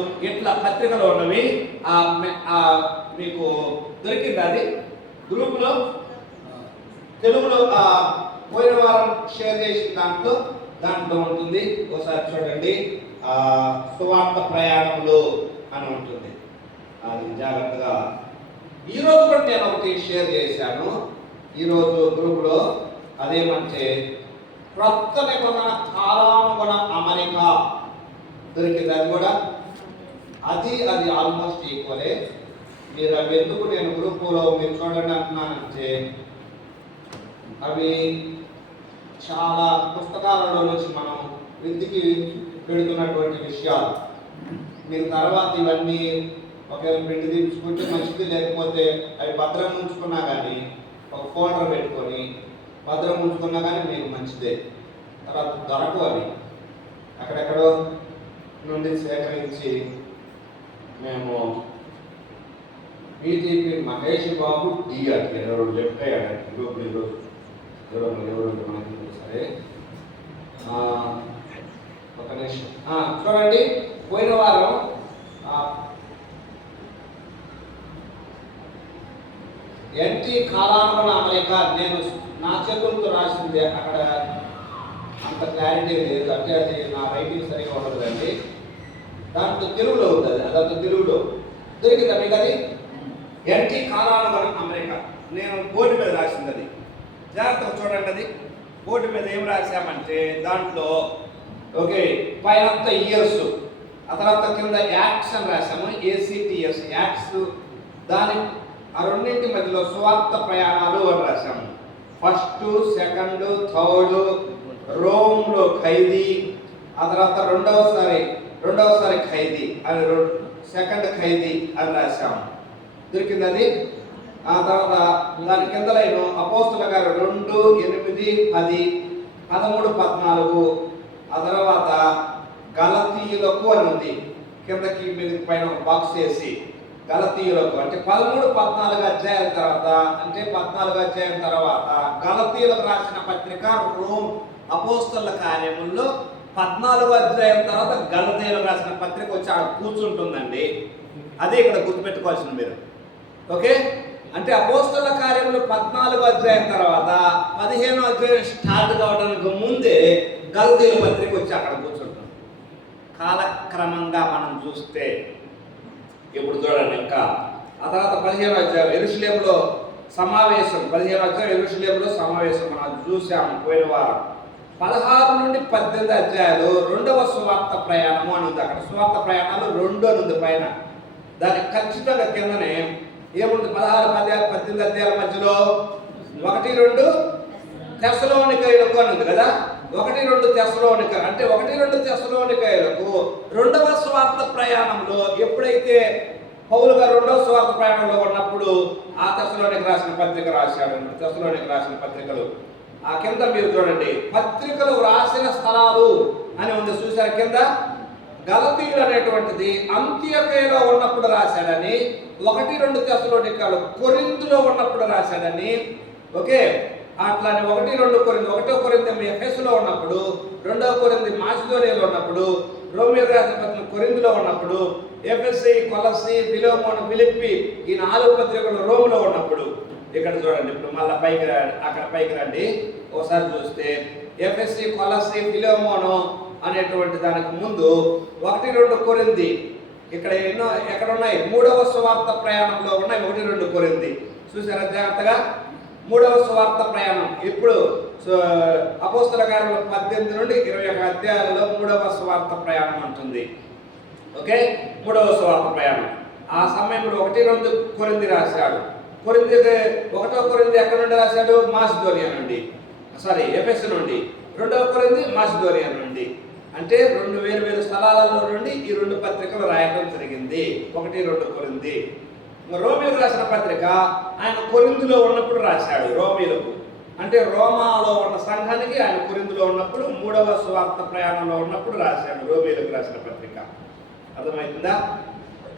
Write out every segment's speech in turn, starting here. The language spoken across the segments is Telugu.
ఇట్లా పత్రికలో ఉన్నవి మీకు దొరికింది. అది గ్రూపులో తెలుగులో పోయిన వారం షేర్ చేసిన దాంట్లో ఉంటుంది. ఒకసారి చూడండి. సువార్త ప్రయాణములు అని ఉంటుంది. అది జాగ్రత్తగా ఈరోజు కూడా నేను ఒకటి షేర్ చేశాను ఈరోజు గ్రూపులో. అదేమంటే క్రొత్త నిబంధన కాలానుగుణ అమరిక దొరికింది. అది కూడా అది ఆల్మోస్ట్ ఈక్వలే. మీరు అవి ఎందుకు నేను గ్రూపులో మీరు చూడండి అంటున్నానంటే అవి చాలా పుస్తకాలలో నుంచి మనం వెతికి పెడుతున్నటువంటి విషయాలు. మీరు తర్వాత ఇవన్నీ ఒకవేళ ప్రింట్ తీసుకుంటే మంచిది, లేకపోతే అవి భద్రం ఉంచుకున్నా కానీ ఒక ఫోల్డర్ పెట్టుకొని భద్రం ఉంచుకున్నా కానీ మీకు మంచిదే. తర్వాత దొరకవు అవి అక్కడెక్కడో నుండి సేకరించి మేము బీజేపీ మహేష్ బాబు డి అంటే ఎవరు లెఫ్ట్ అయ్యాడు గ్రూప్ ఎవరు మనకి సరే. ఒక నిమిషం చూడండి. పోయిన వారం ఎన్టీ కాలానుగుణ అమరిక నేను నా చేతులతో రాసింది. అక్కడ అంత క్లారిటీ లేదు, అంటే అది నా రైటింగ్ సరిగా ఉండదండి. దాంట్లో తెలుగులో ఉంటుంది. అదంతా తెలుగులో దొరికిందా మీకు? అది ఎన్టీ కాలానుగుణ అమరిక నేను బోర్డు మీద రాసింది. అది జాగ్రత్తగా చూడండి. అది బోర్డు మీద ఏం రాశామంటే దాంట్లో ఓకే పైనంతా ఇయర్స్, ఆ తర్వాత కింద యాక్ట్స్ అని రాశాము. ACTS acts. దాని ఆ రెండింటి మధ్యలో సువార్త ప్రయాణాలు అని రాశాము. ఫస్ట్, సెకండ్, థర్డ్, రోమ్లో ఖైదీ, ఆ తర్వాత రెండవసారి ఖైదీ అని సెకండ్ ఖైదీ అని రాశాము. దొరికింది అది. ఆ తర్వాత దాని కింద లైన్ అపోస్తుల గారు 2, 8, 10, 13, 14. ఆ తర్వాత గలతీయులకు అని ఉంది. కిందకి మీద పైన ఒక బాక్స్ వేసి గలతీయులకు అంటే 13, 14 అధ్యాయాల తర్వాత, అంటే 14 అధ్యాయం తర్వాత గలతీయులకు రాసిన పత్రిక రోమ్ అపోస్తలుల కార్యముల్లో 14 అధ్యాయం తర్వాత గలతీయులకు రాసిన పత్రిక వచ్చి అక్కడ కూర్చుంటుందండి. అదే ఇక్కడ గుర్తుపెట్టుకోవాల్సింది మీరు. ఓకే, అంటే అపోస్తలుల కార్యములు 14 అధ్యాయం తర్వాత 15వ అధ్యాయం స్టార్ట్ కావడానికి ముందే గలతీయుల పత్రిక వచ్చి అక్కడ కూర్చుంటుంది. కాలక్రమంగా మనం చూస్తే ఇప్పుడు చూడండి. ఇంకా ఆ తర్వాత 15వ అధ్యాయం యెరూషలేములో సమావేశం. 15వ అధ్యాయం యెరూషలేములో సమావేశం మనం చూసాము పోయిన వారం. 16 నుండి 18 అధ్యాయాలు రెండవ సువార్త ప్రయాణము అని ఉంది. అక్కడ సువార్త ప్రయాణాలు 2 అని ఉంది పైన. దానికి ఖచ్చితంగా కిందనే ఏముంది? 16, 18 అధ్యాయాల మధ్యలో 1, 2 తెస్సలోనికయులకు అని ఉంది కదా. 1, 2 తెస్సలోనిక అంటే 1, 2 తెస్సలోనికయులకు రెండవ సువార్త ప్రయాణంలో ఎప్పుడైతే పౌలు గారు రెండవ సువార్త ప్రయాణంలో ఉన్నప్పుడు ఆ తెస్సలోనిక రాసిన పత్రిక రాశాడు. తెస్సలోనిక రాసిన పత్రికలు ఆ కింద మీరు చూడండి. పత్రికలు రాసిన స్థలాలు అని ఉంది చూసారు కింద. గలతీయులు అనేటువంటిది అంత్యొకయలో ఉన్నప్పుడు రాశాడని, 1, 2 తెస్సలోనికలు కొరింథులో ఉన్నప్పుడు రాశాడని. ఓకే, అట్లానే 1, 2 కొరింథీ, 1వ కొరింథీ ఎఫెసులో ఉన్నప్పుడు, 2వ కొరింథీ మాసిదోనియాలో ఉన్నప్పుడు, రోమియోకు రాసిన పత్రిక కొరింథీలో ఉన్నప్పుడు, ఎఫెసీ, కొలస్సీ, ఫిలెమోను, ఫిలిప్పీ ఈ 4 పత్రికలు రోమ్లో ఉన్నప్పుడు. ఇక్కడ చూడండి. ఇప్పుడు మళ్ళీ అక్కడ పైకి రండి. ఒకసారి చూస్తే ఎఫెసీ, కొలస్సీ, ఫిలెమోను అనేటువంటి దానికి ముందు 1, 2 కొరింథీ ఇక్కడ ఎక్కడ ఉన్నాయి? 3వ సువార్త ప్రయాణంలో ఉన్నాయి 1, 2 కొరింథీ. చూసారా జాగ్రత్తగా? 3వ సువార్త ప్రయాణం ఇప్పుడు అపోస్తల కార్యాలు 18 నుండి 21 అధ్యాయాలలో 3వ సువార్త ప్రయాణం అంటుంది. ఓకే, 3వ సువార్త ప్రయాణం. ఆ సమయంలో 1, 2 కొరింథీ రాశాడు. 1వ కొరింథీ ఎక్కడ నుండి రాశాడు? మాసిదోనియా నుండి, ఎఫెసు నుండి. 2వ కొరింథీ మాసిదోనియా నుండి. అంటే 2 వేరు స్థలాలలో నుండి ఈ 2 పత్రికలు రాయడం జరిగింది. 1, 2 కొరింథీ. రోమియోకు రాసిన పత్రిక ఆయన కొరింథీలో ఉన్నప్పుడు రాశాడు. రోమియోకు అంటే రోమాలో ఉన్న సంఘానికి ఆయన కొరింథీలో ఉన్నప్పుడు 3వ సువార్త ప్రయాణంలో ఉన్నప్పుడు రాశాడు రోమియోకు రాసిన పత్రిక. అర్థమవుతుందా?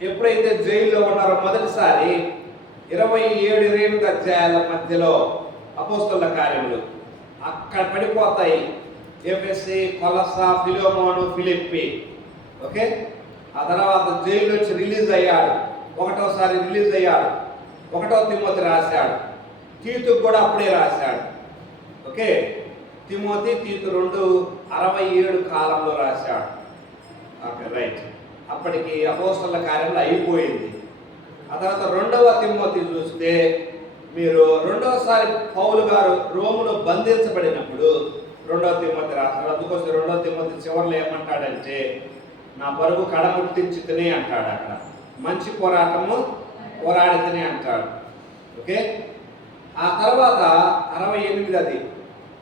ఎప్పుడైతే జైల్లో ఉన్నారో మొదటిసారి 27 అధ్యాయాల మధ్యలో అపోస్తలుల కార్యములు అక్కడ పడిపోతాయి. ఎఫెసీ, కొలస, ఫిలెమోను, ఫిలిప్పి. ఓకే, ఆ తర్వాత జైలు నుంచి రిలీజ్ అయ్యాడు, ఒకటోసారి రిలీజ్ అయ్యాడు, 1 తిమోతి రాశాడు, తీతుకు కూడా అప్పుడే రాశాడు. ఓకే, తిమోతి తీతు 2:67 కాలంలో రాశాడు. ఓకే రైట్, అప్పటికి అపోస్తలుల కార్యంలో అయిపోయింది. ఆ తర్వాత 2వ తిమోతి చూస్తే మీరు 2వసారి పౌలు గారు రోములో బంధించబడినప్పుడు 2వ తిమోతి రాశాడు. అందుకోసం 2వ తిమోతి చివరిలో ఏమంటాడంటే, నా పరుగు కడముట్టించుతనే అంటాడు. అక్కడ మంచి పోరాటము పోరాడితేనే అంటాడు. ఓకే, ఆ తర్వాత 68 అది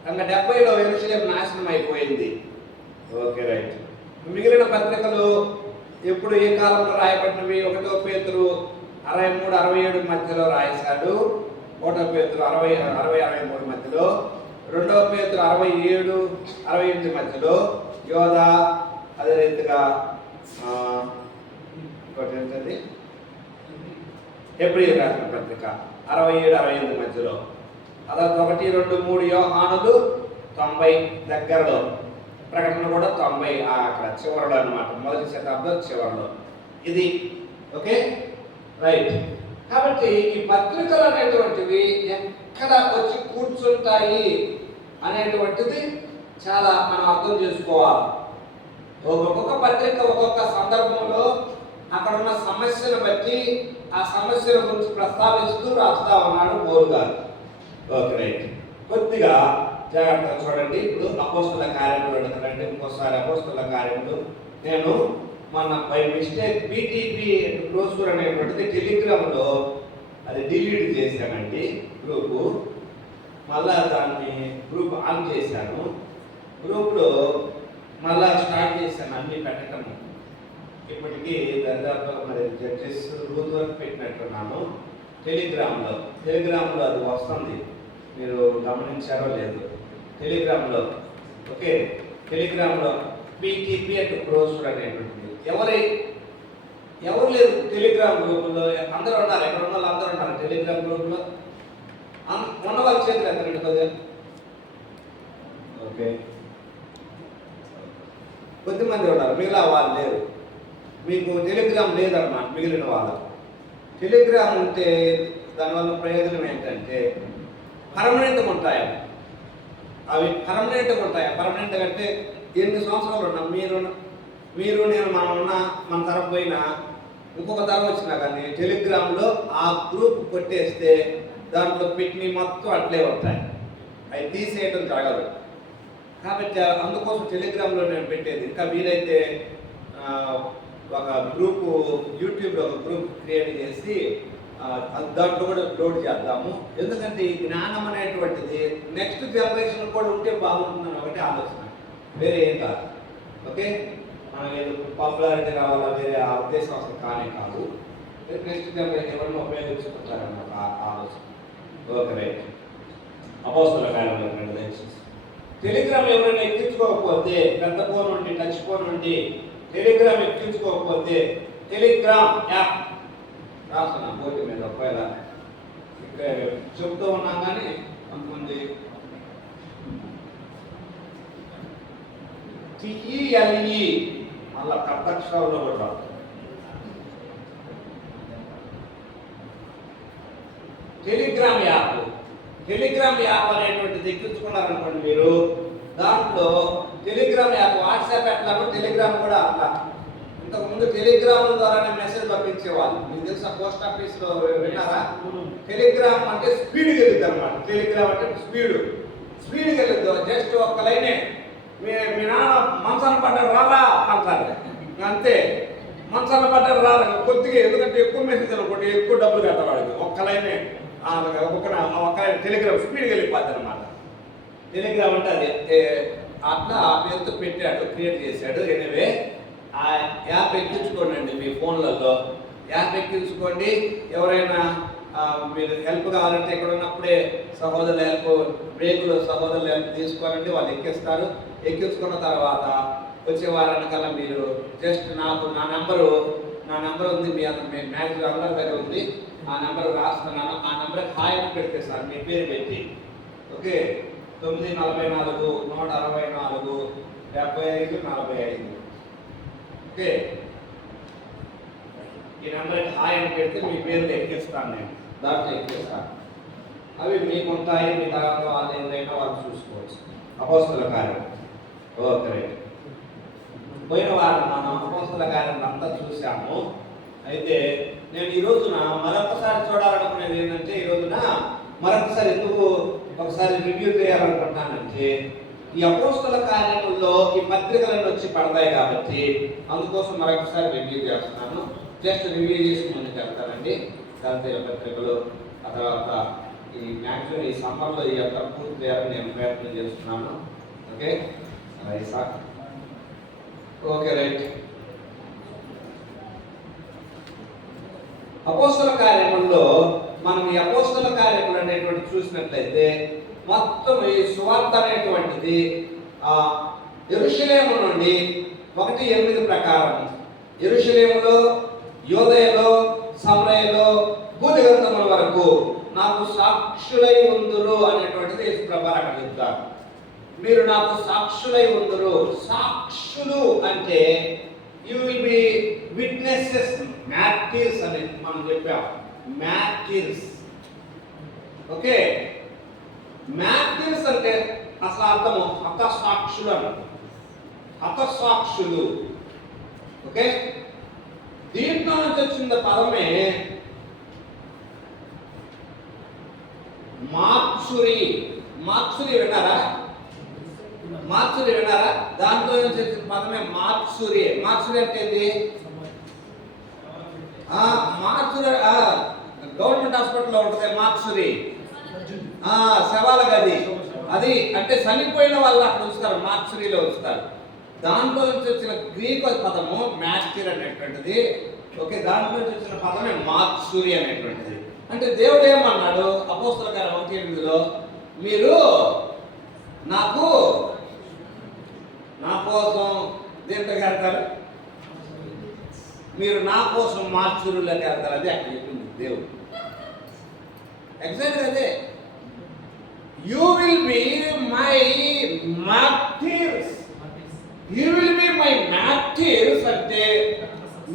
ఇంకా 70లో యెరూషలేము నాశనం అయిపోయింది. ఓకే రైట్, మిగిలిన పత్రికలు ఎప్పుడు ఏ కాలంలో రాయబడినవి? 1 పేతురు 63-67 మధ్యలో రాశాడు, 1 పేతురు 60-63 మధ్యలో, 2 పేతురు 67-68 మధ్యలో, యోధా అదే రీతిగా ఇంకోటి ఏంటండి హెబ్రీయులకు రాసిన పత్రిక 67-68 మధ్యలో, అలా 1, 2, 3 యోహానులు 90 దగ్గరలో, ప్రకటన కూడా 90 అక్కడ చివరిలో అనమాట, మొదటి శతాబ్దం చివరిలో ఇది. ఓకే రైట్, కాబట్టి ఈ పత్రికలు అనేటువంటివి ఎక్కడ వచ్చి కూర్చుంటాయి అనేటువంటిది చాలా మనం అర్థం చేసుకోవాలి. ఒక్కొక్క పత్రిక ఒక్కొక్క సందర్భంలో అక్కడ ఉన్న సమస్యను బట్టి ఆ సమస్యల గురించి ప్రస్తావిస్తూ రాస్తా ఉన్నాడు పౌలు గారు. ఓకే రైట్, కొద్దిగా జాగ్రత్తగా చూడండి. ఇప్పుడు అపోస్తలుల కార్యములు అడుగుతారంటే ఇంకోసారి అపోస్తలుల కార్యములు నేను మన బై మిస్టేక్ పీటీపీ క్లోజర్ అనేటువంటిది టెలిగ్రామ్లో అది డిలీట్ చేశానండి గ్రూపు. మళ్ళా దాన్ని గ్రూప్ ఆన్ చేశాను, గ్రూప్లో మళ్ళా స్టార్ట్ చేశాను అన్నీ పెట్టటము. ఇప్పటికీ దాదాపు మరి జడ్జెస్ రూల్ వరకు పెట్టినట్టున్నాను టెలిగ్రామ్లో అది వస్తుంది, మీరు గమనించారో లేదు టెలిగ్రామ్లో. ఓకే, టెలిగ్రామ్లో పీటీపీ క్లోజర్ అనేటువంటిది ఎవరు లేదు టెలిగ్రామ్ గ్రూపులో. అందరూ ఉన్నారు, ఎక్కడ ఉన్న వాళ్ళు అందరూ ఉన్నారు టెలిగ్రామ్ గ్రూప్లో. ఉన్న వాళ్ళ చేతులు ఎంత కొద్దిగా. ఓకే, కొద్దిమంది ఉన్నారు, మిగిలిన వాళ్ళు లేరు. మీకు టెలిగ్రామ్ లేదన్నమాట మిగిలిన వాళ్ళు. టెలిగ్రామ్ ఉంటే దానివల్ల ప్రయోజనం ఏంటంటే పర్మనెంట్గా ఉంటాయి అవి పర్మనెంట్గా ఉంటాయి. పర్మనెంట్గా అంటే ఎన్ని సంవత్సరాలు ఉన్నాం మీరు నేను మనం ఉన్నా, మన తరం పోయినా ఇంకొక తరం వచ్చినా కానీ టెలిగ్రామ్లో ఆ గ్రూప్ కొట్టేస్తే దాంట్లో పెట్టినవి మొత్తం అట్లే ఉంటాయి, అవి తీసేయటం జరగదు. కాబట్టి అందుకోసం టెలిగ్రామ్లో నేను పెట్టేది. ఇంకా వీలైతే ఒక గ్రూపు యూట్యూబ్లో ఒక గ్రూప్ క్రియేట్ చేసి దాంట్లో కూడా లోడ్ చేద్దాము. ఎందుకంటే ఈ జ్ఞానం అనేటువంటిది నెక్స్ట్ జనరేషన్ కూడా ఉంటే బాగుంటుందని ఒకటి ఆలోచన, వేరే ఏం కాదు. ఓకే, మనం ఏదో పాపులారిటీ రావాలా వేరే ఆ ఉద్దేశం అసలు కానే కాదు. నెక్స్ట్ జనరేషన్ ఎవరైనా ఉపయోగించుకుంటారన్నమాట ఆలోచన. ఓకే రైట్, అపోస్తలుల కార్యములు టెలిగ్రామ్ ఎవరైనా ఎక్కించుకోకపోతే, పెద్ద ఫోన్ నుండి టచ్ ఫోన్ నుండి టెలిగ్రామ్ ఎక్కించుకోకపోతే టెలిగ్రామ్ యాప్ రాస్తున్నా బోర్డు మీద. ఒకవేళ ఇక్కడ చెప్తూ ఉన్నాం కానీ కొంతమంది TELE మళ్ళా కర్తక్షరాల్లో కూడా రాస్తారు. టెలిగ్రామ్ యాప్ అనేటువంటిది ఎక్కించుకున్నారనుకోండి మీరు, దాంట్లో టెలిగ్రామ్ యాప్ వాట్సాప్ ఎట్లాగో టెలిగ్రామ్ కూడా అట్లా. ఇంతకుముందు టెలిగ్రామ్ ద్వారానే మెసేజ్ పంపించేవాళ్ళు, మీకు తెలుసా? పోస్ట్ ఆఫీస్లో విన్నారా? టెలిగ్రామ్ అంటే స్పీడ్గా వెళ్ళిద్ది అనమాట. టెలిగ్రామ్ అంటే స్పీడ్గా వెళ్ళిద్దు. జస్ట్ ఒక్క లైనే, మీ నాన్న మంచాన పడ్డారు రారా అంటారు, అంతే. మంచాన పడ్డారు రారా కొద్దిగా, ఎందుకంటే ఎక్కువ మెసేజ్ అనుకోండి ఎక్కువ డబ్బులు కట్టవాడికి. ఒక్క లైనే ఒక్క టెలిగ్రామ్ స్పీడ్గా వెళ్ళిపోద్ది అనమాట. టెలిగ్రామ్ అంటే అది అట్లా ఆ పేరుతో పెట్టాడు, క్రియేట్ చేశాడు. ఎనివే ఆ యాప్ ఎక్కించుకోండి మీ ఫోన్లలో, యాప్ ఎక్కించుకోండి. ఎవరైనా మీరు హెల్ప్ కావాలంటే ఇక్కడ ఉన్నప్పుడే సహోదరుల హెల్ప్, బ్రేకులో సహోదరుల హెల్ప్ తీసుకోవాలంటే వాళ్ళు ఎక్కిస్తారు. ఎక్కించుకున్న తర్వాత వచ్చే వారానికల్లా మీరు జస్ట్ నాకు నా నెంబర్ ఉంది, మీ మ్యాక్సిమం అందరి దగ్గర ఉంది, ఆ నెంబర్ రాస్తున్నాను. ఆ నెంబర్కి హాయ్ అని పెడితే సార్ మీ పేరు పెట్టి, ఓకే 944 164 75 45. ఓకే ఈ నెంబర్కి హాయ్ అని పెడితే మీ పేర్లు ఎక్కిస్తాను, నేను దాంట్లో ఎక్కిస్తాను. అవి మీకు ఉంటాయి, మీ తర్వాత వాళ్ళు ఏదైనా వాళ్ళు చూసుకోవచ్చు. అపోస్తల కార్యం. Okay right. పోయిన వారం మనం అపోస్తల కార్యం అంతా చూసాము. అయితే నేను ఈ రోజున మరొకసారి చూడాలనుకునేది ఏంటంటే, ఈ రోజున మరొకసారి ఎందుకు ఒకసారి రివ్యూ చేయాలనుకుంటానంటే, ఈ అపోస్తల కార్యముల్లో ఈ పత్రికలను వచ్చి పడతాయి కాబట్టి అందుకోసం మరొకసారి రివ్యూ చేస్తున్నాను. జస్ట్ రివ్యూ చేసి ముందుకు వెళ్తానండి. గలతీయ పత్రికలు, ఆ తర్వాత ఈ మ్యాక్సిమం ఈ సమ్మర్లో ఈ యొక్క పూర్తి చేయాలని నేను ప్రయత్నం చేస్తున్నాను. ఓకే రైసా? Okay right. అపోస్తల కార్యముల్లో మనం ఈ అపోస్తల కార్యములు అనేటువంటి చూసినట్లయితే మొత్తం ఈ సువార్త అనేటువంటిది యెరూషలేము నుండి 1:8 ప్రకారం యెరూషలేములో, యూదయలో, సమరయలో, భూదిగంతముల వరకు నాకు సాక్షులై ఉందురు అనేటువంటిది యేసుప్రభు అక్కడ చెప్తారు. మీరు నాకు సాక్షులై ఉందురు. సాక్షులు అంటే యూ విల్ బి విట్నెసెస్, మ్యార్టిర్స్ అని మనం చెప్పాం. మ్యార్టిర్స్. ఓకే, మ్యార్టిర్స్ అంటే అసలు అర్థము హతసాక్షులు అన్నారు. హతసాక్షులు. ఓకే, దీంట్లో నుంచి వచ్చిన పదమే మార్చురి. మార్చురి విన్నారా? మార్చురి విన్నారా? దాంట్లో నుంచి వచ్చిన పదమే మార్చురి. మార్చురి అంటే ఏంటి? మార్చురి గవర్నమెంట్ హాస్పిటల్లో ఉంటుంది మార్చురి. శవాల గది. అది అంటే చనిపోయిన వాళ్ళు అక్కడ ఉంచుతారు, మార్చురీలో ఉంచుతారు. దాంట్లో నుంచి వచ్చిన గ్రీక్ పదము మ్యాస్టిర్ అనేటువంటిది. ఓకే, దాంట్లో నుంచి వచ్చిన పదమే మార్చురి అనేటువంటిది. అంటే దేవుడు ఏమన్నాడు అపోస్తల కార్యం 1:8లో, మీరు నా కోసం దేంట్లో వెళ్తారు? మీరు నా కోసం మార్చురులోకి వెళ్తారు. అది అక్కడ చెప్పింది దేవుడు. ఎగ్జాక్ట్గా అదే. You will be my martyrs. You will be my martyrs అంటే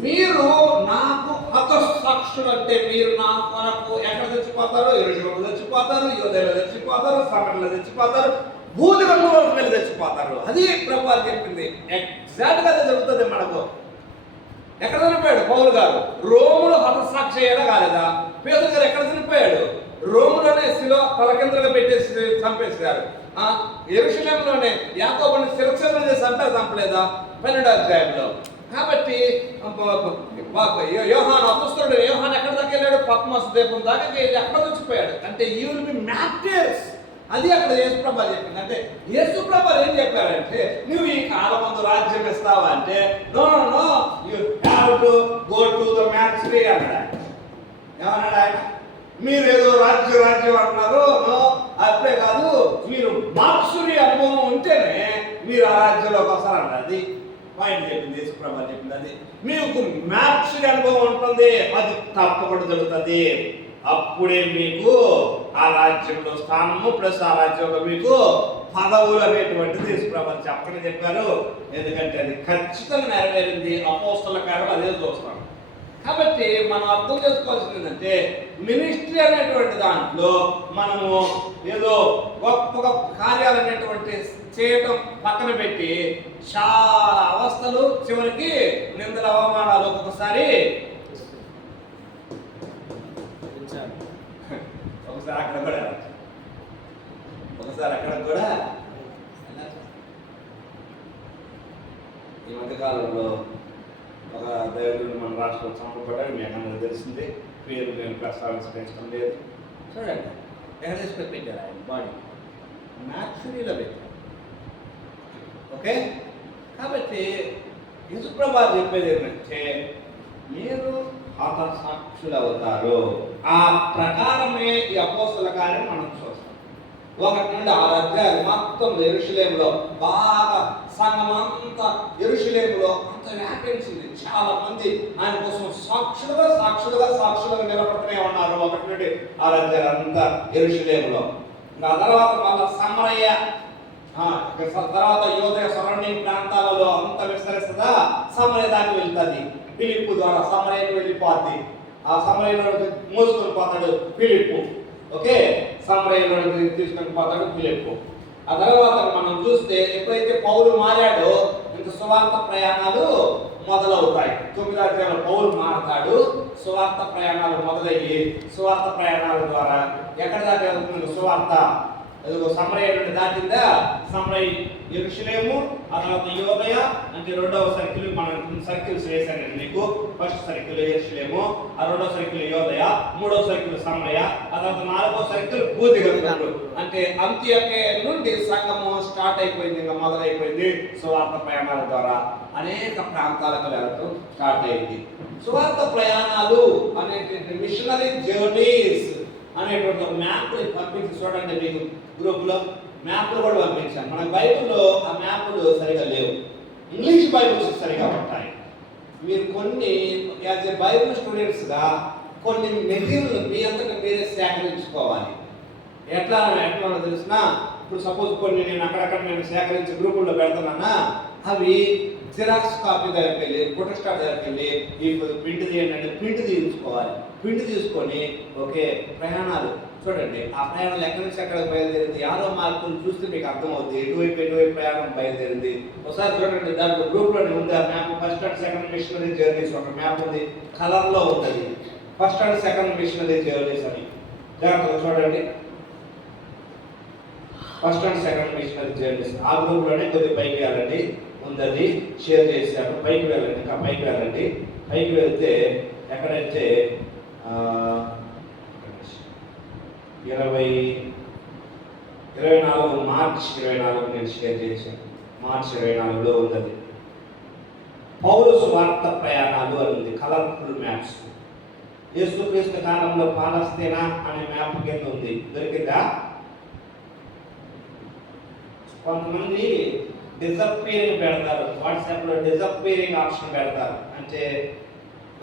మీరు నాకు హతసాక్షులు. అంటే మీరు నా కొరకు ఎక్కడ చచ్చిపోతారు? యెరూషలేములో చచ్చిపోతారు, యూదయలో చచ్చిపోతారు, సమరయలో చచ్చిపోతారు, భూదిగంతముల వరకు వెళ్ళి చచ్చిపోతారు. అది ప్రభువు చెప్పింది. ఎగ్జాక్ట్గా అదే జరుగుతుంది మనకు. ఎక్కడ చనిపోయాడు పౌలు గారు? రోములో హతసాక్షి అయ్యాడా కాలేదా? పేతురు గారు ఎక్కడ చనిపోయాడు? రోములోనే శిలో తలకిందులుగా పెట్టేసి చంపేశారు. యెరూషలేములోనే యాకోబుని శిరచ్ఛేదన చేసి చంపలేదా 12వ అధ్యాయంలో? కాబట్టి యోహాను అపొస్తలుడు యోహాను ఎక్కడ దాకా వెళ్ళాడు? పద్మస్ ద్వీపం దాకా ఎక్కడ చచ్చిపోయాడు. అంటే యూ విల్ బి మ్యార్టిర్స్. అది అక్కడ యేసుప్రభు చెప్పింది. అంటే యేసుప్రభు ఏం చెప్పారంటే, నువ్వు ఈ కాలమందు రాజ్యం ఇస్తావా అంటే, no no no, you have to go to the మ్యాచ్రీ అన్నాడు. ఏమన్నాడు ఆయన? మీరు ఏదో రాజ్యం అంటున్నారు. నో, అట్లే కాదు, మీరు మార్చురి అనుభవం ఉంటేనే మీరు ఆ రాజ్యంలోకి వస్తారన్న. అది పాయింట్ చెప్పింది యేసుప్రభు చెప్పింది. అది మీకు మార్చురి అనుభవం ఉంటుంది, అది తప్పకుండా జరుగుతుంది. అప్పుడే మీకు ఆ రాజ్యంలో స్థానము, ప్లస్ ఆ రాజ్యంలో మీకు పదవులు అనేటువంటిది యేసుప్రభు చెప్పారు. ఎందుకంటే అది ఖచ్చితంగా నెరవేరింది. అపోస్తల కార్యం అదే చూస్తాం. కాబట్టి మనం అర్థం చేసుకోవాల్సింది ఏంటంటే, మినిస్ట్రీ అనేటువంటి దాంట్లో మనము ఏదో గొప్ప గొప్ప కార్యాలు అనేటువంటి చేయటం పక్కన పెట్టి చాలా అవస్థలు, చివరికి నిందల అవమానాలు ఒక్కొక్కసారి అక్కడ కూడా ఈ మధ్యకాలంలో ఒక దైవజనుడు మన రాష్ట్రంలో చంపబడ్డాడు. మీ అందరికీ తెలిసిందే. పేరు నేను ప్రస్తావించడం లేదు. చూడండి, ఎక్కడ తీసుకొని పెట్టారు ఆయన బాడీ మ్యాక్చురీలో పెట్టారు. ఓకే, కాబట్టి యేసుప్రభు చెప్పేది ఏంటంటే, మీరు హతసాక్షులు అవుతారు. ఆ ప్రకారమే ఈ అపోస్తల కార్యం మనం చూస్తాం. 1 నుండి 6 అధ్యాయాలు మొత్తం యెరూషలేములో బాగా సంఘం అంతా యెరూషలేములో అంత వ్యాపించింది. చాలా మంది ఆయన కోసం సాక్షులుగా నిలబడుతూనే ఉన్నారు. 1 నుండి 6 అధ్యాయాలు అంతా యెరూషలేములో. ఆ తర్వాత మళ్ళా సమరయ, తర్వాత యూదయ సరౌండింగ్ ప్రాంతాలలో అంత విస్తరిస్తుందా, సమరయ దాకా వెళ్తుంది. ఫిలిప్పు ద్వారా సమరయకు వెళ్ళిపోద్ది. ఆ సమరయంలోకి మోసుకొని పోతాడు ఫిలిప్పు. ఓకే, సమరయంలోకి తీసుకొని పోతాడు ఫిలిప్పు. ఆ తర్వాత మనం చూస్తే ఎప్పుడైతే పౌలు మారాడో ఇంక సువార్త ప్రయాణాలు మొదలవుతాయి. 9వ అధ్యాయంలో పౌలు మారతాడు, సువార్త ప్రయాణాలు మొదలయ్యి సువార్త ప్రయాణాల ద్వారా ఎక్కడ దాకా వెళ్తుంది సువార్త? సమరయ నుండి దాటిందా, సమరయ యెరూషలేము, ఆ తర్వాత యోదయ అంటే రెండవ సర్కిల్. మనం సర్కిల్స్ వేశానండి మీకు. ఫస్ట్ సర్కిల్ యెరూషలేము, ఆ రెండవ సర్కిల్ యోదయ, మూడవ సర్కిల్ సమరయ, ఆ తర్వాత నాలుగవ సర్కిల్ బూదిగంతులు. అంటే అంత్యోక్య నుండి సంఘము స్టార్ట్ అయిపోయింది, ఇంకా మొదలైపోయింది సువార్త ప్రయాణాల ద్వారా అనేక ప్రాంతాలకు వెళ్ళడం స్టార్ట్ అయింది. సువార్త ప్రయాణాలు అనేటువంటి మిషనరీ జర్నీస్ అనేటువంటి మ్యాప్ని పంపించి చూడండి. మీకు గ్రూప్లో మ్యాప్లు కూడా పంపించాను. మన బైబిల్లో ఆ మ్యాప్లు సరిగా లేవు, ఇంగ్లీష్ బైబిల్స్ సరిగా ఉంటాయి. మీరు కొన్ని యాజ్ ఏ బైబిల్ స్టూడెంట్స్గా కొన్ని మెటీరియల్ మీ అంతటా మీరే సేకరించుకోవాలి. ఎట్లా తెలిసిన, ఇప్పుడు సపోజ్ కొన్ని నేను అక్కడక్కడ నేను సేకరించి గ్రూపుల్లో పెడుతున్నానా, అవి జిరాక్స్ కాపీ దగ్గరికి వెళ్ళి ఫోటోస్టాట్ దగ్గరికి వెళ్ళి ఈ ప్రింట్ తీయండి అంటే ప్రింట్ తీసుకోవాలి. ప్రింట్ తీసుకొని ఓకే ప్రయాణాలు చూడండి, ఆ ప్రయాణాలు ఎక్కడి నుంచి ఎక్కడికి బయలుదేరింది, యారో మార్పులు చూస్తే మీకు అర్థమవుతుంది ఎటువైపు ప్రయాణం బయలుదేరింది. ఒకసారి చూడండి, దాంట్లో గ్రూప్లోనే ఉంది ఆ map. First and second missionary journeys ఒక మ్యాప్ ఉంది, కలర్లో ఉంటుంది. First and second missionary journeys అని జాగ్రత్తగా చూడండి. First and second missionary journeys ఆ గ్రూప్లోనే కొద్దిగా పైకి వెళ్ళండి, ఉందని షేర్ చేశాను. పైకి వెళ్ళండి, ఇంకా పైకి వెళ్ళండి. పైకి వెళ్తే ఎక్కడైతే 24 మార్చ్ 24 నేను షేర్ చేశాను. మార్చ్ 24లో ఉన్నది పౌలు సువార్త ప్రయాణాలు అని ఉంది, కలర్ఫుల్ మ్యాప్స్. యేసుక్రీస్తు కాలంలో పాలస్తీనా అనే మ్యాప్ కింద ఉంది, దొరికిందా? కొంతమంది డిసప్పీరింగ్ పెడతారు, వాట్సాప్లో డిసప్పీరింగ్ ఆప్షన్ పెడతారు. అంటే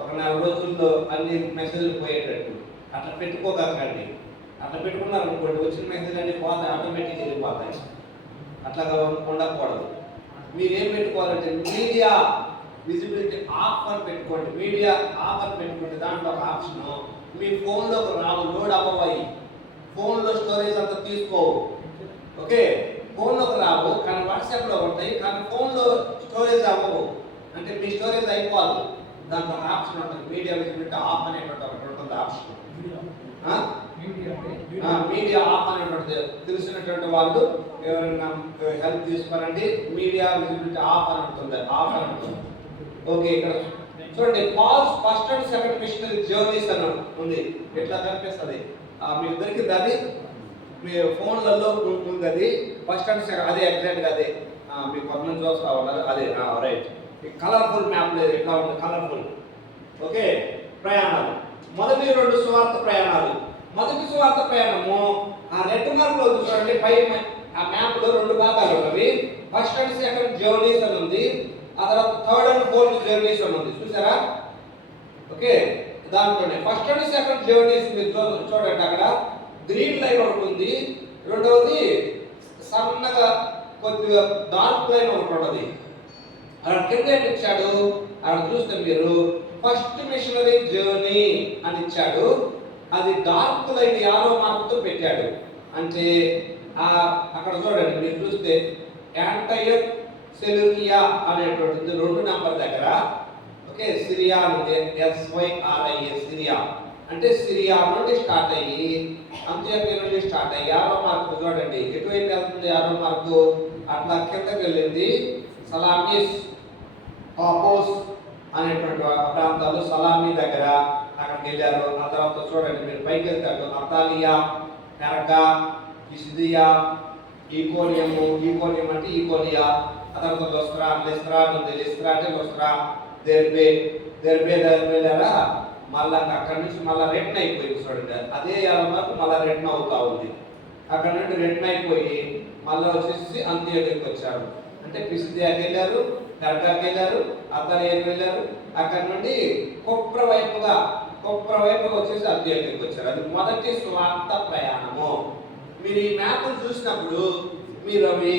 ఒక 4 రోజుల్లో అన్ని మెసేజ్లు పోయేటట్టు. అట్లా పెట్టుకోకండి. అట్లా పెట్టుకున్నారు అనుకోండి, వచ్చిన మెసేజ్ అన్ని పోతాయి, ఆటోమేటిక్గా వెళ్ళిపోతాయి. అట్లాగా ఉండకూడదు. మీరేం పెట్టుకోవాలంటే మీడియా విజిబిలిటీ ఆఫ్ అని పెట్టుకోండి. మీడియా ఆఫ్ అని పెట్టుకోండి. దాంట్లో ఒక ఆప్షన్ మీ ఫోన్లోకి రావు, లోడ్ అవ్వయి. ఫోన్లో స్టోరేజ్ అంతా తీసుకోవు. ఓకే, ఫోన్లోకి రావు కానీ వాట్సాప్లో ఉంటాయి, కానీ ఫోన్లో స్టోరేజ్ అవ్వవు. అంటే మీ స్టోరేజ్ అయిపోదు. దాంట్లో ఆప్షన్ ఉంటుంది, మీడియా విజిబిలిటీ ఆఫ్ అనేటువంటి ఒకటి ఉంటుంది ఆప్షన్. మీడియా ఆఫ్ అనేటువంటి తెలిసినటువంటి వాళ్ళు ఎవరైనా హెల్ప్ తీసుకోనండి. మీడియా విజిబిలిటీ ఆఫ్ అని ఉంటుంది, ఆఫ్ అని ఉంటుంది. ఓకే, ఇక్కడ చూడండి Paul's first and second missionary journeys అని ఉంది. ఎట్లా కనిపిస్తుంది మీకు దొరికింది? అది మీ ఫోన్లలో ఉంది. అది ఫస్ట్ అండ్ సెకండ్, అదే ఎగ్జాక్ట్గా అదే. మీకు కొంతమంది చూస్తా ఉన్నారు, అదే రైట్. కలర్ఫుల్ మ్యాప్ లేదు, ఎట్లా ఉంది కలర్ఫుల్. ఓకే, ప్రయాణాలు మొదటి 2 సువార్త ప్రయాణాలు. మొదటి సువార్త ప్రయాణము ఆ రెడ్ మార్క్ లో చూడండి, పై ఆ మ్యాప్ లో 2 భాగాలు ఉన్నవి. ఫస్ట్ అండ్ సెకండ్ జర్నీస్ అని ఉంది, ఆ తర్వాత థర్డ్ అండ్ ఫోర్త్ జర్నీస్ అని ఉంది. చూసారా? ఓకే, దాంట్లోనే ఫస్ట్ అండ్ సెకండ్ జర్నీస్ మీరు చూడండి, అక్కడ గ్రీన్ లైన్ ఒకటి ఉంది, రెండవది సన్నగా కొద్దిగా డార్క్ లైన్ ఒకటి ఉన్నది. అక్కడ కింద ఏం ఇచ్చాడు అక్కడ చూస్తే మీరు ఫస్ట్ మిషనరీ జర్నీ అని ఇచ్చాడు. అది డార్క్ లైన్ యారో మార్క్తో పెట్టాడు. అంటే అక్కడ చూడండి మీరు చూస్తే యాంటయర్ సెలూకియా అనేటువంటిది 2 నెంబర్ దగ్గర. ఓకే, సిరియా ఉంది, SYRIA సిరియా అంటే సిరియా నుండి స్టార్ట్ అయ్యి అంత్యోక్య నుండి స్టార్ట్ అయ్యి యారో మార్క్ చూడండి ఎటువైపు వెళ్తుంది. యారో మార్కు అట్లా కిందకి వెళ్ళింది. సలామీస్, పాపోస్ అనేటువంటి ప్రాంతాలు సలామీ దగ్గర అక్కడికి వెళ్ళారు. ఆ తర్వాత చూడండి మీరు పైకి వెళ్తారు, అతాలియా, పెరగా, ఇసిదియా, ఈకోనియం అంటే ఈకోనియా, ఆ తర్వాత లొస్త్రా ఉంది, లిస్త్రా అంటే లొస్త్రా, దెర్బే దగ్గర వెళ్ళారా. మళ్ళీ అక్కడి నుంచి మళ్ళీ రిటర్న్ అయిపోయింది. చూడండి అదే వరకు మళ్ళీ రిటర్న్ అవుతా ఉంది. అక్కడ నుండి రిటర్న్ అయిపోయి మళ్ళీ వచ్చేసి అంత్యోక్యకి వచ్చారు. అంటే పిసిదియాకి వెళ్ళారు, దర్గాకి వెళ్ళారు, అతాలియాకి వెళ్ళారు. అక్కడ నుండి కుప్ర వైపుగా వచ్చేసి అంత్యోక్యకి వచ్చారు. అది మొదటి స్వార్థ ప్రయాణము. మీరు ఈ మ్యాప్ను చూసినప్పుడు మీరు అవి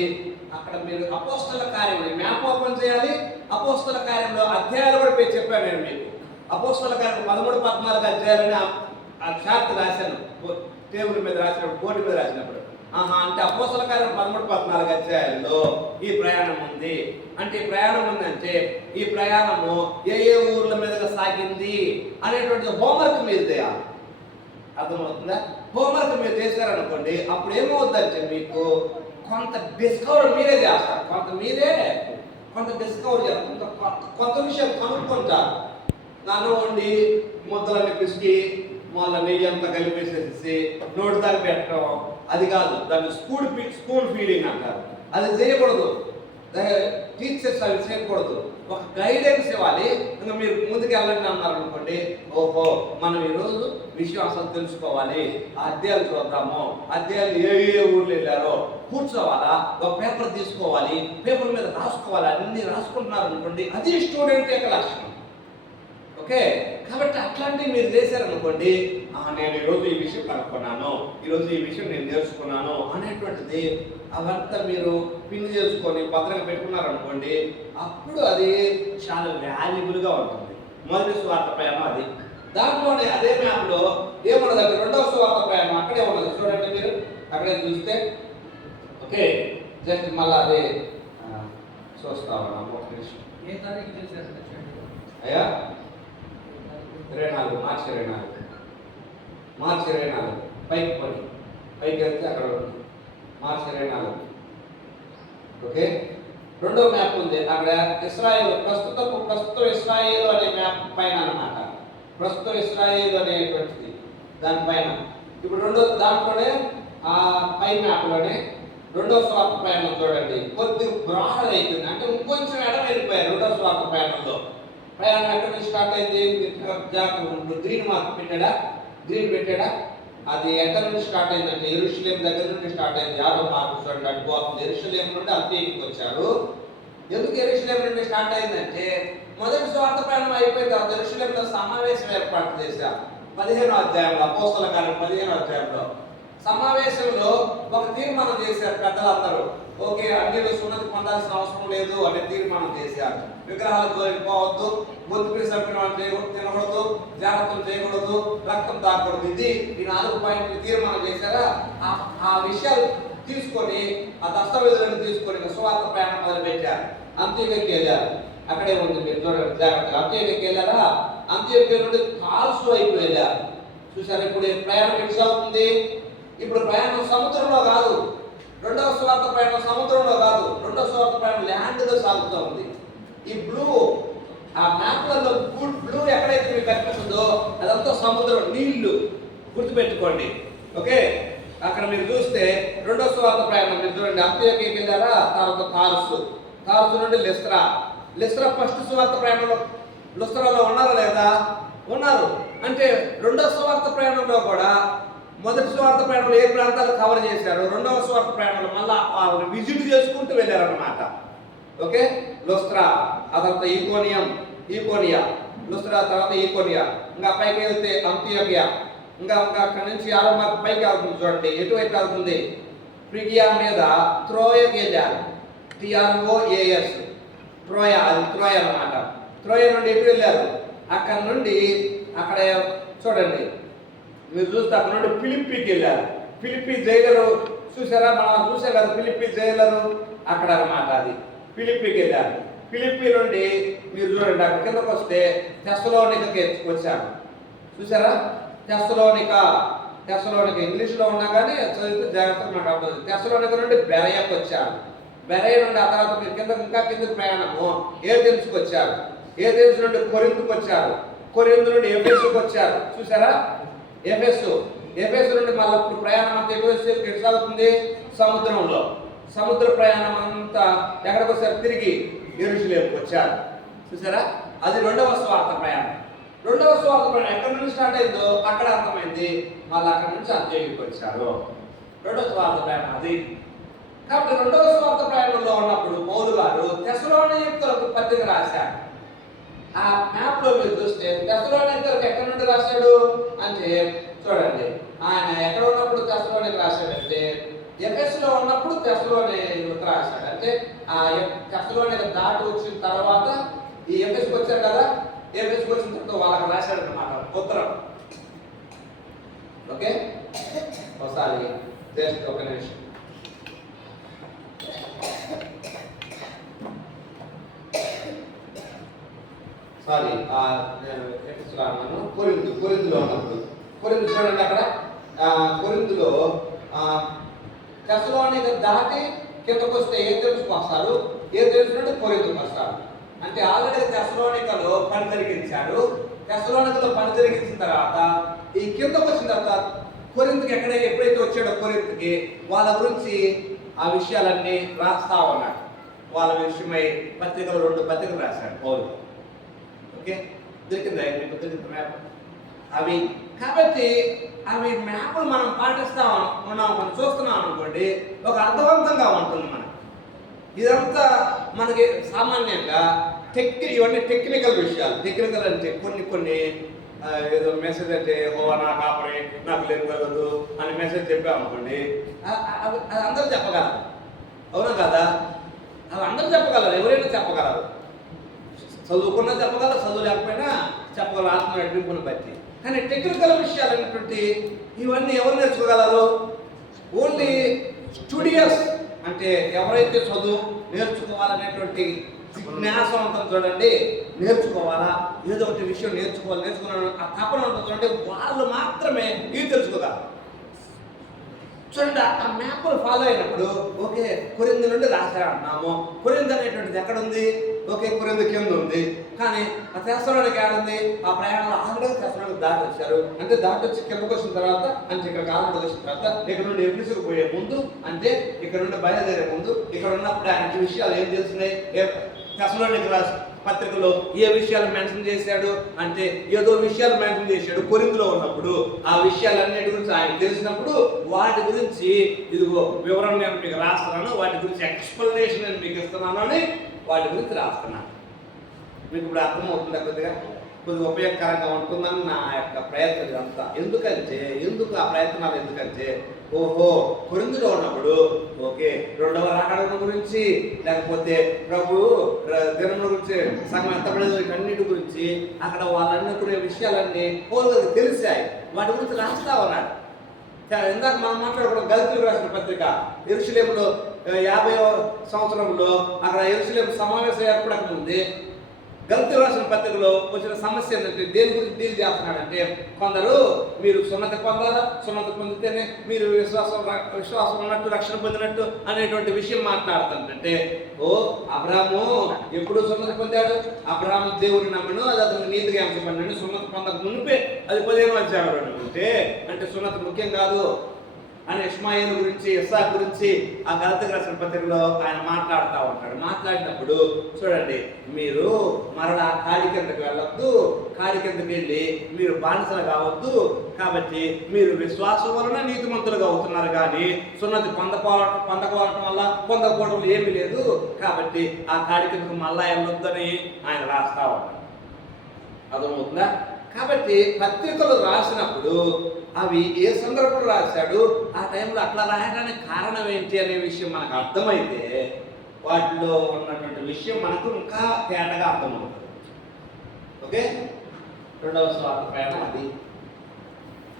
అక్కడ మీరు అపోస్తల కార్యం మ్యాప్ ఓపెన్ చేయాలి, అపోస్తల కార్యంలో అధ్యాయాలు కూడా పేరు చెప్పాను నేను మీకు. అపోస్తల కార్యం 13, 14 అధ్యాయాలని ఆ చార్ట్ రాశాను, టేబుల్ మీద రాసినప్పుడు, బోర్డు మీద రాసినప్పుడు. అంటే అపోస్తల కార్యం 13, 14 అధ్యాయాల్లో ఈ ప్రయాణం ఉంది. అంటే ఈ ప్రయాణం ఉందంటే ఈ ప్రయాణము ఏ ఏ ఊర్ల మీదుగా సాగింది అనేటువంటి హోంవర్క్ మీరు చేయాలి. అర్థమవుతుందా? హోంవర్క్ మీరు చేశారనుకోండి, అప్పుడు ఏమవుతుందంటే మీకు కొంత డిస్కవర్ మీరే చేస్తారు, కొంత డిస్కవర్ చేస్తారు, కొత్త విషయం కనుక్కుంటారు. అన్నం వండి ముద్దలన్నీ పిసికి మళ్ళీ నెయ్యి అంతా కలిపేసేసి నోటి దాకా పెట్టడం, అది కాదు. దాన్ని స్కూల్ ఫీడింగ్ అంటారు. అది చేయకూడదు. టీచర్స్ అవి చేయకూడదు. ఒక గైడెన్స్ ఇవ్వాలి. ఇంకా మీరు ముందుకు వెళ్ళండి అన్నారు అనుకోండి, ఓహో మనం ఈరోజు విషయం అసలు తెలుసుకోవాలి, ఆ అధ్యాయాలు చూద్దాము, అధ్యాయాలు ఏ ఊర్లు వెళ్ళారో కూర్చోవాలా, ఒక పేపర్ తీసుకోవాలి, పేపర్ మీద రాసుకోవాలి, అన్ని రాసుకుంటున్నారు అనుకోండి, అది స్టూడెంట్ యొక్క లక్షణం. ఓకే, కాబట్టి అట్లాంటివి మీరు చేశారనుకోండి, నేను ఈరోజు ఈ విషయం కనుక్కున్నాను, ఈరోజు ఈ విషయం నేను నేర్చుకున్నాను అనేటువంటిది అవంతా మీరు పిన్ చేసుకొని భద్రంగా పెట్టుకున్నారనుకోండి, అప్పుడు అది చాలా వాల్యుబుల్గా ఉంటుంది. మొదటి సువార్త ప్రయాణం అది. దాంట్లోనే అదే మ్యాప్లో ఏమున్నదంటే రెండవ సువార్త ప్రయాణం అక్కడే ఉన్నది. చూడండి మీరు అక్కడే చూస్తే. ఓకే, జస్ట్ మళ్ళీ అదే చూస్తా ఉన్నాం. ఒక నిమిషం. ఏ తారీఖు చేశారు అయ్యా? 24 మార్చి 24 పైకి వెళ్తే అక్కడ ఉంది మార్చి 24. ఓకే, రెండో మ్యాప్ ఉంది అక్కడ. ఇస్రాయేల్ ప్రస్తుతం ఇస్రాయేల్ అనే మ్యాప్ పైన అన్నమాట. ప్రస్తుతం ఇస్రాయేల్ అనేటువంటిది దానిపైన. ఇప్పుడు దాంట్లోనే ఆ పై మ్యాప్లోనే రెండో స్వార్థ ప్రయాణం చూడండి, కొద్దిగా బ్రాడ్ అయిపోయింది. అంటే ఇంకొంచెం ఎడం వెళ్ళిపోయారు రెండో స్వార్థ ప్రయాణంలో. ప్రయాణం ఎక్కడి నుంచి స్టార్ట్ అయింది? గ్రీన్ మార్క్ పెట్టాడా? అది ఎక్కడి నుంచి స్టార్ట్ అయిందంటే యెరూషలేం దగ్గర నుండి స్టార్ట్ అయింది. యాదవ మార్కు చూడండి, అటు పోతుంది. యెరూషలేం నుండి అంత్యోక్యకి వచ్చారు. ఎందుకు యెరూషలేం నుండి స్టార్ట్ అయిందంటే మొదటి స్వార్థ ప్రయాణం అయిపోయిన తర్వాత యెరూషలేంలో సమావేశం ఏర్పాటు చేశారు. 15వ అధ్యాయంలో, అపోస్తల కార్యం 15వ అధ్యాయంలో సమావేశంలో ఒక తీర్మానం చేశారు పెద్దలందరూ. ఓకే, అన్యులు సున్నతి పొందాల్సిన అవసరం లేదు అనే తీర్మానం చేశారు. విగ్రహాలు పోవద్దు, బొత్తుపై చంపిన వాళ్ళు తినకూడదు, జాగ్రత్తలు చేయకూడదు, రక్తం తాగకూడదు. ఇది ఈ 4 పాయింట్లు తీర్మానం చేశారా? ఆ విషయాలు తీసుకొని, ఆ దస్తావేజులను తీసుకొని సువార్త ప్రయాణం మొదలు పెట్టారు. అంత్యోక్యకి వెళ్ళారు. అక్కడే ఉంది, మీరు చూడండి జాగ్రత్తగా. అంత్యోక్యకి వెళ్ళారా? అంత్యోక్య నుండి తార్సు వైపు వెళ్ళారు. చూసారు? ఇప్పుడు ప్రయాణం ఎటు సాగుతుంది? ఇప్పుడు ప్రయాణం సముద్రంలో కాదు. రెండవ సువార్త ప్రయాణం సముద్రంలో కాదు. రెండవ సువార్త ప్రయాణం ల్యాండ్లో సాగుతూ ఉంది. ఈ బ్లూ, ఆ మ్యాప్లలో బ్లూ ఎక్కడైతే మీకు కనిపిస్తుందో అదంతా సముద్రం, నీళ్లు. గుర్తుపెట్టుకోండి. ఓకే, అక్కడ మీరు చూస్తే రెండో సువార్త ప్రయాణం మీరు చూడండి. అంత్యోక్యకి వెళ్ళారా? తర్వాత తార్సు నుండి లిస్త్రా ఫస్ట్ సువార్త ప్రయాణంలో లుస్త్రాలో ఉన్నారా లేదా? ఉన్నారు. అంటే రెండో సువార్త ప్రయాణంలో కూడా మొదటి స్వార్థ ప్రయాణంలో ఏ ప్రాంతాలు కవర్ చేశారు, రెండవ స్వార్థ ప్రయాణంలో మళ్ళీ విజిట్ చేసుకుంటూ వెళ్ళారన్నమాట. ఓకే, లుస్త్రా, ఆ తర్వాత ఈకోనియా, లుస్త్రా తర్వాత ఈకోనియా, ఇంకా పైకి వెళ్తే అంత్యోక్య, ఇంకా అక్కడి నుంచి 6వ మార్కు పైకి వెళ్తుంది. చూడండి ఎటువైపు వెళ్తుంది? ఫ్రిగియా మీద త్రోయకి వెళ్ళారు. TROAS, ట్రోయా, అది ట్రోయా అన్నమాట. ట్రోయా నుండి ఎటు వెళ్ళారు? అక్కడ నుండి అక్కడ చూడండి మీరు చూస్తే అక్కడ నుండి ఫిలిప్పీకి వెళ్ళారు. ఫిలిప్పీ జైలరు చూసారా? మనం చూసాం కదా ఫిలిప్పీ జైలరు అక్కడ అన్నమాట. అది ఫిలిప్పీకి వెళ్ళారు. ఫిలిప్పీ నుండి మీరు చూడండి అక్కడ కిందకు వస్తే తెస్సలోనికకి వచ్చారు. చూసారా? తెస్సలోనిక ఇంగ్లీష్లో ఉన్నా కానీ చదివితే జాగ్రత్తగా నాకు అర్థం. తెస్సలోనిక నుండి బెరయకు వచ్చారు. బెరయ నుండి ఆ తర్వాత మీరు కిందకు ప్రయాణము ఏథెన్స్కి వచ్చారు. ఏథెన్స్ నుండి కొరింథుకు వచ్చారు. కొరింథు నుండి ఎఫెసుకు వచ్చారు. చూసారా? ఎఫెసు నుండి మళ్ళీ ప్రయాణం అంతా ఎటు సాగుతుంది? సముద్రంలో. సముద్ర ప్రయాణం అంతా ఎక్కడికి వచ్చారు? తిరిగి యెరూషలేముకి వచ్చారు. చూసారా? అది రెండవ స్వార్థ ప్రయాణం. రెండవ స్వార్థ ప్రయాణం ఎక్కడి నుంచి స్టార్ట్ అయిందో అక్కడ అర్థమైంది. మళ్ళీ అక్కడి నుంచి అంత్యోక్యకి వచ్చారు. రెండవ స్వార్థ ప్రయాణం అది. కాబట్టి రెండవ స్వార్థ ప్రయాణంలో ఉన్నప్పుడు పౌలు గారు తెస్సలోనికీయులకు పత్రిక రాశారు. ఆ మ్యాప్లో మీరు చూస్తే తెస్సలోనికీయులకు ఎక్కడి నుండి రాశాడు అంటే చూడండి, ఆయన ఎక్కడ ఉన్నప్పుడు తెస్సలోనికీయులకు రాశాడంటే ఎఫెస్లో ఉన్నప్పుడు తెస్సలోని రాశాడు. అంటే ఆ తెస్సలోని దాటి వచ్చిన తర్వాత ఈ ఎఫెస్కి వచ్చారు కదా, ఎఫెస్కి వచ్చిన తర్వాత వాళ్ళకి రాశాడు అన్నమాట ఉత్తరం. ఓకే, ఒకసారి జస్ట్ ఒక నిమిషం. సారీ, నేను ఎఫెస్లో అన్నాను, కొరింథులో ఉన్నప్పుడు. కొరింథు చూడండి, అక్కడ కొరింథులో తెస్సలోనిక దాటి కిందకు వస్తే ఏ తెలుసుకు వస్తారు, ఏ తెలుసుకుంటే కొరింథుకు వస్తారు. అంటే ఆల్రెడీ తెస్సలోనికలో పని జరిగించాడు. తెస్సలోనికలో పని జరిగించిన తర్వాత ఈ కిందకు వచ్చిన తర్వాత కొరింథుకి ఎప్పుడైతే వచ్చాడో కొరింథుకి వాళ్ళ గురించి ఆ విషయాలన్నీ రాస్తా ఉన్నాడు. వాళ్ళ విషయమై పత్రికలు 2 పత్రికలు రాశాడు పౌలు. ఓకే, దొరికిందా మీకు? దొరికింది మ్యాప్ అవి. కాబట్టి అవి మ్యాప్లు మనం పాటిస్తా ఉన్నాం, మనం చూస్తున్నాం అనుకోండి, ఒక అర్థవంతంగా ఉంటుంది మనకి. ఇదంతా మనకి సామాన్యంగా ఇవన్నీ టెక్నికల్ విషయాలు. టెక్నికల్ అంటే కొన్ని ఏదో మెసేజ్ అంటే నా కాపరి నాకు లేకగలదు అని మెసేజ్ చెప్పామనుకోండి, అది అందరూ చెప్పగలరు. అవునా కదా? అవి అందరూ చెప్పగలరు, ఎవరైనా చెప్పగలరు. చదువుకున్నా చెప్పగలరు, చదువు లేకపోయినా చెప్పగలరు, ఆత్మ నడిపింపుని బట్టి. కానీ టెక్నికల్ విషయాలు అనేటువంటి ఇవన్నీ ఎవరు నేర్చుకోగలరు? ఓన్లీ స్టూడియస్, అంటే ఎవరైతే చదువు నేర్చుకోవాలనేటువంటి జిజ్ఞాస ఉంటుంది చూడండి, నేర్చుకోవాలా, ఏదో ఒకటి విషయం నేర్చుకోవాలని ఆ తపన ఉంటుంది చూడండి, వాళ్ళు మాత్రమే ఇవి తెలుసుకోగలరు. చూడండి, ఆ మ్యాప్లు ఫాలో అయినప్పుడు ఓకే కొరింథు నుండి రాశారంటున్నాము. కొరింథు అనేటువంటిది ఎక్కడ ఉంది? ఓకే, కొరింథు కింద ఉంది. కానీ ఆ తెస్సలోనిక ఏడుంది? ఆ ప్రయాణంలో ఆల్రెడీ తెస్సలోనిక దాటి వచ్చారు. అంటే దాటి వచ్చి కిందకు వచ్చిన తర్వాత, అంటే ఇక్కడ కాలంలో వచ్చిన తర్వాత, ఇక్కడ నుండి ఎఫెసుకు పోయే ముందు, అంటే ఇక్కడ నుండి బయలుదేరే ముందు, ఇక్కడ ఉన్నప్పుడు ఆయన విషయాలు ఏం తెలుస్తున్నాయి? తెస్సలోనిక పత్రికలో ఏ విషయాలు మెన్షన్ చేశాడు అంటే ఏదో విషయాలు మెన్షన్ చేశాడు కొరింథులో ఉన్నప్పుడు. ఆ విషయాలన్నిటి గురించి ఆయన తెలిసినప్పుడు వాటి గురించి ఇదిగో వివరణ నేను మీకు రాస్తున్నాను, వాటి గురించి ఎక్స్ప్లెనేషన్ నేను మీకు ఇస్తున్నాను అని వాటి గురించి రాస్తున్నాను. మీకు ఇప్పుడు అర్థమవుతుందా? కొద్దిగా ఉపయోగకరంగా ఉంటుందని నా యొక్క ప్రయత్నం ఇదంతా. ఎందుకు ఆ ప్రయత్నాలు? ఎందుకంటే ఓహో కొరింథులో ఉన్నప్పుడు ఓకే రెండవ రాకడ గురించి, లేకపోతే ప్రభు దినముల గురించి, సంఘం ఎంత పడేదో వీటన్నిటి గురించి అక్కడ వాళ్ళు అనుకునే విషయాలన్నీ పౌలుకు తెలిసాయి. వాటి గురించి రాస్తా ఉన్నాడు. ఇందాక మనం మాట్లాడుకోవడం గలతీయులకు రాసిన పత్రిక, యెరూషలేములో 50వ సంవత్సరంలో అక్కడ యెరూషలేము సమావేశం ఏర్పడక ముందే గలతీయులకు రాసిన పత్రికలో వచ్చిన సమస్య ఏంటంటే దేని గురించి డీల్ చేస్తున్నాడంటే, కొందరు మీరు సున్నతి పొందాలా, సున్నతి పొందితేనే మీరు విశ్వాసం ఉన్నట్టు, రక్షణ పొందినట్టు అనేటువంటి విషయం మాట్లాడుతుంటే, అబ్రాహాము ఎప్పుడు సున్నతి పొందాడు? అబ్రాహాము దేవుని నమ్మను, అది అతను నీతిగా ఎంచబడినాడు. సున్నతి పొందక మునిపే అది 15వ అధ్యాయంలో అంటే సున్నతి ముఖ్యం కాదు అని ఇష్మాయేలు గురించి, ఇస్సాకు గురించి ఆ గలతీయులకు రాసిన పత్రికలో ఆయన మాట్లాడుతూ ఉంటాడు. మాట్లాడినప్పుడు చూడండి, మీరు మరలా కాడి కిందకి వెళ్ళొద్దు, కాడి కిందకి వెళ్ళి మీరు బానిసలు కావద్దు. కాబట్టి మీరు విశ్వాసం వలన నీతిమంతులుగా అవుతున్నారు, కానీ సున్నతి పొందకపోవడం వల్ల పొందకపోవడం ఏమీ లేదు. కాబట్టి ఆ కాడి కిందకు మళ్ళా వెళ్ళొద్దని ఆయన రాస్తా ఉంటాడు. అర్థమవుతుందా? కాబట్టి పత్రికలు రాసినప్పుడు అవి ఏ సందర్భంలో రాశాడు, ఆ టైంలో అట్లా రాయడానికి కారణం ఏంటి అనే విషయం మనకు అర్థమైతే వాటిలో ఉన్నటువంటి విషయం మనకు ఇంకా తేటగా అర్థమవుతుంది. ఓకే, రెండవ స్వార్థ ప్రయాణం అది.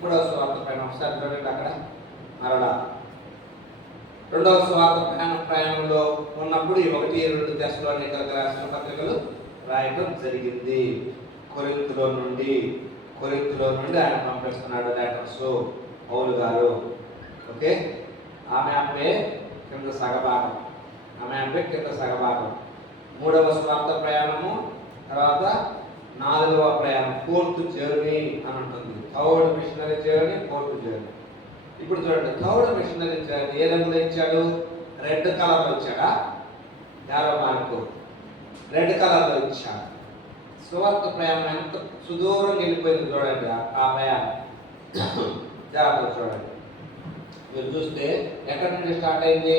మూడవ స్వార్థ ప్రయాణం ఒకసారి చూడండి, అక్కడ మరలా రెండవ స్వార్థ ప్రయాణంలో ఉన్నప్పుడు ఈ 1-2 తెస్సలోనికలకు రాసిన పత్రికలు రాయడం జరిగింది. కొరింథులో నుండి ఆయన పంపిస్తున్నాడు లెటర్స్ పౌలు గారు. ఓకే, ఆమె కింద సగభాగం. మూడవ స్వార్థ ప్రయాణము, తర్వాత 4వ ప్రయాణం, 4th జర్నీ అని ఉంటుంది. 3rd machinery journey, 4th journey. ఇప్పుడు చూడండి, 3rd మిషనరీ జర్నీ ఏ రంగులో ఇచ్చాడు? రెడ్ కలర్లో ఇచ్చాడా? యారో మార్కు రెడ్ కలర్లో ఇచ్చాడు. సువార్త ప్రయాణం ఎంత సుదూరం వెళ్ళిపోయింది చూడండి. ఆ ప్రయాణం జాగ్రత్తగా చూడండి. మీరు చూస్తే ఎక్కడి నుండి స్టార్ట్ అయింది?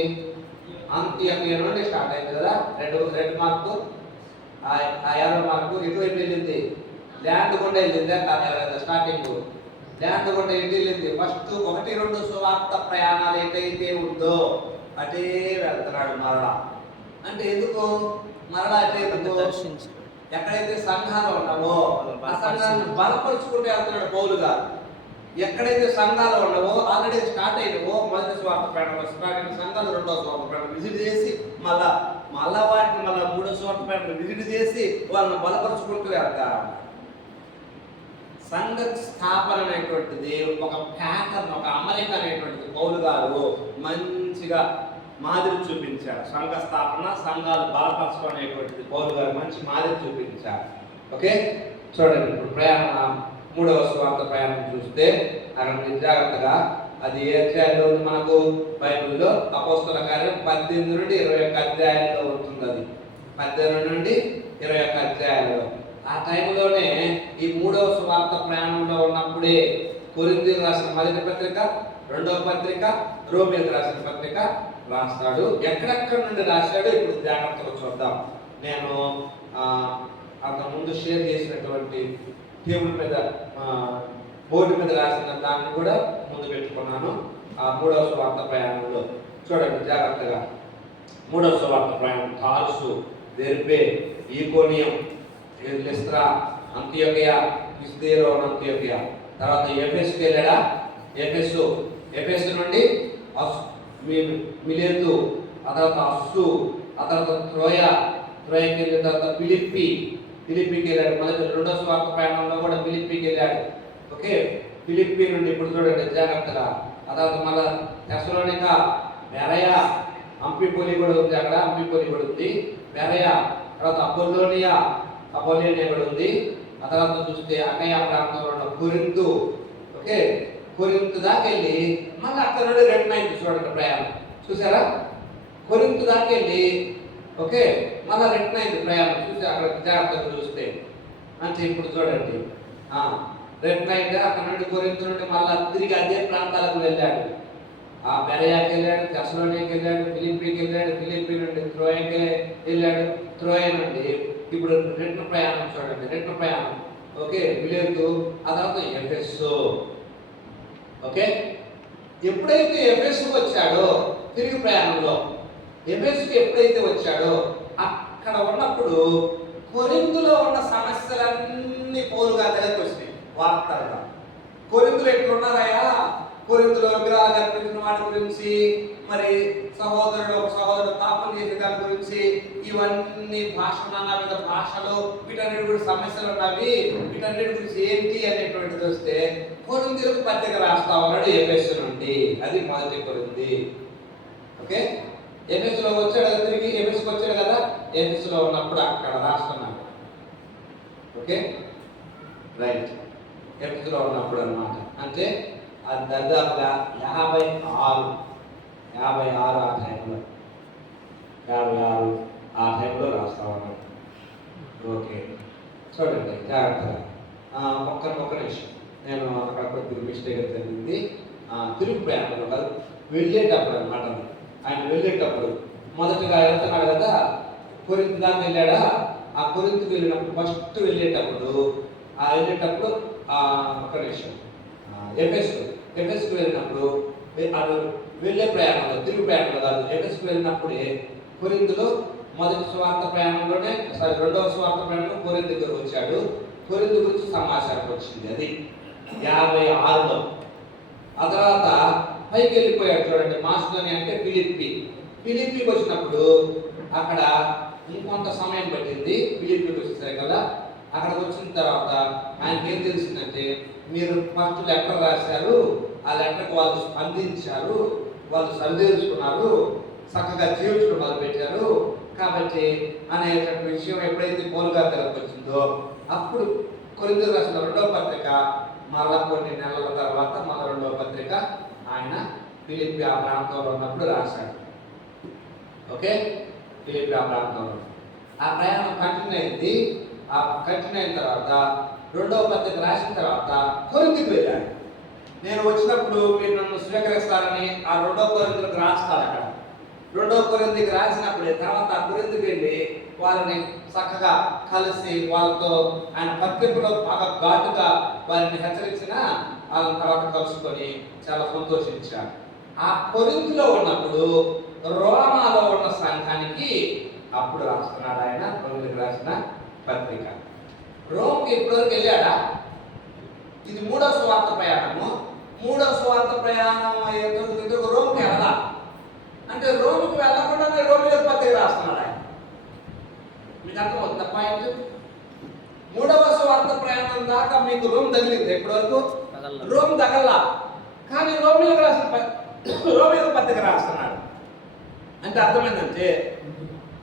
అంత్యోకియా నుండి స్టార్ట్ అయింది కదా. రెడ్ మార్కు, ఆ యారో మార్కు ఎటువైపు వెళ్ళింది? ల్యాండ్ కూడా వెళ్ళింది. స్టార్టింగ్ ల్యాండ్ కూడా ఎటు వెళ్ళింది? ఫస్ట్ 1-2 సువార్త ప్రయాణాలు ఎటైతే ఉందో అటే వెళ్తున్నాడు మరలా. అంటే ఎందుకు మరలా అటే ఎందుకు? ఎక్కడైతే సంఘాలు ఉన్నావో ఆ సంఘాలను బలపరుచుకుంటూ వెళ్తున్నాడు పౌలు గారు. ఎక్కడైతే సంఘాలు ఉన్నావో ఆల్రెడీ స్టార్ట్ అయినవో మొదటి స్వార్థ ప్రయాణంలో స్టార్ట్ అయిన సంఘాలు రెండో స్వార్థ ప్రయాణం విజిట్ చేసి మళ్ళా వాటిని మూడో స్వార్థ ప్రయాణం విజిట్ చేసి వాళ్ళని బలపరుచుకుంటూ వెళ్తారు. సంఘ స్థాపన అనేటువంటిది ఒక ప్యాటర్న్, ఒక అమరిక అనేటువంటిది పౌలు గారు మంచిగా మాదిరి చూపించారు. సంఘ స్థాపన, సంఘాలు బలపరచుకునేటువంటిది పౌలు గారు మంచి మాదిరి చూపించారు. ఓకే, చూడండి ఇప్పుడు ప్రయాణం మూడవ స్వార్థ ప్రయాణం చూస్తే అక్కడ జాగ్రత్తగా అది ఏ అధ్యాయంలో ఉంది మనకు బైబిల్లో? అపోస్తల కార్యం 18 నుండి 21 అధ్యాయాల్లో ఉంటుంది. అది 18 నుండి 21 అధ్యాయాల్లో. ఆ టైంలోనే ఈ మూడవ స్వార్థ ప్రయాణంలో ఉన్నప్పుడే కొరింథీయులకు రాసిన మొదటి పత్రిక, రెండవ పత్రిక, రోమీయులకు రాసిన పత్రిక రాస్తాడు. ఎక్కడెక్కడ నుండి రాశాడు ఇప్పుడు జాగ్రత్తగా చూద్దాం. నేను అంతకుముందు షేర్ చేసినటువంటి టేబుల్ మీద బోర్డు మీద రాసిన దాన్ని కూడా ముందు పెట్టుకున్నాను. ఆ మూడవ సువార్త ప్రయాణంలో చూడండి జాగ్రత్తగా. మూడవ సువార్త ప్రయాణం తార్సు, దెర్బే, ఈకోనియం, లిస్త్రా, అంతియోకియా, పిసిదియలోని అంతియోకియా, తర్వాత ఎఫెసుకి వెళ్ళాడా? ఎఫెసు నుండి మిలేతు, ఆ తర్వాత అస్సు, ఆ తర్వాత త్రోయకి వెళ్ళిన తర్వాత ఫిలిప్పీకి వెళ్ళాడు. మొదటి రెండో స్వార్థ ప్రయాణంలో కూడా ఫిలిప్పీకి వెళ్ళాడు. ఓకే, ఫిలిప్పీ నుండి ఇప్పుడు చూడండి జాగ్రత్తగా. ఆ తర్వాత మళ్ళా తెస్సలోనిక, బెరయా, అంఫిపోలి కూడా ఉంది. అక్కడ అంఫిపోలి కూడా ఉంది. బెరయా, తర్వాత అపోలోనియా కూడా ఉంది. ఆ తర్వాత చూస్తే అకయ ప్రాంతంలో ఉన్న కొరింథు. ఓకే, కొరింథు దాకా వెళ్ళి మళ్ళీ అక్కడ నుండి రిటర్న్ అయింది. చూడండి ప్రయాణం చూసారా? కొరింథు దాకా వెళ్ళి ఓకే మళ్ళీ రిటర్న్ అయింది ప్రయాణం. చూసి అక్కడ జాగ్రత్తగా చూస్తే అంటే ఇప్పుడు చూడండి రిటర్న్ అయితే అక్కడ నుండి కొరింథు నుండి మళ్ళీ తిరిగి అదే ప్రాంతాలకు వెళ్ళాడు. ఆ బెరయాకి వెళ్ళాడు, తెస్సలోనికకి వెళ్ళాడు, ఫిలిప్పీకి వెళ్ళాడు, ఫిలిప్పీ నుండి త్రోయకి వెళ్ళాడు, త్రోయ నుండి ఇప్పుడు రిటర్న్ ప్రయాణం చూడండి. రిటర్న్ ప్రయాణం ఓకే మిలేతు, ఆ తర్వాత ఎఫెసు. ఓకే, ఎప్పుడైతే ఎఫెసుకు వచ్చాడో తిరిగి ప్రయాణంలో ఎఫెసుకు ఎప్పుడైతే వచ్చాడో అక్కడ ఉన్నప్పుడు కొరింథులో ఉన్న సమస్యలన్నీ పౌలు గారి దగ్గరికి వచ్చినాయి వార్తలుగా. కొరింథులు ఎట్లున్నారయ్యా? కొరింథులో విగ్రహాలు కనిపించిన వాటి గురించి, మరి సహోదరుడు పాపం చేసే దాని గురించి, ఇవన్నీ వివిధ భాషలు, వీటన్నిటి గురించి సమస్యలు ఉన్నవి, వీటన్నిటి గురించి ఏంటి అనేటువంటిది వస్తే కొరింథీయులకు పత్రిక రాస్తా ఉన్నాడు ఎఫెసు నుండి. అది మొదటి కొరింథీ. ఓకే, ఎఫెసులో వచ్చాడు కదా, తిరిగి ఎఫెసుకు వచ్చాడు కదా. ఎఫెసులో ఉన్నప్పుడు అక్కడ రాస్తున్నాడు. ఓకే రైట్, ఎఫెసులో ఉన్నప్పుడు అన్నమాట. అంటే అది దాదాపుగా 56 ఆ టైంలో రాస్తా ఉన్నాడు. ఓకే చూడండి జాగ్రత్తగా. ఒక్క నిమిషం, నేను అక్కడ కొద్దిగా మిస్టేక్ జరిగింది. తిరుగు ప్రయాణంలో కాదు, వెళ్ళేటప్పుడు అనమాట. ఆయన వెళ్ళేటప్పుడు మొదటగా వెళ్తున్నాడు కదా, కొరింథు దాకా వెళ్ళాడా? ఆ కొరింథుకు వెళ్ళినప్పుడు ఫస్ట్ వెళ్ళేటప్పుడు ఒక్క నిమిషం, ఎఫెసుకు వెళ్ళినప్పుడు అది వెళ్ళే ప్రయాణంలో, తిరుగు ప్రయాణంలో కాదు, ఎఫెసుకు వెళ్ళినప్పుడే కొరింథులో మొదటి స్వార్థ ప్రయాణంలోనే రెండవ స్వార్థ ప్రయాణంలో కొరింథు దగ్గరకు వచ్చాడు. కొరింథు గురించి సమాచారం వచ్చింది. అది 56లో. ఆ తర్వాత పైకి వెళ్ళిపోయాడు చూడండి, మాసిదోనియా అంటే ఫిలిప్పీకి వచ్చినప్పుడు అక్కడ ఇంకొంత సమయం పట్టింది. ఫిలిప్పీకి వచ్చేసరికి కదా, అక్కడికి వచ్చిన తర్వాత ఆయనకి ఏం తెలిసిందంటే, మీరు ఫస్ట్ లెటర్ రాశారు, ఆ లెటర్కి వాళ్ళు స్పందించారు, వాళ్ళు సరిదేసుకున్నారు, చక్కగా జీవించడం మొదలుపెట్టారు కాబట్టి అనేటువంటి విషయం ఎప్పుడైతే పౌలు గారి దగ్గరకు వచ్చిందో అప్పుడు కొరింథీయులకు రాసిన రెండవ పత్రిక మళ్ళా కొన్ని నెలల తర్వాత మళ్ళీ రెండవ పత్రిక ఆయన ఫిలిప్పీ ఆ ప్రాంతంలో ఉన్నప్పుడు రాశాడు. ఓకే, ఫిలిప్పీ ఆ ప్రాంతంలో ఆ ప్రయాణం కంటిన్యూ అయింది. ఆ కంటిన్యూ అయిన తర్వాత రెండవ పత్రిక రాసిన తర్వాత కొరింథీకి వెళ్ళాడు. నేను వచ్చినప్పుడు మీరు నన్ను స్వీకరిస్తారని ఆ రెండవ కొరింథీకి రాస్తాను. అక్కడ రెండవ కొరింథీకి రాసినప్పుడే తర్వాత ఆ కొరింథీకి వెళ్ళి వారిని చక్కగా కలిసి వాళ్ళతో ఆయన పత్రికలో బాగా ఘాటుగా వారిని హెచ్చరించిన వాళ్ళ తర్వాత కలుసుకొని చాలా సంతోషించారు. ఆ కొరింథీలో ఉన్నప్పుడు రోమాలో ఉన్న సంఘానికి అప్పుడు రాస్తున్నాడు ఆయన రోమిలకు రాసిన పత్రిక. రోమ్కి ఇప్పటివరకు వెళ్ళాడా? ఇది 3వ సువార్త ప్రయాణము. 3వ సువార్త ప్రయాణం అయ్యేందుకు రోమ్కి వెళ్ళాలా అంటే రోమ్కి వెళ్ళకుండానే రోమిలకు పత్రిక రాస్తున్నాడు ఆయన. మీకు అర్థమవుతుంది పాయింట్? 3వ సువార్త ప్రయాణం దాకా మీకు రోమ్ తగిలింది. ఎప్పటివరకు రోమ్ తగల్లా, కానీ రోమిలకు పత్రిక రాస్తున్నాడు. అంటే అర్థమైందంటే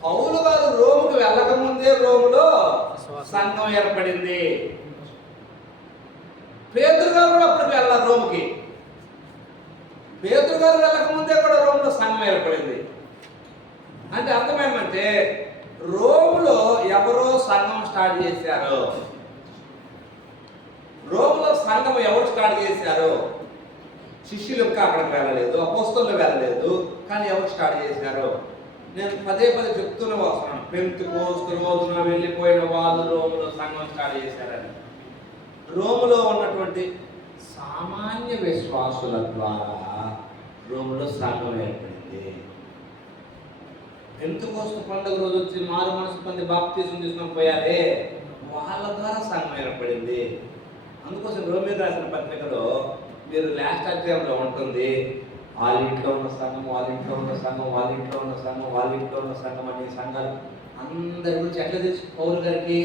పౌలు గారు రోముకు వెళ్ళకముందే రోములో సంఘం ఏర్పడింది. పేతురు గారు కూడా అప్పటికి వెళ్ళాలి రోముకి. పేతురు గారు వెళ్ళకముందే కూడా రోములో సంఘం ఏర్పడింది. అంటే అర్థమేమంటే రోములో ఎవరో సంఘం స్టార్ట్ చేశారు. రోములో సంఘం ఎవరు స్టార్ట్ చేశారు? శిష్యులు ఇంకా అక్కడికి వెళ్ళలేదు, అపోస్తలులు వెళ్ళలేదు, కానీ ఎవరు స్టార్ట్ చేశారు? నేను పదే చెప్తూనే వస్తున్నాను. పెంతెకోస్తు రోజున వెళ్ళిపోయిన వాళ్ళు రోములో సంఘం స్టార్ట్ చేశారని. రోములో ఉన్నటువంటి సామాన్య విశ్వాసుల ద్వారా రోములో సంఘం ఏర్పడింది. పెంతెకోస్తు పండుగ రోజు వచ్చి మారు మనసు పొంది బాప్తిజం తీసుకొని పోయారే, వాళ్ళ ద్వారా సంఘం ఏర్పడింది. అందుకోసం రోమిలకు రాసిన పత్రికలో మీరు లాస్ట్ అధ్యాయంలో ఉంటుంది, వాళ్ళ ఇంట్లో ఉన్న సంఘం, వాళ్ళ ఇంట్లో ఉన్న సంఘం, వాళ్ళ ఇంట్లో ఉన్న సంఘం, వాళ్ళ ఇంట్లో ఉన్న సంఘం అనే సంఘాలు అందరి గురించి ఎట్లా తెలుసు? పౌలు గారికి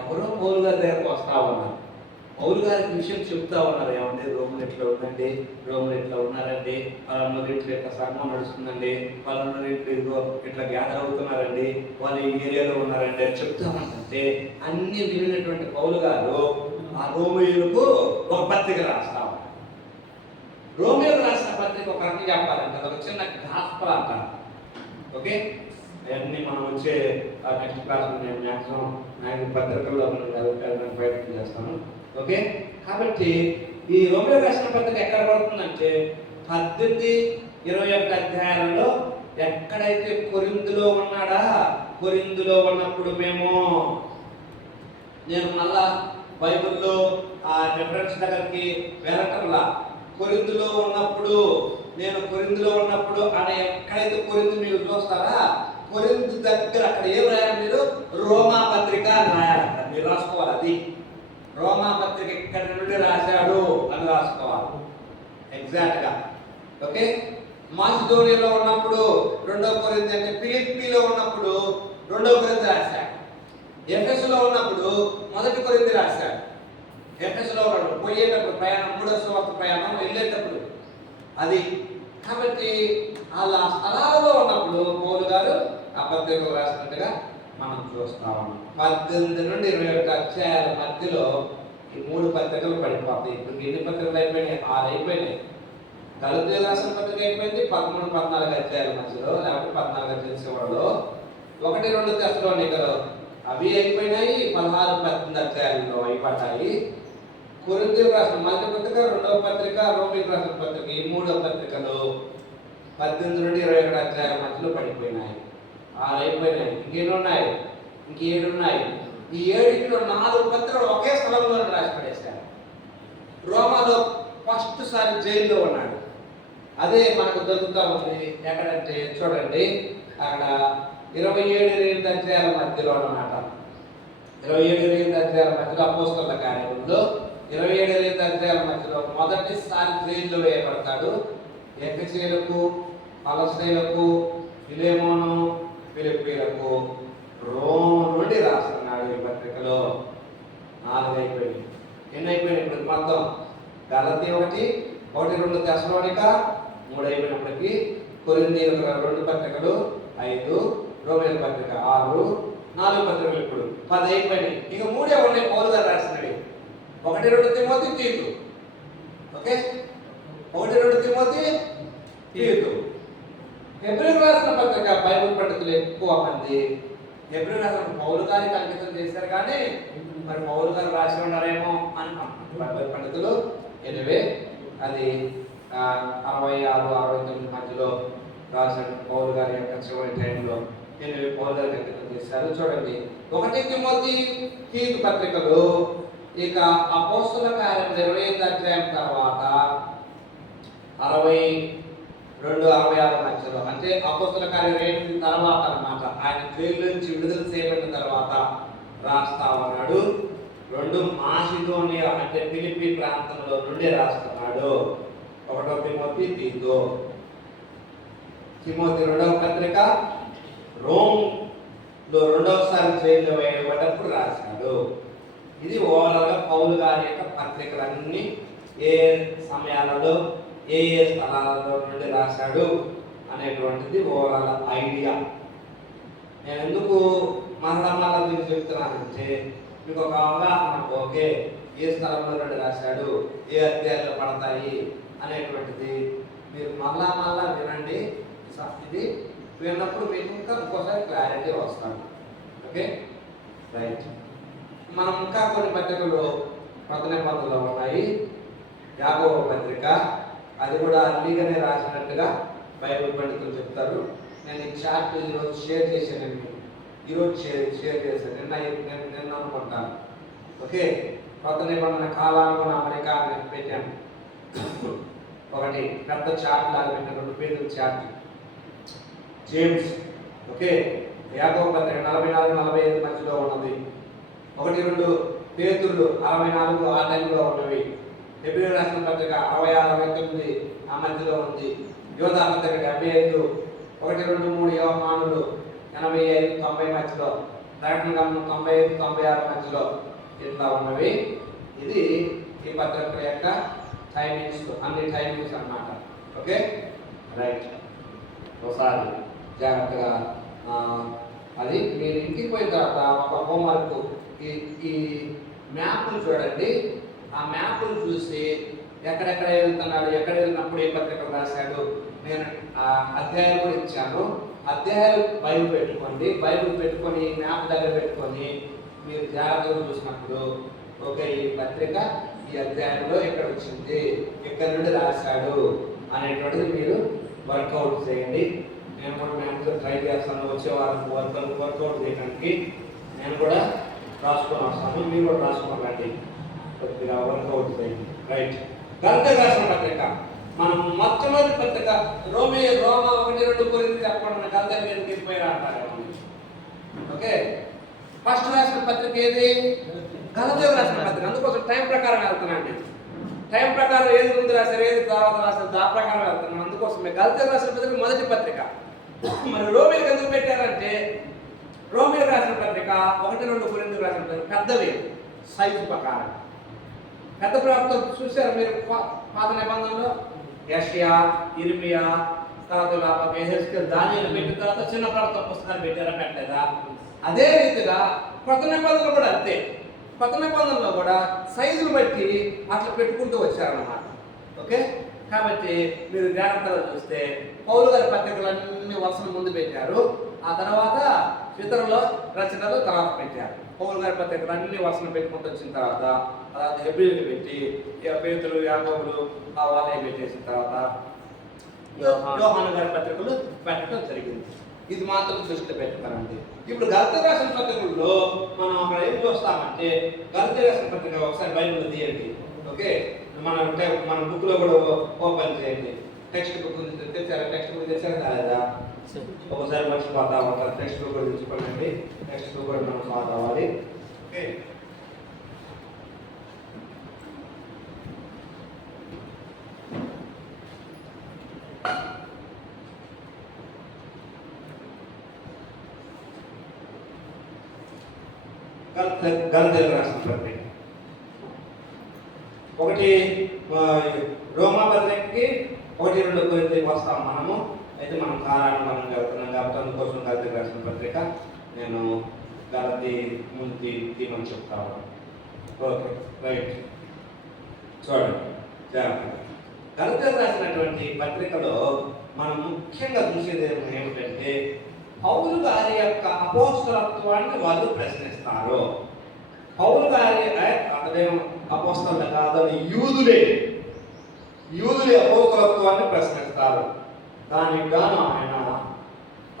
ఎవరో పౌలు గారి దగ్గరకు వస్తా ఉన్నారు. పౌలు గారికి విషయం చెప్తా ఉన్నారు. ఏమంటే రోములు ఎట్లా ఉందండి, రోములు ఎట్లా ఉన్నారండి, వాళ్ళ ఇంట్లో ఇట్లా సంఘం నడుస్తుందండి, వాళ్ళ ఇంట్లో ఇట్లా గ్యాదర్ అవుతున్నారండి, వాళ్ళు ఈ ఏరియాలో ఉన్నారండి అని చెప్తా ఉన్నారంటే అన్ని వినినటువంటి పౌలు గారు ఆ రోమిలకు ఒక పత్రిక రాస్తా ఉన్నారు. రోమిలకు రాసిన పత్రిక ఒక రకంగా చెప్పాలంటే ఒక చిన్న గాస్పల్ అంటారు. ఓకే, అవన్నీ మనం వచ్చే నెక్స్ట్ క్లాస్ నేను మ్యాక్సిమం నాకు పత్రికల్లో ప్రయత్నం చేస్తాను. ఓకే, కాబట్టి ఈ రోమిలకు రాసిన పత్రిక ఎక్కడ పడుతుందంటే 18-21 అధ్యాయాలలో ఎక్కడైతే కొరింథీలో ఉన్నాడా, కొరింథీలో ఉన్నప్పుడు నేను మళ్ళా బైబిల్లో ఆ రెఫరెన్స్ దగ్గరికి వెళ్ళటంలా కొరింథీలో ఉన్నప్పుడు అని ఎక్కడైతే కొరింథీ మీరు చూస్తారా, కొరింథీ దగ్గర అక్కడ ఏం రాయాలి మీరు? రోమా పత్రిక అని రాయాలి. అక్కడ మీరు రాసుకోవాలి. అది రోమా పత్రిక ఇక్కడ నుండి రాశాడు అని రాసుకోవాలి ఎగ్జాక్ట్గా. ఓకే, మాసిదోనియాలో ఉన్నప్పుడు 2వ కొరింథీ అంటే ఫిలిప్పీలో ఉన్నప్పుడు 2వ కొరింథీ రాశాడు. ఎఫెసులో ఉన్నప్పుడు 1 కొరింథీ రాశాడు. ఎఫెసులో ఉన్నాడు పోయేటప్పుడు ప్రయాణం 3వ సువార్త ప్రయాణం వెళ్ళేటప్పుడు అది. కాబట్టి వాళ్ళ స్థలాలలో ఉన్నప్పుడు పౌలు గారు ఆ పత్రికలు రాసినట్టుగా మనం చూస్తా ఉన్నాం. 18-21 అధ్యాయాల మధ్యలో ఈ 3 పత్రికలు పడిపోతాయి. ఇప్పుడు ఎన్ని పత్రికలు అయిపోయినాయి? 6 అయిపోయినాయి. గలతీయులకు రాసిన పత్రిక అయిపోయింది 13-14 అధ్యాయాల మధ్యలో, లేకపోతే 14 అధ్యాయాల చివరిలో. 1-2 తెస్సలోనికలు అవి అయిపోయినాయి. 16-18 అధ్యాయాలలో అయిపోతాయి. కొరింథీయులకు రాసిన మొదటి పత్రిక, 2వ పత్రిక, రోమిలకు రాసిన పత్రిక, ఈ 3వ పత్రికలు 18-21 అధ్యాయాల మధ్యలో పడిపోయినాయి. 6 అయిపోయినాయి. ఇంకెన్ని ఉన్నాయి? ఇంక 7 ఉన్నాయి. ఈ 7లో 4 పత్రికలు ఒకే స్థలంలో రాసి పడేశారు. రోమాలో ఫస్ట్ సారి జైల్లో ఉన్నాడు. అదే మనకు దొరుకుతా ఉంది. ఎక్కడంటే చూడండి, అక్కడ 27 అధ్యాయాల మధ్యలో అన్నమాట. 27 అధ్యాయాల మధ్యలో అపోస్తలుల కార్యములో 27 అధ్యాయాల మధ్యలో మొదటిసారి జైల్లో వేయబడతాడు. ఎఫెసీయులకు, కొలస్సీయులకు, ఫిలెమోను, ఫిలిప్పీలకు రోమ్ నుండి రాస్తున్నాడు. ఈ పత్రికలో 4 అయిపోయింది. ఎన్ని అయిపోయినాయి ఇప్పుడు మొత్తం? గలతీ 1-2 తెస్సలోనిక 3 అయిపోయినప్పటికీ, కొరింథీయులకు 2 పత్రికలు 5, రోమిలకు పత్రిక 6, 4 పత్రికలు ఇప్పుడు 10 అయిపోయినాయి. ఇక 3 ఉన్నాయి పౌలు గారు రాసినవి. 1-2 తిమోతి, తీతు. ఓకే, 1-2 తిమోతి, తీతు. హెబ్రీయులకు రాసిన పత్రిక బైబిల్ పండితులు ఎక్కువ మంది హెబ్రీయులకు రాసిన పౌలు గారికి అంకితం చేశారు, కానీ మరి పౌలు గారు రాసి ఉన్నారేమో అని బైబిల్ పండితులు. ఎనివే అది 66-69 మధ్యలో రాసిన పౌలు గారి యొక్క చివరి టైంలో నేను పౌలు గారు వ్యక్తం చేశారు. చూడండి 1 తిమోతి తీతు పత్రికలు ఇక అపోస్తల కార్యం 25 అధ్యాయం తర్వాత 62, 66 మధ్యలో, అంటే అపోస్తల కార్యం 2 తర్వాత అన్నమాట, ఆయన జైలు నుంచి విడుదల చేయబడిన తర్వాత రాస్తా ఉన్నాడు. 2 మాసిదోనియా అంటే ఫిలిప్పీ ప్రాంతంలో నుండి రాస్తున్నాడు. 1 తిమోతి తీతు, తిమోతి 2వ పత్రిక రోమ్లో 2వసారి జైల్లో వేయబడ్డప్పుడు రాశాడు. ఇది ఓవరాల్గా పౌలు గారి యొక్క పత్రికలన్నీ ఏ సమయాలలో ఏ స్థలాలలో నుండి రాశాడు అనేటువంటిది ఓవరాల్ ఐడియా. నేను ఎందుకు మళ్ళా దీన్ని చెప్తున్నానంటే మీకు ఒక అవగాహన, ఓకే ఏ స్థలంలో నుండి రాశాడు, ఏ అధ్యాయాలు పడతాయి అనేటువంటిది మీరు మళ్ళా వినండి. ఇది విన్నప్పుడు మీకు ఇంకా ఇంకోసారి క్లారిటీ వస్తాను. Okay right. మనం ఇంకా కొన్ని పత్రికలు కొత్త నిబంధనలో ఉన్నాయి. యాకోబు పత్రిక, అది కూడా అర్లీగానే రాసినట్టుగా బైబిల్ పండితులు చెప్తారు. నేను ఈ చార్ట్ ఈరోజు షేర్ చేశాను, ఈరోజు షేర్ చేశాను, నిన్న అనుకుంటాను. ఓకే, కొత్త నిబంధన కాలానుగుణ అమరిక అని పెట్టాను. ఒకటి పెద్ద చార్ట్ లాగా పెట్టాను, 2 పేజీల చార్ట్. జేమ్స్, ఓకే, యాకోబు పత్రిక 44, 45 మధ్యలో ఉన్నది. 1, 2 పేతురులు 64 ఆ టైంలో ఉన్నవి. హెబ్రీయులకు రాసిన పత్రిక 66, 69 ఆ మధ్యలో ఉంది. యోధా పత్రిక 75, 1, 2, 3 యోహానులు 85, 90 మధ్యలో. ప్రకటన గ్రంథం 95, 96 మధ్యలో ఇట్లా ఉన్నవి. ఇది ఈ పత్రిక యొక్క టైమింగ్స్, అన్ని టైమింగ్స్ అన్నమాట. Okay right. ఒకసారి జాగ్రత్తగా అది మీరు ఇంటికి పోయిన తర్వాత ఒక హోంవర్క్, ఈ మ్యాప్ను చూడండి. ఆ మ్యాప్ను చూసి ఎక్కడెక్కడ వెళ్తున్నాడు, ఎక్కడ వెళ్ళినప్పుడు ఏ పత్రికలు రాశాడు, నేను ఆ అధ్యాయాలు కూడా ఇచ్చాను. అధ్యాయాలు బైబిల్ పెట్టుకొని మ్యాప్ దగ్గర పెట్టుకొని మీరు జాగ్రత్తగా చూసినప్పుడు, ఓకే ఈ పత్రిక ఈ అధ్యాయంలో ఎక్కడ వచ్చింది, ఎక్కడి నుండి రాశాడు అనేటువంటిది మీరు వర్కౌట్ చేయండి. నేను కూడా మ్యాథ్స్ ట్రై చేస్తాను. వచ్చే వారం వర్కౌట్ చేయడానికి నేను కూడా రాసుకొని వస్తాను. మీరు కూడా రాసుకోకండి, కొద్దిగా వర్కౌట్ చేయండి. రైట్. గలతీయులకు రాసిన పత్రిక, మనం మొట్టమొదటి పత్రిక రోమా 1, 2 కొరింథీ చెప్పకుండా గలతీయులకు ఎందుకు వెళ్ళిపోయారు అంటారు. ఓకే, ఫస్ట్ రాసిన పత్రిక ఏది? గలతీయులకు రాసిన పత్రిక. అందుకోసం టైం ప్రకారం వెళ్తున్నాండి. టైం ప్రకారం ఏది ముందు రాశారు, ఏది తర్వాత రాశారు, దా ప్రకారం వెళ్తున్నాం. అందుకోసమే గలతీయులకు రాసిన పత్రిక మొదటి పత్రిక. మరి రోమీలకు ఎందుకు పెట్టారంటే, రోమీలకు రాసిన పత్రిక 1, 2 కొరింథీలకు రాసిన పత్రిక పెద్దవి సైజు ప్రకారం. పెద్ద ప్రవక్తలు చూశారు మీరు పాత నిబంధనలో, యెషయా, ఇర్మియా, తర్వాత యెహెజ్కేలు, దానియేలు పెట్టిన తర్వాత చిన్న ప్రవక్త పుస్తకాలు పెట్టారా, పెట్టలేదా? అదే రీతిగా కొత్త నిబంధనలు కూడా అంతే. కొత్త నిబంధనలో కూడా సైజును బట్టి అట్లా పెట్టుకుంటూ వచ్చారన్నమాట. ఓకే, కాబట్టి మీరు జాగ్రత్తగా చూస్తే పౌలు గారి పత్రికలన్నీ వరుసను ముందు పెట్టారు, ఆ తర్వాత ఇతరుల రచనలు తర్వాత పెట్టారు. పౌలు గారి పత్రికలు అన్ని వరుసను పెట్టుకుంటూ వచ్చిన తర్వాత హెబ్రీయులకు పెట్టి పేతురు, యాకోబులు ఆ వాళ్ళే పెట్టేసిన తర్వాత యోహాను గారి పత్రికలు పెట్టడం జరిగింది. ఇది మాత్రం దృష్టిలో పెట్టుకోరండి. ఇప్పుడు గలతీయులకు రాసిన పత్రికల్లో మనం అక్కడ ఏం చూస్తామంటే, గలతీయులకు రాసిన పత్రిక ఒకసారి బైబిల్లో తీయండి. ఓకే, మన బుక్లో కూడా ఓపెన్ చేయండి. టెక్స్ట్ బుక్ తెచ్చారా? టెక్స్ట్ బుక్ తెచ్చారా కాలేదా? ఒకసారి మర్చిపోతా ఉంటారు. టెక్స్ట్ బుక్ కూడా తెచ్చుకోండి. టెక్స్ట్ బుక్ కూడా మనం ఫాలో అవ్వాలి. ఓకే, గలతీయులకు రాసిన పత్రిక 1 రోమా పత్రికకి 1, 2 కొరింథీకి వస్తాం మనము. అయితే మనం కాలానుగుణంగా వెళ్తున్నాం కాబట్టి అందుకోసం గలతీయులకు రాసిన పత్రిక నేను గలతీ ముందు తీమని చెప్తాను. Okay right. చూడండి జాగ్రత్త. గలతీయులకు రాసినటువంటి పత్రికలో మనం ముఖ్యంగా చూసేది ఏమిటంటే, పౌలు గారి యొక్క అపోస్తలత్వాన్ని వాళ్ళు ప్రశ్నిస్తారు. పౌలు గారి అదేమో అపోస్తలు కాదని యూదులే అపోస్తలత్వాన్ని ప్రశ్నిస్తారు. దానికి గాను ఆయన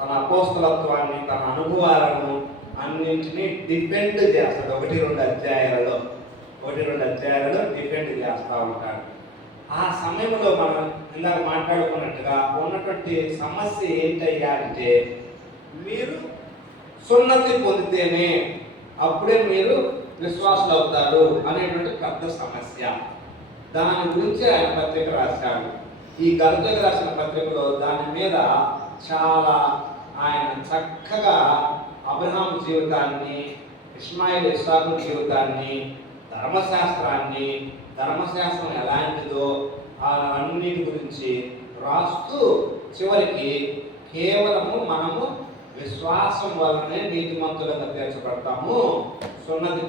తన అపోస్తలత్వాన్ని, తన అనుభవాలను అన్నింటినీ డిపెండ్ చేస్తాడు. 1-2 అధ్యాయాలలో డిపెండ్ చేస్తూ ఉంటాడు. ఆ సమయంలో మనం ఇందాక మాట్లాడుకున్నట్టుగా ఉన్నటువంటి సమస్య ఏంటయ్యా అంటే, మీరు సున్నతి పొందితేనే అప్పుడే మీరు విశ్వాసులు అవుతారు అనేటువంటి పెద్ద సమస్య. దాని గురించి ఆయన పత్రిక రాశాడు. ఈ గలతీయులకు రాసిన పత్రికలో దాని మీద చాలా ఆయన చక్కగా అబ్రహాం జీవితాన్ని, ఇస్మాయిల్ ఇస్సాకు జీవితాన్ని, ధర్మశాస్త్రం ఎలాంటిదో అన్నిటి గురించి రాస్తూ చివరికి కేవలము మనము విశ్వాసం వలనే నీతిమంతులుగా తీర్చబడతాము, సున్నతి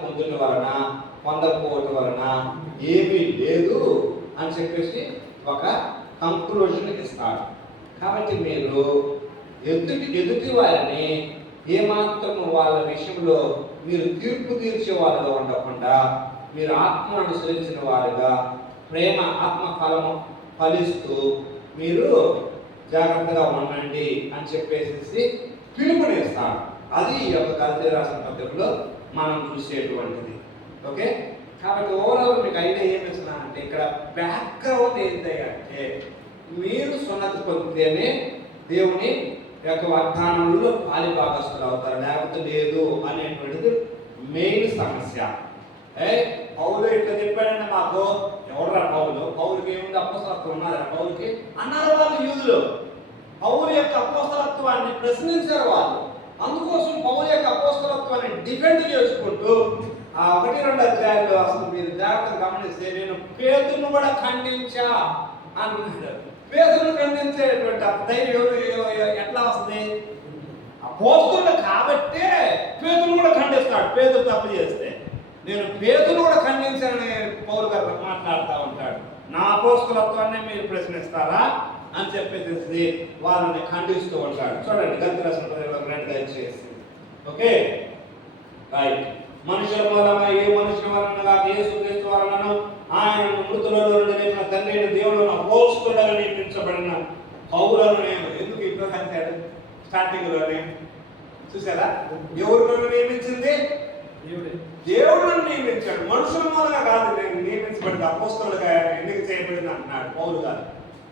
పొందకపోవటం వలన ఏమీ లేదు అని చెప్పేసి ఒక కంక్లూజన్ ఇస్తాడు. కాబట్టి మీరు ఎదుటి వారిని ఏమాత్రం వాళ్ళ విషయంలో మీరు తీర్పు తీర్చే వారిగా ఉండకుండా మీరు ఆత్మను అనుసరించిన వారుగా ప్రేమ ఆత్మ ఫలము ఫలిస్తూ మీరు జాగ్రత్తగా ఉండండి అని చెప్పేసి పిలుపునిస్తాడు. అది ఈ యొక్క గలతీయులకు రాసిన పత్రికలో మనం చూసేటువంటిది. ఓకే, కాబట్టి ఓవరాల్ మీకు ఐడియా ఏమిస్తున్నా అంటే, ఇక్కడ బ్యాక్గ్రౌండ్ ఏంటంటే మీరు సున్నతి పొందితేనే దేవుని యొక్క వాగ్దానంలో పాలిభాగస్తులు అవుతారు, లేకపోతే లేదు అనేటువంటిది మెయిన్ సమస్య. పౌలు ఇట్లా చెప్పాడంటే మాకు ఎవరురా పౌలుకి ఏముంది అపోస్తలత్వం ఉన్నారా పౌలుకి అన్నారు వాళ్ళు యూదులు. పౌలు యొక్క అపోస్తలత్వాన్ని ప్రశ్నించారు వాళ్ళు. అందుకోసం పౌలు యొక్క అపోస్తలత్వాన్ని డిఫెండ్ చేసుకుంటూ ఆ 1-2 అధ్యాయాల్లో అసలు మీరు జాగ్రత్తగా గమనిస్తే, నేను పేతురును కూడా ఖండించా అన్నాడు. పేతురును ఖండించేటువంటి ధైర్యం ఎట్లా వస్తుంది? అపోస్తలుడు కాబట్టే పేతురును కూడా ఖండిస్తాడు. పేతురు తప్పు చేస్తే నేను పేతురును కూడా ఖండించానని పౌలు గారు మాట్లాడుతూ ఉంటాడు. నా అపోస్తలత్వాన్ని మీరు ప్రశ్నిస్తారా అని చెప్పేసి వాళ్ళని ఖండిస్తూ ఉంటాడు. చూడండి గలతీయులకు రాసిన పత్రికలో 2 దయచేసి. Okay right. మనుషుల మూలంగా ఏ మనుషుల వలన యేసుక్రీస్తు వలనను ఆయనను మృతులలో నుండి లేపిన తండ్రి దేవుడు అపోస్తలుడుగా నియమించబడిన పౌలను నేను ఎందుకు ఇప్పుడు కలిశాడు స్టార్టింగ్ లోనే చూసారా? ఎవరు నియమించింది? దేవుడు నియమించాడు. మనుషుల మూలంగా కాదు నేను నియమించబడిన అపోస్తలుడుగా ఎందుకు చేయబడింది అంటున్నాడు పౌలు గారు.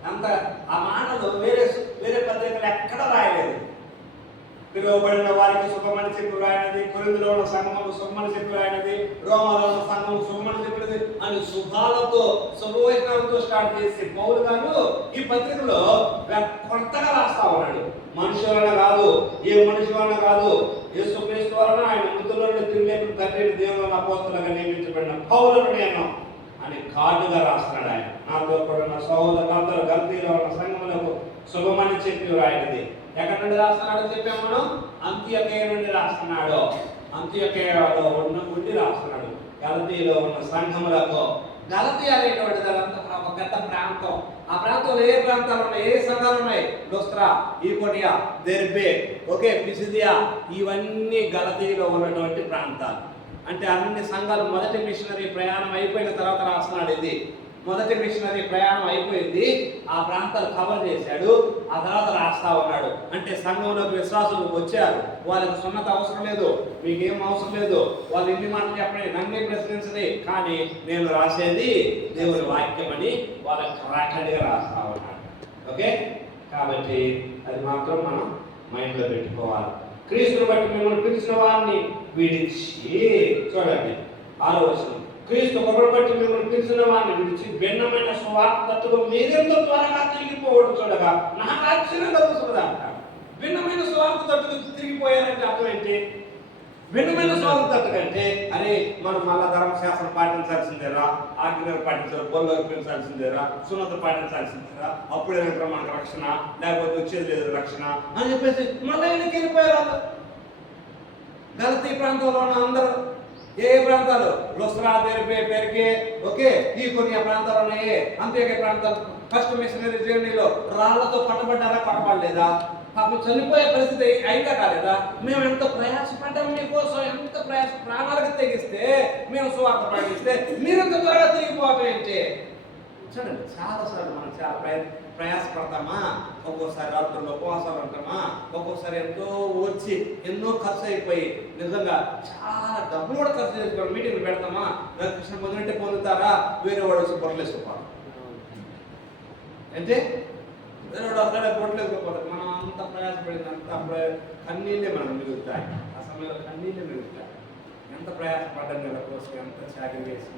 అంత ఆ మాటలు వేరే పత్రికలు ఎక్కడ రాయలేదు. పిలువబడిన వారికి సుఖమని చెప్పి రాయనది, కొరింథీలో ఉన్న సంఘము సుఖమని చెప్పి రాయనది, రోమాలో ఉన్న సంఘము సుఖమని చెప్పినది అని శుభవచనాలతో స్టార్ట్ చేసి పౌలు గారు ఈ పత్రికలో కొత్తగా రాస్తా ఉన్నాడు. మనుషుల వలన కాదు, ఏ మనిషి వలన కాదు, యేసుక్రీస్తు వలన ఆయన మృతుల్లో తిరిగి లేపిన తండ్రి దేవుని అపోస్తలుగా నియమించబడిన పౌలును నేను అని ఘాటుగా రాస్తున్నాడు ఆయన. నాతో కూడా నా సహోదరులందరూ గలతీయులో ఉన్న సంఘములకు శుభమని చెప్పి రాయనది. ఎక్కడి నుండి రాస్తున్నాడో చెప్పాము మనం, అంత్యొకయ నుండి రాస్తున్నాడు. అంత్యొకయలో ఉండి రాస్తున్నాడు గలతీయులో ఉన్న సంఘములకు. గలతీ అనేటువంటిది అదంతా ఒక పెద్ద ప్రాంతం. ఆ ప్రాంతంలో ఏ ప్రాంతాలు ఉన్నాయి, ఏ సంఘాలు ఉన్నాయి? లుస్త్రా, ఈకొనియా, దెర్బే, ఓకే, పిసిదియా, ఇవన్నీ గలతీలో ఉన్నటువంటి ప్రాంతాలు. అంటే అన్ని సంఘాలు మొదటి మిషనరీ ప్రయాణం అయిపోయిన తర్వాత రాస్తున్నాడు. ఇది మొదటి మిషనరీ ప్రయాణం అయిపోయింది, ఆ ప్రాంతాలు కవర్ చేశాడు, ఆ తర్వాత రాస్తా ఉన్నాడు. అంటే సంఘంలోకి విశ్వాసులు వచ్చారు, వాళ్ళకి సున్నత అవసరం లేదు, మీకేం అవసరం లేదు, వాళ్ళు ఇన్ని మాటలు చెప్పండి, నన్నే ప్రశ్నించండి, కానీ నేను రాసేది దేవుని వాక్యం అని వాళ్ళకి రాకండిగా రాస్తా ఉన్నాడు. ఓకే, కాబట్టి అది మాత్రం మనం మైండ్లో పెట్టుకోవాలి. క్రీస్తుని బట్టి మిమ్మల్ని పిలిచిన వారిని విడిచి, చూడండి 6వ వచనం, క్రీస్తు కృపను బట్టి మిమ్మల్ని పిలిచిన వారిని విడిచి భిన్నమైన సువార్త తట్టుగా మీరెంతో త్వరగా తిరిగిపోవడం చూడగా నాకు ఆశ్చర్యం కలుగుతుంది అంటాడు. భిన్నమైన సువార్త తట్టుకు తిరిగిపోయారంటే అర్థం ఏంటి? భిన్నమైన సువార్త తట్టుకంటే అరే మనం మళ్ళా ధర్మశాస్త్రం పాటించాల్సిందేరా, ఆజ్ఞలు పాటించాలి, బొల్లకు పెంచాల్సిందేరా, సున్నత పాటించాల్సిందేరా, అప్పుడే మనకు రక్షణ, లేకపోతే వచ్చేది లేదు రక్షణ అని చెప్పేసి మళ్ళీ ఎందుకు వెళ్ళిపోయారు వాళ్ళు? గలతీ ప్రాంతంలో ఉన్న అందరూ ఏ ప్రాంతాలు? లుస్త్రా, దెర్బే, పెర్గే, ఓకే, ఈ కొన్ని ప్రాంతాలు ఉన్నాయి. అంత్యోకయ ప్రాంతాలు ఫస్ట్ మిషనరీ జర్నీలో రాళ్లతో పట్టబడ్డారా, పట్టబడలేదా? పాపం చనిపోయే పరిస్థితి అయినా కాలేదా? మేము ఎంత ప్రయాసపడ్డాము మీకోసం, ఎంత ప్రాణాలకు తెగిస్తే మేము సువార్త ప్రకటిస్తే మీరెంత త్వరగా తిరిగిపోవటం ఏంటి? చూడండి, చాలాసార్లు మనం చాలా ప్రయాసపడతామా, ఒక్కోసారి రాత్రుల్లో ఉపవాసాలు ఉంటామా, ఒక్కోసారి ఎంతో వచ్చి ఎన్నో ఖర్చు అయిపోయి నిజంగా చాలా డబ్బులు కూడా ఖర్చు చేసుకోవాలి. మీటింగ్లు పెడతామా, కృష్ణ పొందినట్టే పొందుతారా, వేరే వాడు వచ్చి పొరలేసుకోవాలి అంటే వేరే వాడు అక్కడే పొరలేసుకోపోతారు. మనం అంత ప్రయాసపడింది అంత కన్నీళ్ళే మనం మిగులుతాయి. ఆ సమయంలో కన్నీళ్ళే మిగులుతాయి. ఎంత ప్రయాసపడ్డాను నెల కోసం, ఎంత చాకరీ వేసి,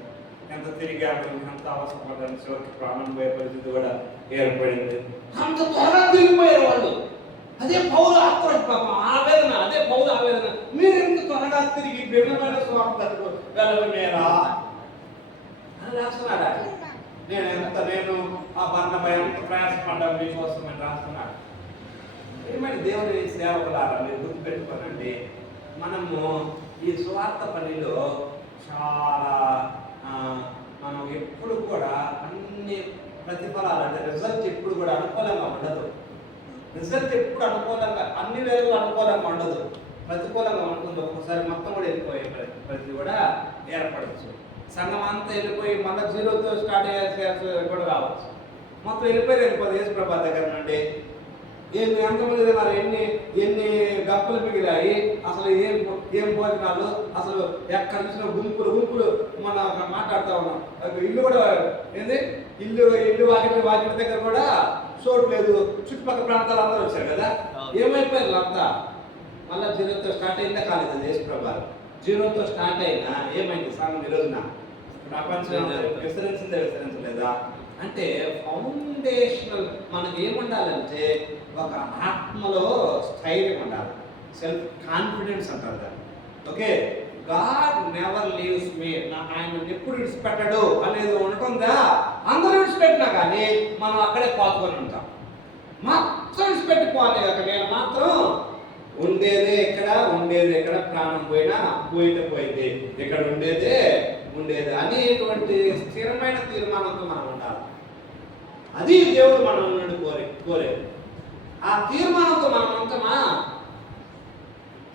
ఎంత తిరిగాను, ఎంత అవసరపడ్డాను, చివరికి ప్రాణం పోయే పరిస్థితి కూడా ఏర్పడింది. అంత త్వరగా తిరిగిపోయారు వాళ్ళు. అదే పౌరు ఆక్రోష పాపం, ఆవేదన, అదే పౌరు ఆవేదన. మీరు ఎంత త్వరగా తిరిగి భిన్నమైన స్వార్థకు వెళ్ళమేరా అని రాస్తున్నాడా? నేను ఆ బండపై ఎంత ప్రయాసపడ్డాను మీకోసం అని రాస్తున్నాడు. ఏమైనా దేవుని సేవకులారా, మీరు గుర్తుపెట్టుకోనండి, మనము ఈ స్వార్థ పనిలో చాలా మనం ఎప్పుడు కూడా అన్ని ప్రతిఫలాలు అంటే రిజల్ట్ ఎప్పుడు కూడా అనుకూలంగా ఉండదు. రిజల్ట్ ఎప్పుడు అనుకూలంగా, అన్ని వేళలు అనుకూలంగా ఉండదు, ప్రతికూలంగా ఉంటుంది. ఒక్కొక్కసారి మొత్తం కూడా వెళ్ళిపోయే పరిస్థితి కూడా ఏర్పడవచ్చు. సంఘం అంతా వెళ్ళిపోయి మళ్ళీ జీరోతో స్టార్ట్ అయ్యే కూడా రావచ్చు. మొత్తం వెళ్ళిపోయి యేసు ప్రభు దగ్గర నుండి ఎంతమంది తిన్నారు, ఎన్ని గప్పులు మిగిలాయి, అసలు ఏం భోజనాలు, అసలు ఎక్కడ చూసిన గుంపులు మనం మాట్లాడుతూ ఉన్నాం. ఇల్లు కూడా ఏంది, ఇల్లు వాకిటి దగ్గర కూడా చోటు లేదు. చుట్టుపక్కల ప్రాంతాలు అందరూ వచ్చారు కదా, ఏమైపోయారు అంతా. మళ్ళీ జీరోతో స్టార్ట్ అయిందా కాలేదు? యేసు ప్రభు జీరోతో స్టార్ట్ అయినా ఏమైంది సంఘం ఈ రోజున? ప్రపంచం విస్తరించలేదా? అంటే ఫౌండేషనల్ మనకి ఏముండాలంటే ఒక ఆత్మలో స్థైర్యం ఉండాలి, సెల్ఫ్ కాన్ఫిడెన్స్ అంటారు దాన్ని. ఓకే, గాడ్ నెవర్ లీవ్స్ మీ, ఆయన ఎప్పుడు విడిచిపెట్టడు అనేది ఉండటుందా? అందరూ విడిచిపెట్టినా కానీ మనం అక్కడే పాల్గొని ఉంటాం. మొత్తం విడిచిపెట్టిపోవాలి కదా, నేను మాత్రం ఉండేదే ఎక్కడ ప్రాణం పోయినా పోయింది, ఇక్కడ ఉండేదే అనేటువంటి స్థిరమైన తీర్మానంతో మనం ఉండాలి. అది దేవుడు మనం నుండి కోరేది. ఆ తీర్మానంతో మనం అంతమా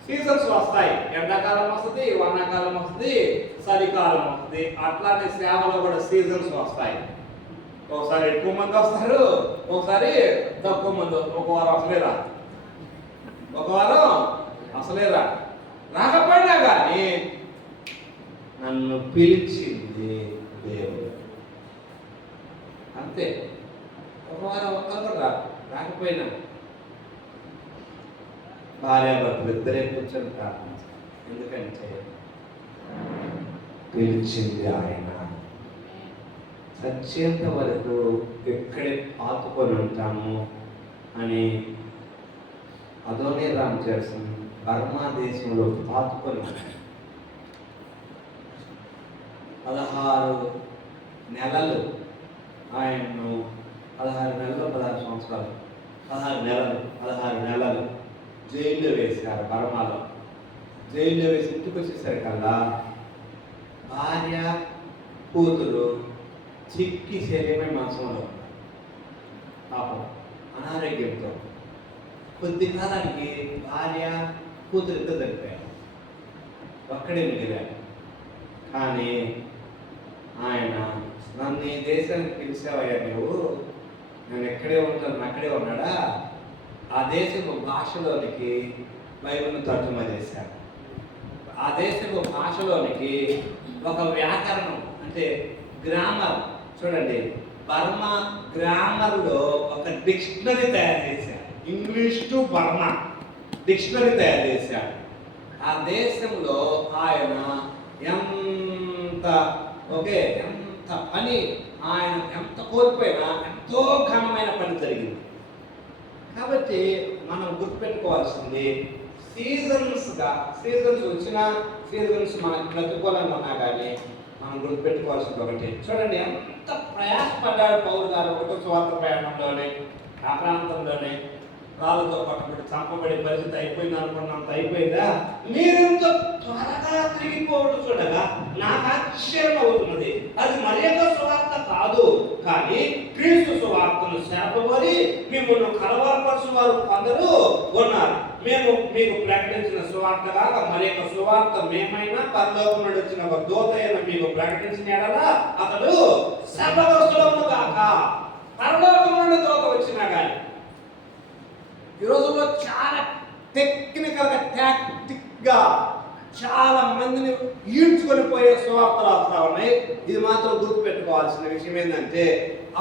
సీజన్స్ వస్తాయి. ఎండాకాలం వస్తుంది, వానాకాలం వస్తుంది, చలికాలం వస్తుంది. అట్లానే సేవలో కూడా సీజన్స్ వస్తాయి. ఒకసారి ఎక్కువ మంది వస్తారు, ఒకసారి తక్కువ మంది. ఒక వారం అసలే రాకపోయినా కానీ నన్ను పిలిచింది దేవుడు, అంతే. ఒక వారం ఒక్కరు రాకపోయినా భార్యాభర్తలు ఇద్దరే కూర్చొని ప్రార్థించారు. ఎందుకంటే పిలిచింది ఆయన. సత్యంత వరకు ఎక్కడే పాతుకొని ఉంటాము అని అదోనీరామ్ చేసిన బర్మా దేశంలో పాతుకొని 16 నెలలు ఆయన్ను 16 నెలలు 16 సంవత్సరాలు 16 నెలలు జైల్లో వేశారు. బర్మాలో జైల్లో వేసి ఇంటికి వచ్చేసరికల్లా భార్య కూతురు చిక్కి శరీరమే మనసులో పాపం అనారోగ్యంతో కొద్ది కాలానికి భార్య కూతురు ఇద్దరు తగ్గిపోయారు, ఒక్కడే మిగిలారు. కానీ ఆయన నన్ను ఈ దేశానికి పిలిచావయ్యా, నువ్వు నేను ఎక్కడే ఉంటాను, అక్కడే ఉన్నాడా? ఆ దేశపు భాషలోనికి బైబిల్ను తర్జుమా చేశారు. ఆ దేశపు భాషలోనికి ఒక వ్యాకరణం అంటే గ్రామర్, చూడండి, బర్మా గ్రామర్లో ఒక డిక్షనరీ తయారు చేశారు. ఇంగ్లీష్ టు బర్మా డిక్షనరీ తయారు చేశాడు. ఆ దేశంలో ఆయన ఎంత పని, ఆయన ఎంత కోల్పోయినా ఎంతో ఘనమైన పని జరిగింది. కాబట్టి మనం గుర్తుపెట్టుకోవాల్సింది సీజన్స్ వచ్చినా సీజన్స్ మనకు ప్రతికూలంగా ఉన్నా కానీ మనం గుర్తుపెట్టుకోవాల్సింది ఒకటి. చూడండి, ఎంత ప్రయాసపడ్డాడు పౌలు గారు. ఒకటో సువార్త ప్రయాణంలోనే ఆ ప్రాంతంలోనే రాళ్ళతో పక్కబడి చంపబడి పరిస్థితి అయిపోయింది అనుకున్నంత అయిపోయిందా? మీరెంత త్వరగా తిరిగిపోవడం చూడగా నాకు ఆశ్చర్యం అవుతున్నది. అది మరి యొక్క సువార్త కాదు, కానీ క్రీస్తు సువార్తను శాపబడి మిమ్మల్ని కలవరపరచు వారు కొందరు ఉన్నారు. మేము మీకు ప్రకటించిన సువార్తగా మరి యొక్క సువార్త మేమైనా పరలోకం నుండి వచ్చిన ఒక దూత అయిన మీకు ప్రకటించిన ఎడల అతడు శాపగ్రస్తుడవును గాక. వచ్చినా కానీ ఈ రోజుల్లో చాలా టెక్నికల్గా టాక్టిక్గా చాలా మందిని ఈడ్చుకొని పోయే సువార్తలు వస్తూ ఉన్నాయి. ఇది మాత్రం గుర్తుపెట్టుకోవాల్సిన విషయం ఏంటంటే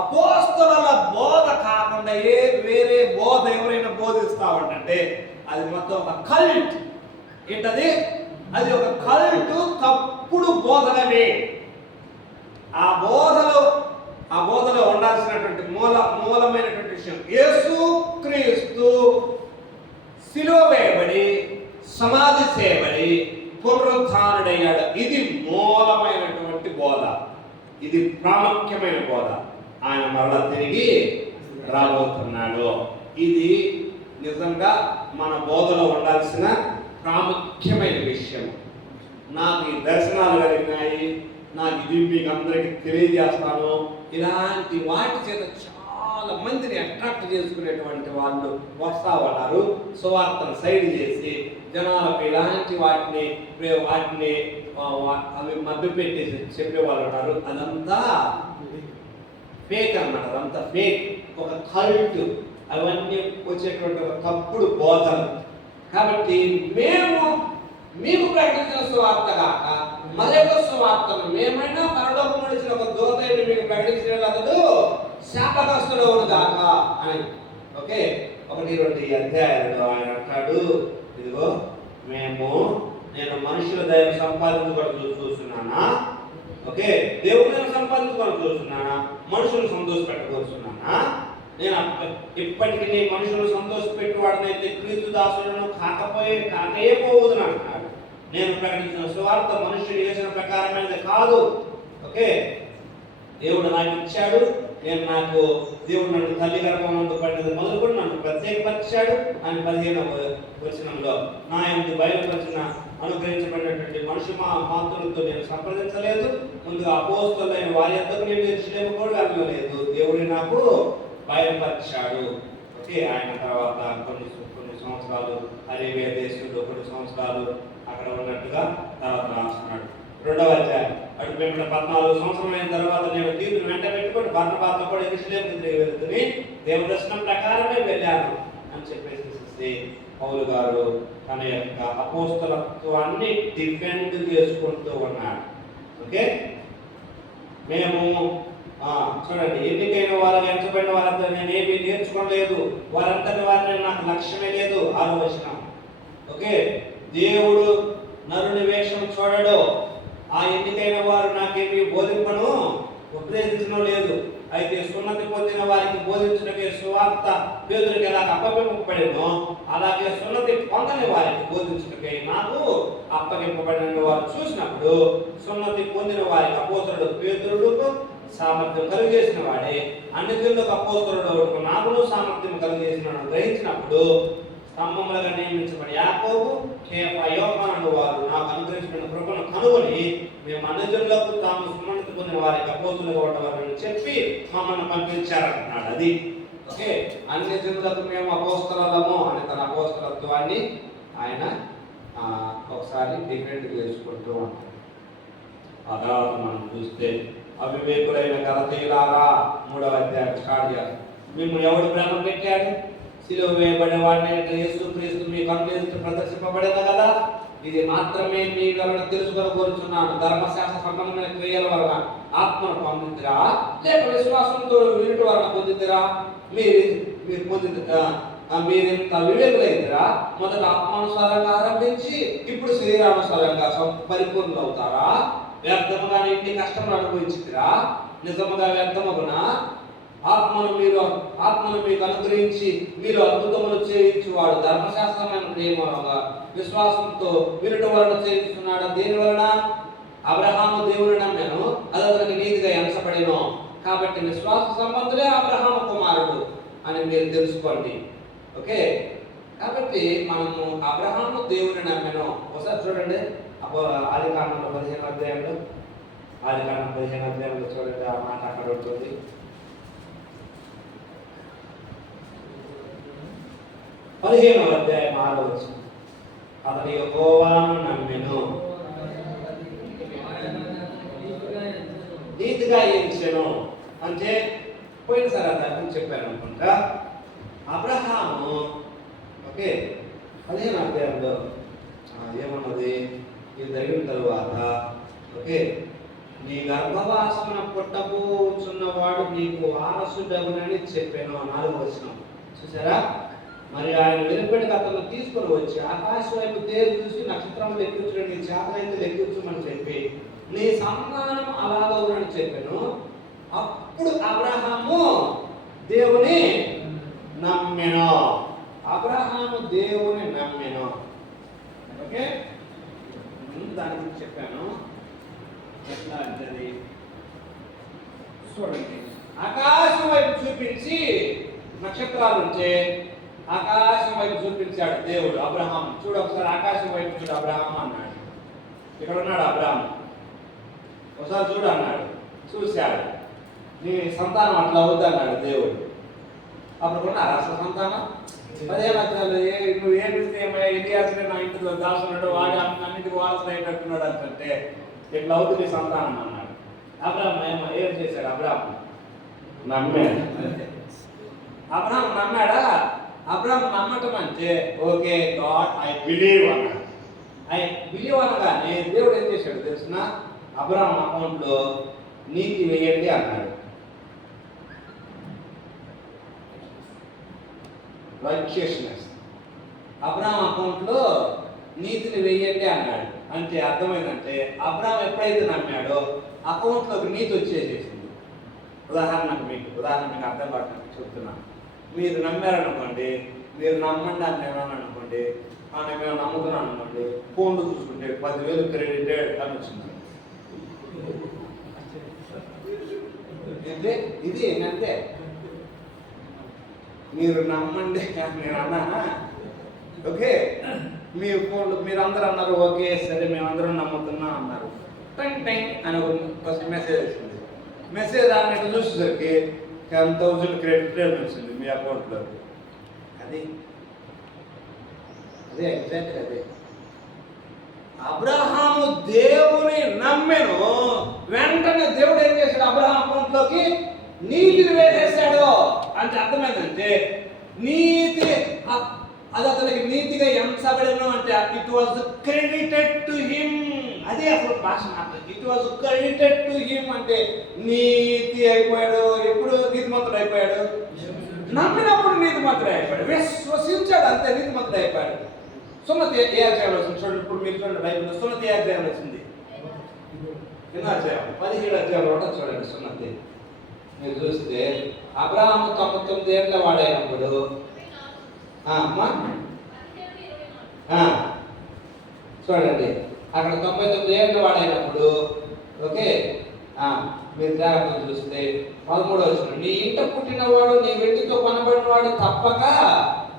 అపోస్తలుల బోధ కాకుండా వేరే బోధ ఎవరైనా బోధిస్తా ఉంటే అది మొత్తం ఒక కల్ట్. ఏంటది? అది ఒక కల్ట్, తప్పుడు బోధనమే. ఆ బోధలో ఉండాల్సినటువంటి మూలమైనటువంటి విషయం యేసు క్రీస్తు శిలువ వేయబడి సమాధి చేయబడి పునరుద్ధానుడయ్యాడు. ఇది మూలమైనటువంటి బోధ, ఇది ప్రాముఖ్యమైన బోధ. ఆయన మరలా తిరిగి రాబోతున్నాడు. ఇది నిజంగా మన బోధలో ఉండాల్సిన ప్రాముఖ్యమైన విషయం. నాకు ఈ దర్శనాలు కలిగినాయి, నాకు ఇది మీకు అందరికీ తెలియజేస్తాను. ఇలాంటి వాటి చేత చాలా మందిని అట్రాక్ట్ చేసుకునేటువంటి వాళ్ళు వస్తా ఉన్నారు. సువార్తను సైడ్ చేసి జనాలకు ఇలాంటి వాటిని అవి మభ్యపెట్టేసి చెప్పేవాళ్ళు ఉన్నారు. అదంతా ఫేక్ అన్నమాట. అదంతా ఫేక్, ఒక కల్ట్. అవన్నీ వచ్చేటువంటి ఒక తప్పుడు బోధలు. కాబట్టి మేము మీకు ప్రకటించిన సువార్త కాక మరొక సువార్తను మేమైనా పరలోకం నడిచిన ఒక దూతని మీకు ప్రకటించిన అతడు శాపగ్రస్తుడు కాక అని. ఓకే, 1-2 అధ్యాయాలలో ఆయన అంటాడు, ఇదిగో నేను మనుషుల దయ సంపాదించుకోవడం చూస్తున్నానా? ఓకే, దేవుడు నేను సంపాదించుకోవడం చూస్తున్నానా? మనుషులు సంతోషపెట్టకూరుతున్నానా? నేను ఇప్పటికీ నీ మనుషులు సంతోషపెట్టువాడనైతే క్రీస్తు దాసులను కాకయే పోవదును అంటున్నాడు. నేను ప్రకటించిన సువార్త మనుషుడు చేసిన ప్రకారమైనది కాదు. ఓకే, దేవుడు నాకు ఇచ్చాడు. దేవుడు నన్ను తల్లి గర్భంలో పడినది మొదలుకొని నన్ను ప్రత్యేకపరిచాడు అని 15వ వచనంలో నా యందు బయలుపరిచిన అనుగ్రహించబడినటువంటి మనుషు మాతృలతో నేను సంప్రదించలేదు. ముందుగా అపోస్తలులైన వారి యొద్దకు నేను యెరూషలేము కూడా వెళ్ళలేదు. దేవుడు నాకు బయలుపరిచాడు. ఓకే, ఆయన తర్వాత కొన్ని సంవత్సరాలు అరేబియా దేశంలో, కొన్ని సంవత్సరాలు అక్కడ ఉన్నట్టుగా తర్వాత రాస్తున్నాడు. 2వ అధ్యాయం అటు మేము 14 సంవత్సరమైన తర్వాత నేను తీర్పును వెంట పెట్టుకొని బర్నబాతో కూడా యెరూషలేముకు తిరిగి వెళ్తుంది. దేవ దర్శనం ప్రకారమే వెళ్ళాను అని చెప్పేసి పౌలు గారు తన యొక్క అపోస్తలత్వాన్ని డిఫెండ్ చేసుకుంటూ ఉన్నాడు. ఓకే, మేము చూడండి, ఎన్నికైన వారు ఎంచబడిన వారంతా నేను ఏమీ నేర్చుకోలేదు, వారంతటి వారిని నాకు లక్ష్యమే లేదు. 6వ వచనం. ఓకే, దేవుడు నరుని వేషం చూడడు, ఆ ఎన్నికైన వారు నాకేమీ బోధింపను ఉపదేశించడం లేదు. అయితే సున్నతి పొందిన వారికి బోధించడమే సువార్త పేతురికి ఎలాగ అప్పగింపబడినో అలాగే సున్నతి పొందని వారికి బోధించడమే నాకు అప్పగింపబడిన వారు చూసినప్పుడు సున్నతి పొందిన వారికి అపోస్తలుడు పేతురుకు సామర్థ్యం కలుగజేసిన వాడే అన్ని జనులకు అపోస్తలుడు నాకును సామర్థ్యం కలుగజేసిన గ్రహించినప్పుడు స్తంభములుగా నియమించబడి యాకోబు, కేఫా, యోహాను వారు నాకు అనుగ్రహించిన కృపను కనుగొని మేము అన్ని జనులకు తాము సున్నతి పొందిన వారికి అపోస్తలుగా ఉండవాలని చెప్పి మమ్మల్ని పంపించారంటున్నాడు. అది ఓకే, అన్ని జనులకు మేము అపోస్తలము అని తన అపోస్తలత్వాన్ని ఆయన ఒకసారి డిఫెండ్ చేసుకుంటూ ఉంటాడు. ఆ తర్వాత మనం చూస్తే అవివేకులైన గలతీయులారా 3వ అధ్యాయం స్టార్ట్ చేయాలి. మిమ్మల్ని ఎవడు ప్రేమ పెట్టాడు? శిలువ వేయబడిన వాడిని యేసు క్రీస్తు మీకు అనుగ్రహించి ప్రదర్శింపబడింది కదా. ఇది మాత్రమే మీ వలన తెలుసుకొని కోరుచున్నాను. ధర్మశాస్త్ర సంబంధమైన క్రియల వలన ఆత్మను పొందితిరా, లేక విశ్వాసంతో వినుట వలన పొందితిరా? మీరు మీరింత వివేకులైతిరా? మొదట ఆత్మానుసారంగా ఆరంభించి ఇప్పుడు శరీరానుసారంగా పరిపూర్ణులు అవుతారా? వ్యర్థముగా ఇంటి కష్టములు అనుభవించితిరా? నిజముగా వ్యర్థమగునా? ఆత్మను మీకు అనుగ్రహించి మీరు అద్భుతములు చేయించువాడు ధర్మశాస్త్రమైన ప్రేమగా విశ్వాసంతో వినుట వలన చేయించున్నాడు. దేని వలన? అబ్రహాము దేవుని నమ్మెను, అది అతనికి నీతిగా ఎంచబడెను. కాబట్టి విశ్వాస సంబంధులే అబ్రహాము కుమారుడు అని మీరు తెలుసుకోండి. ఓకే, కాబట్టి మనము అబ్రహాము దేవుని నమ్మెను. ఒకసారి చూడండి, ఆదికాండంలో 15వ అధ్యాయంలో చూడండి, ఆ మాట అక్కడ ఉంటుంది. 15వ అధ్యాయం 6వ వచనం. అతని యెహోవాను నమ్మెను, నీతిగా ఎంచెను. అంటే పోయినసారి అర్థం చెప్పాను అనుకుంటా. అబ్రహాము ఓకే 15వ అధ్యాయంలో ఏమన్నది ఇది జరిగిన తరువాత ఓకే నీ గర్భవాసమున పుట్టబోచున్నవాడు నీకు వారసుడగునని చెప్పాను 4వ వచనం చూసారా. మరి ఆయన వెలుపడికి అతను తీసుకొని వచ్చి ఆకాశం వైపు తేరు చూసి నక్షత్రం లెక్కించడం నీ చేతనైతే లెక్కించమని చెప్పి నీ సంతానం అలాగవునని చెప్పాను. అప్పుడు అబ్రహాము దేవుని నమ్మెను. అబ్రహాము దేవుని నమ్మెను. ఓకే ముందు దాని గురించి చెప్పాను. ఎట్లా అంటే చూడండి, ఆకాశం వైపు చూపించి నక్షత్రాలు ఉంటే ఆకాశం వైపు చూపించాడు దేవుడు అబ్రహాం. చూడు ఒకసారి ఆకాశం వైపు చూడు అబ్రహాం అన్నాడు. ఇక్కడ ఉన్నాడు అబ్రహాం, ఒకసారి చూడు అన్నాడు. చూశాడు. నీ సంతానం అట్లా అవుద్ది అన్నాడు దేవుడు. అప్పుడు కొన్నాడు అసలు సంతానం 15వ అధ్యాయంలో నువ్వు ఏం చూస్తే ఏమైనా నా ఇంటిలో దాసున్నాడు వాడి అన్నింటికి వారసులు అయినట్టున్నాడు అంటే ఇట్లా అవుతుంది నీ సంతానం అన్నాడు. అబ్రహాం ఏం చేశాడు? అబ్రహాం నమ్మాడు. అబ్రహాం నమ్మాడా? అబ్రహాం నమ్మటం అంటే ఓకే గాడ్ ఐ బిలీవ్ అన్నాడు. ఐ బిలీవ్ అనగానే దేవుడు ఏం చేశాడు తెలిసిన? అబ్రహాం అకౌంట్లో నీతి వేయండి అన్నాడు. రైచియస్నెస్ అబ్రహాం అకౌంట్లో నీతిని వేయండి అన్నాడు. అంటే అర్థమైందంటే అబ్రహాం ఎప్పుడైతే నమ్మాడో అకౌంట్లోకి నీతి వచ్చేసేసింది. ఉదాహరణ మీకు అర్థం పడటానికి చెప్తున్నాను. మీరు నమ్మారనుకోండి, మీరు నమ్మండి అని నేను అనుకోండి, మేము నమ్ముతున్నాను అనుకోండి, ఫోన్లు చూసుకుంటే 10,000 క్రెడిట్ అని వచ్చింది. ఇది ఏంటంటే మీరు నమ్మండి నేను అన్నానా ఓకే. మీ ఫోన్లు మీరు అందరూ అన్నారు ఓకే సరే మేమందరం నమ్ముతున్నాం అన్నారు. టైం అని ఒక మెసేజ్ వచ్చింది. మెసేజ్ అన్నట్టు చూసేసరికి 10,000 క్రెడిట్ వచ్చింది మీ అకౌంట్లో. అదే ఎగ్జాక్ట్ అదే. అబ్రహాము దేవుని నమ్మెను. వెంటనే దేవుడు ఏం చేశాడు? అబ్రహాం అకౌంట్లోకి నీతిని వేసేసాడు. అంటే అర్థమైందంటే నీతి అది అతనికి నీతిగా ఎంచబడను అంటే it was credited to him. అదే అసలు భాష మాట్లాడు. It was credited to him అంటే నీతి అయిపోయాడు. ఎప్పుడు నీతిమంతుడు అయిపోయాడు? నమ్మినప్పుడు నీతిమంతుడు అయిపోయాడు. విశ్వసించాడు అంతే నీతిమంతుడు అయిపోయాడు. సున్నతి ఏ అధ్యాయం వచ్చింది చూడండి. ఇప్పుడు మీరు చూడండి బైబిల్లో సున్నతి ఏ అధ్యాయం వచ్చింది? ఎన్నో అధ్యాయం? 17వ అధ్యాయంలో ఉంటుంది చూడండి సున్నతి. మీరు చూస్తే అబ్రహాము 99 ఏళ్ళ వాడైనప్పుడు చూడండి అక్కడ 99 ఏళ్ళ వాడైనప్పుడు ఓకే మీరు జాగ్రత్తగా చూస్తే 13వ వచనం నీ ఇంట పుట్టినవాడు నీ వెండితో కొనబడినవాడు తప్పక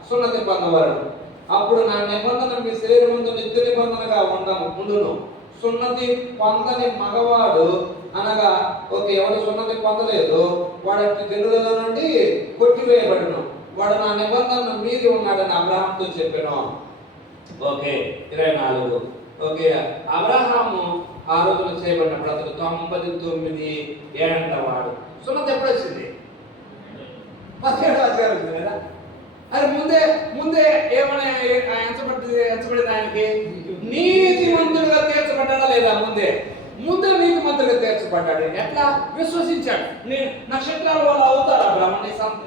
సున్నతి పొందవాడు. అప్పుడు నా నిబంధన మీ శరీరం ముందు నిత్య నిబంధనగా ఉండును. సున్నతి పొందని మగవాడు అనగా ఓకే ఎవరు సున్నతి పొందలేదు వాడు జనులలో నుండి కొట్టివేయబడును. వాడు నా నిబంధనను మీది ఉన్నాడని అబ్రహాంతో చెప్పాను. ఓకే 24 ఓకే అబ్రహాము ఆ రోజున చేయబడినప్పుడు అతను 99 ఏళ్ళ వాడు. సున్నతి ఎప్పుడు వచ్చింది? 17వ అధ్యాయం వచ్చింది కదా. అది ముందే ఏమైనా ఎంచబడింది ఆయనకి నీతిమంతుడుగా తీర్చబడ్డా లేదా? ముందే నీతిమంతుడుగా తీర్చబడ్డాడు. ఎట్లా? విశ్వసించాడు. నక్షత్రాల వల్ల అవుతాడు అబ్రహాం.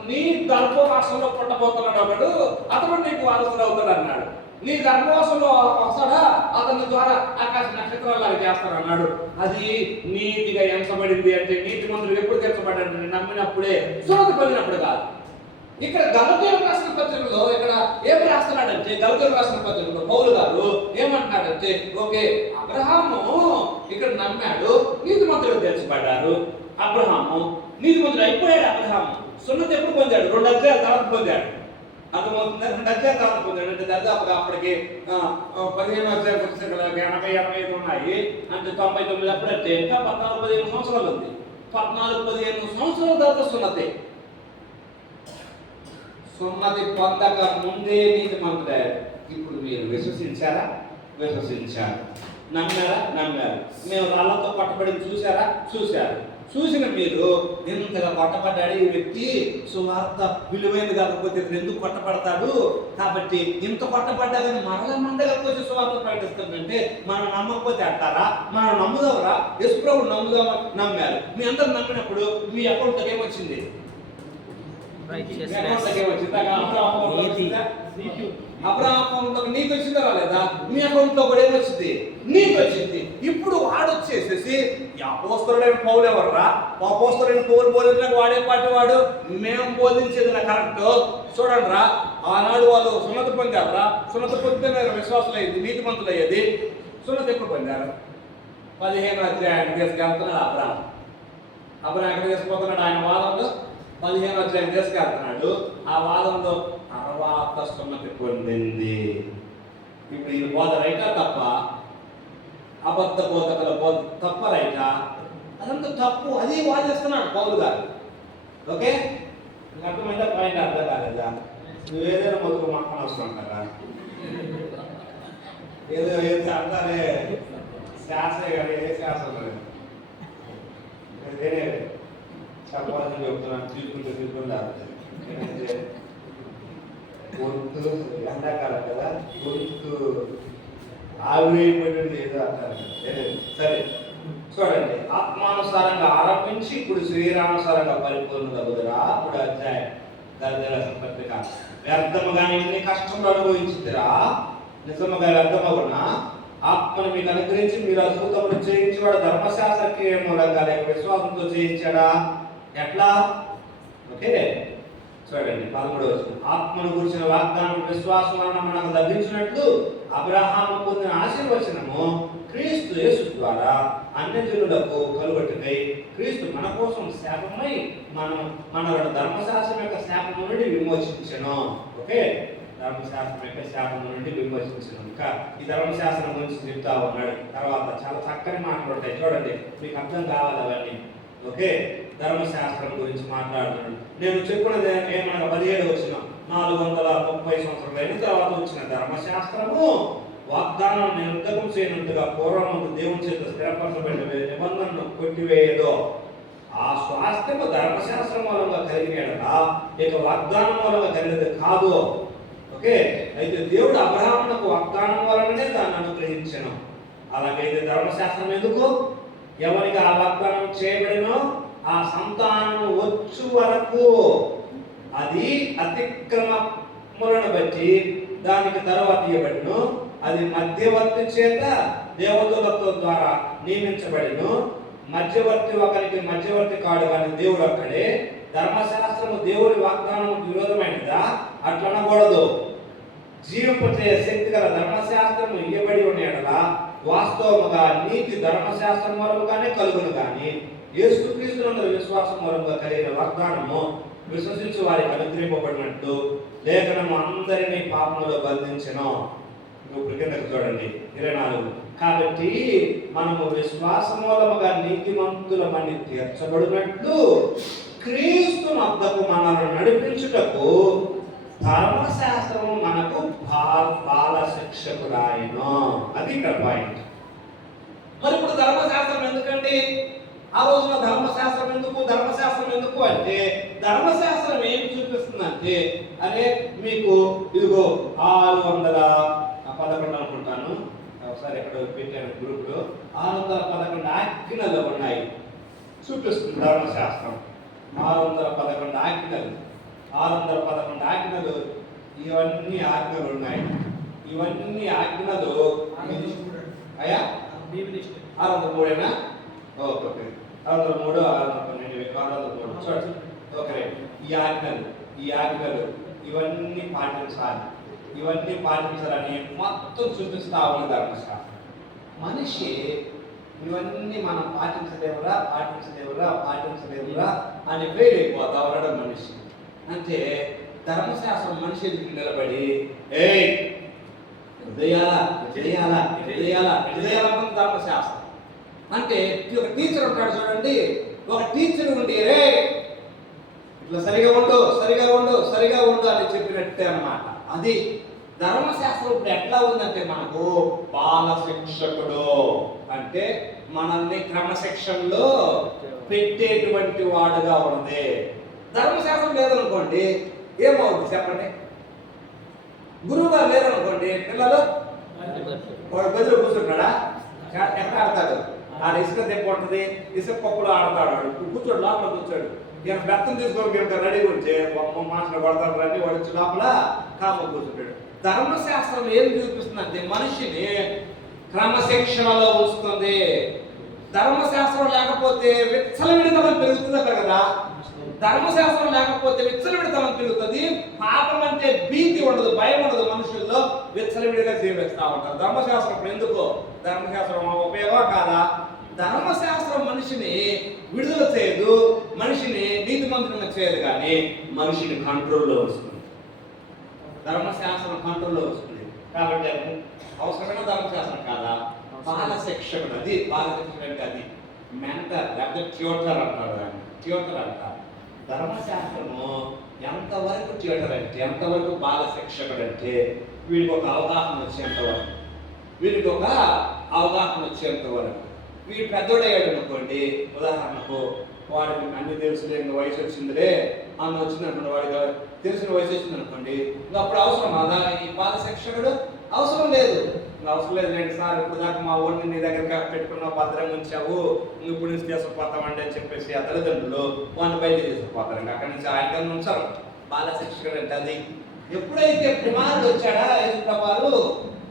నీ గర్భవాసంలో పుట్టబోతున్నాడు అతడు నీకు వారసుడు అవుతాడు అన్నాడు. నీ గర్భవాసంలో వస్తాడా అతని ద్వారా ఆకాశ నక్షత్రాలు చేస్తాడు అన్నాడు. అది నీతిగా ఎంచబడింది అంటే నీతిమంతుడు ఎప్పుడు తీర్చబడ్డాడు? నమ్మినప్పుడే, సున్నతి పొందినప్పుడు కాదు. ఇక్కడ గలతీయులకు రాసిన పత్రికలో ఇక్కడ ఏం రాస్తున్నాడంటే గలతీయులకు రాసిన పత్రికలో పౌలు గారు ఏమంటున్నాడంటే ఓకే అబ్రహాము ఇక్కడ నమ్మాడు, నీతిమంతుడు తీర్చబడ్డారు. అబ్రహాము నీతిమంతుడు అయిపోయాడు. అబ్రహాము సున్నతి ఎప్పుడు పొందాడు? 2 అధ్యాయాల తర్వాత పొందాడు. అర్థమవుతుంది? 2 అధ్యాయాల తర్వాత పొందాడు అంటే దాదాపుగా అప్పటికి 15వ అధ్యాయం పుస్తకాలు 80-85 ఉన్నాయి. అంటే 99 అప్పుడంటే ఇంకా 14-15 సంవత్సరాలు ఉంది. 14-15 సంవత్సరాల తర్వాత సున్నతి పొందక ముందే నీతిమంతుడయ్యాడు. ఇప్పుడు మీరు విశ్వసించారా? విశ్వసించారు. నమ్మారా? నమ్మారు. మేము రాళ్లతో పట్టబడి చూశారా? చూశారు. చూసిన మీరు ఇంతగా కొట్టబడ్డాడు ఈ వ్యక్తి, సువార్త విలువైనది కాకపోతే ఇతను ఎందుకు కొట్టబడతాడు, కాబట్టి ఇంత కొట్టబడ్డా కానీ మరల మండగా వచ్చి సువార్త ప్రకటిస్తుందంటే మనం నమ్మకపోతే అంటారా? మనం నమ్ముదామరా? యేసుప్రభువు నమ్ముదామా? నమ్మారు. మీ అందరూ నమ్మినప్పుడు మీ అకౌంట్లోకి ఏమొచ్చింది? అబ్రహాము నీకు వచ్చిందా రాలేదా? మీ అకౌంట్ లో కూడా ఏమొచ్చింది? నీకు వచ్చింది. ఇప్పుడు వాడు వచ్చేసేసి అపోస్తలుడైన పౌలు ఎవర్రా? అపోస్తలుడైన పౌలు బోధించడానికి వాడే పాటి వాడు, మేము బోధించేది నా కరెక్ట్ చూడండి రా. ఆనాడు వాళ్ళు సున్నతి పొందారా? సున్నతి పొందితే విశ్వాసులు అయ్యింది, నీతిమంతులు అయ్యేది. సున్నతి ఎప్పుడు పొందారు? 15వ అధ్యాయాన్ని తీసుకెళ్తున్నాడు అబ్రహాం. ఎక్కడ తీసుకుపోతున్నాడు? ఆయన వాదంలో 15వ అధ్యాయం తీసుకెళ్తున్నాడు. ఆ వాదంలో తర్వాత సున్నతి పొందింది. ఇప్పుడు ఈ బోధ రైటా తప్ప? అబద్ధ బోధకుల బోధ తప్ప రైటా? అదంతా తప్పు. అది వాదిస్తున్నాడు పౌలు గారు. ఓకే, అర్థమైందా? పాయింట్ అర్థం కాలేదా? నువ్వు ఏదైనా మొదలు మాట్లాడవసరం కదా, ఏదో ఏదో అంటారే శాస్త్రే కానీ ఏ శాస్త్రం లేదు. నేనే చెప్పాలని చెప్తున్నాను, తీసుకుంటే గొంతు ఎండాకాలం కదా, గొంతు ఆవిరైపోయింది ఏదో అంటారు. సరే చూడండి, ఆత్మానుసారంగా ఆరంభించి ఇప్పుడు శ్రీరానుసారంగా పరిపూర్ణంగా కుదరా. ఇప్పుడు అధ్యాయం దరిద్ర పత్రిక వ్యర్థముగా ఎన్ని కష్టములు అనుభవించుతురా, నిజముగా వ్యర్థమగునా? ఆత్మను మీకు అనుగ్రహించి మీరు అద్భుతములు చేయించేవాడు ధర్మశాస్త్ర క్రియ మూలంగా లేక విశ్వాసంతో చేయించాడా? ఎట్లా? ఓకే చూడండి 13వ వచనం. ఆత్మను గురించిన వాగ్దానం విశ్వాసం వలన మనకు లభించినట్లు అబ్రహాము పొందిన ఆశీర్వచనము క్రీస్తు యేసు ద్వారా అన్యజనులకు కలుగట్టుకై క్రీస్తు మన కోసం శాపమై మనలను ధర్మశాస్త్రం యొక్క శాపము నుండి విమోచించెను. ఓకే, ధర్మశాస్త్రం యొక్క శాపము నుండి విమోచించెను. ఇంకా ఈ ధర్మశాస్త్రం గురించి చెప్తా ఉన్నాడు. తర్వాత చాలా చక్కని మాటలు ఉంటాయి చూడండి, మీకు అర్థం కావాలి అవన్నీ. ఓకే, ధర్మశాస్త్రం గురించి మాట్లాడుతున్నాడు. నేను చెప్పినది ఏమనగా 17వ వచనం, 430 సంవత్సరాలు అయిన తర్వాత వచ్చిన ధర్మశాస్త్రము వాగ్దానం నిర్ధకం చేయనట్టుగా పూర్వము దేవుని చేత స్థిరపరచబడిన నిబంధనను కొట్టివేయదో ఆ స్వాస్థ్యము ధర్మశాస్త్రం మూలంగా కలిగినదా ఇక వాగ్దానం మూలంగా కలిగినది కాదు. ఓకే, అయితే దేవుడు అబ్రహామునకు వాగ్దానం వలననే దాన్ని అనుగ్రహించను. అలాగైతే ధర్మశాస్త్రం ఎందుకు? ఎవరికి ఆ వాగ్దానం చేయబడినో ఆ సంతానం వచ్చు వరకు అది అతిక్రమములను బట్టి దానికి తర్వాత ఇవ్వబడిను. అది మధ్యవర్తి చేత దేవదూతల ద్వారా నియమించబడిను. మధ్యవర్తి ఒకరికి మధ్యవర్తి కాడు కానీ దేవుడు అక్కడే. ధర్మశాస్త్రము దేవుడి వాగ్దానం విరోధమైనదా? అట్లా అనకూడదు. జీవింపచే శక్తి గల ధర్మశాస్త్రము ఇవ్వబడి ఉండేలా వాస్తవముగా నీతి ధర్మశాస్త్రం మూలముగానే కలుగును కానీ యేసుక్రీస్తునందు విశ్వాసం మూలంగా కలిగిన వాగ్దానము విశ్వసించు వారికి అనుగ్రహింపబడినట్లు లేఖనము అందరినీ పాపములో బంధించెను. ఇప్పుడు కిందకు చూడండి 24. కాబట్టి మనము విశ్వాస మూలముగా నీతిమంతులమని తీర్చబడినట్లు క్రీస్తు వద్దకు మనల్ని నడిపించుటకు ధర్మశాస్త్రము మనకు బాల శిక్షకుడాయను. అది ఇక్కడ పాయింట్. మరి ఇప్పుడు ధర్మశాస్త్రం ఎందుకండి? ఆ రోజున ధర్మశాస్త్రం ఎందుకు? ధర్మశాస్త్రం ఎందుకు అంటే ధర్మశాస్త్రం ఏమి చూపిస్తుందంటే, అరే మీకు ఇదిగో 611 అనుకుంటాను, ఒకసారి ఎక్కడ పెట్టాను గ్రూప్లో, 611 ఆజ్ఞలు ఉన్నాయి చూపిస్తుంది ధర్మశాస్త్రం. 611 ఆజ్ఞలు, 611 ఆజ్ఞలు, ఇవన్నీ ఆజ్ఞలు ఉన్నాయి. ఇవన్నీ ఆజ్ఞలు అయ్యా 603 ఓకే, 603 612 చూడండి. ఓకే, ఈ ఆజ్ఞలు ఇవన్నీ పాటించాలి, ఇవన్నీ పాటించాలని మొత్తం చూపిస్తా ఉన్న ధర్మశాస్త్రం. మనిషి ఇవన్నీ మనం పాటించలేవురా అని ఫెయిల్ అయిపోతా ఉండడం మనిషి. అంటే ధర్మశాస్త్రం మనిషి ఎదుటి నిలబడి ధర్మశాస్త్రం అంటే ఒక టీచర్ ఉంటాడు చూడండి. ఒక టీచర్ ఉండి రే ఇట్లా సరిగా ఉండు అని చెప్పినట్టే అన్నమాట. అది ధర్మశాస్త్రం. ఇప్పుడు ఎట్లా ఉందంటే మనకు బాల శిక్షకుడు అంటే మనల్ని క్రమశిక్షణలో పెట్టేటువంటి వాడుగా ఉన్నది. ధర్మశాస్త్రం లేదనుకోండి ఏమవుతుంది చెప్పండి? గురువు గారు లేదనుకోండి పిల్లలు వాడు గదిలో కూర్చుంటాడా? ఎక్కడ ఆడతాడు? ఆడ ఇసుక దెబ్బ ఉంటుంది, ఇసుక పప్పులో ఆడతాడు. వాడు కూర్చోడు, లోపల కూర్చోడు. ఈయన బెత్తం తీసుకొని కనుక రెడీ ఉంటే మాటలు కొడతాడు, రండి వాడు వచ్చి లోపల కామ కూర్చుంటాడు. ధర్మశాస్త్రం ఏం చూపిస్తుందంటే మనిషిని క్రమశిక్షణలో ఉంచుతుంది. ధర్మశాస్త్రం లేకపోతే విచ్చలవిడితనం పెరుగుతుంది కదా. ధర్మశాస్త్రం లేకపోతే విచ్చలవిడితనం పెరుగుతుంది. పాపం అంటే భీతి ఉండదు, భయం ఉండదు. మనుషుల్లో విచ్చలవిడిగా జీవిస్తూ ఉంటారు. ధర్మశాస్త్రం ఎందుకు? ధర్మశాస్త్రం ఉపయోగం కాదా? ధర్మశాస్త్రం మనిషిని విడుదల చేయదు, మనిషిని నీతిమంతునిగా చేయదు, కానీ మనిషిని కంట్రోల్లో వస్తుంది. ధర్మశాస్త్రం కంట్రోల్లో వస్తుంది. కాబట్టి అవసరమైన ధర్మశాస్త్రం కాదా? బాల శిక్షకుడు. అది బాల శిక్షకుడు అంటే అది మెంటర్ లేకపోతే ట్యూటర్ అంటారు. ట్యూటర్ అంటారు. ధర్మశాస్త్రము ఎంతవరకు ట్యూటర్ అంటే, ఎంతవరకు బాల శిక్షకుడు అంటే వీడికి ఒక అవగాహన వచ్చేంత వరకు, వీడికి ఒక అవగాహన వచ్చేంత వరకు. వీడు పెద్దోడయ్యాడు అనుకోండి, ఉదాహరణకు వాడికి అన్ని తెలుసులే, ఇంకా వయసు వచ్చిందిలే అన్న వచ్చింది అనుకోండి, వాడికి తెలిసిన వయసు వచ్చింది అనుకోండి, ఇంకా అప్పుడు అవసరం అదా ఈ బాల శిక్షకుడు? అవసరం లేదు. అవసరం లేదు లేండి సార్, ఇప్పుడు దాకా మా ఊరిని నీ దగ్గర పెట్టుకున్నావు, భద్రంగా ఉంచావు, ఇప్పుడు నుంచి తీసుకుపోతామండి అని చెప్పేసి ఆ తల్లిదండ్రులు వాడిని బయట తీసుకుపోతారు. ఇంకా అక్కడి నుంచి ఆయన ఉంచారు. బాల శిక్షకుడు అంటే అది. ఎప్పుడైతే కుమారుడు వచ్చాడా యేసుప్రభువు,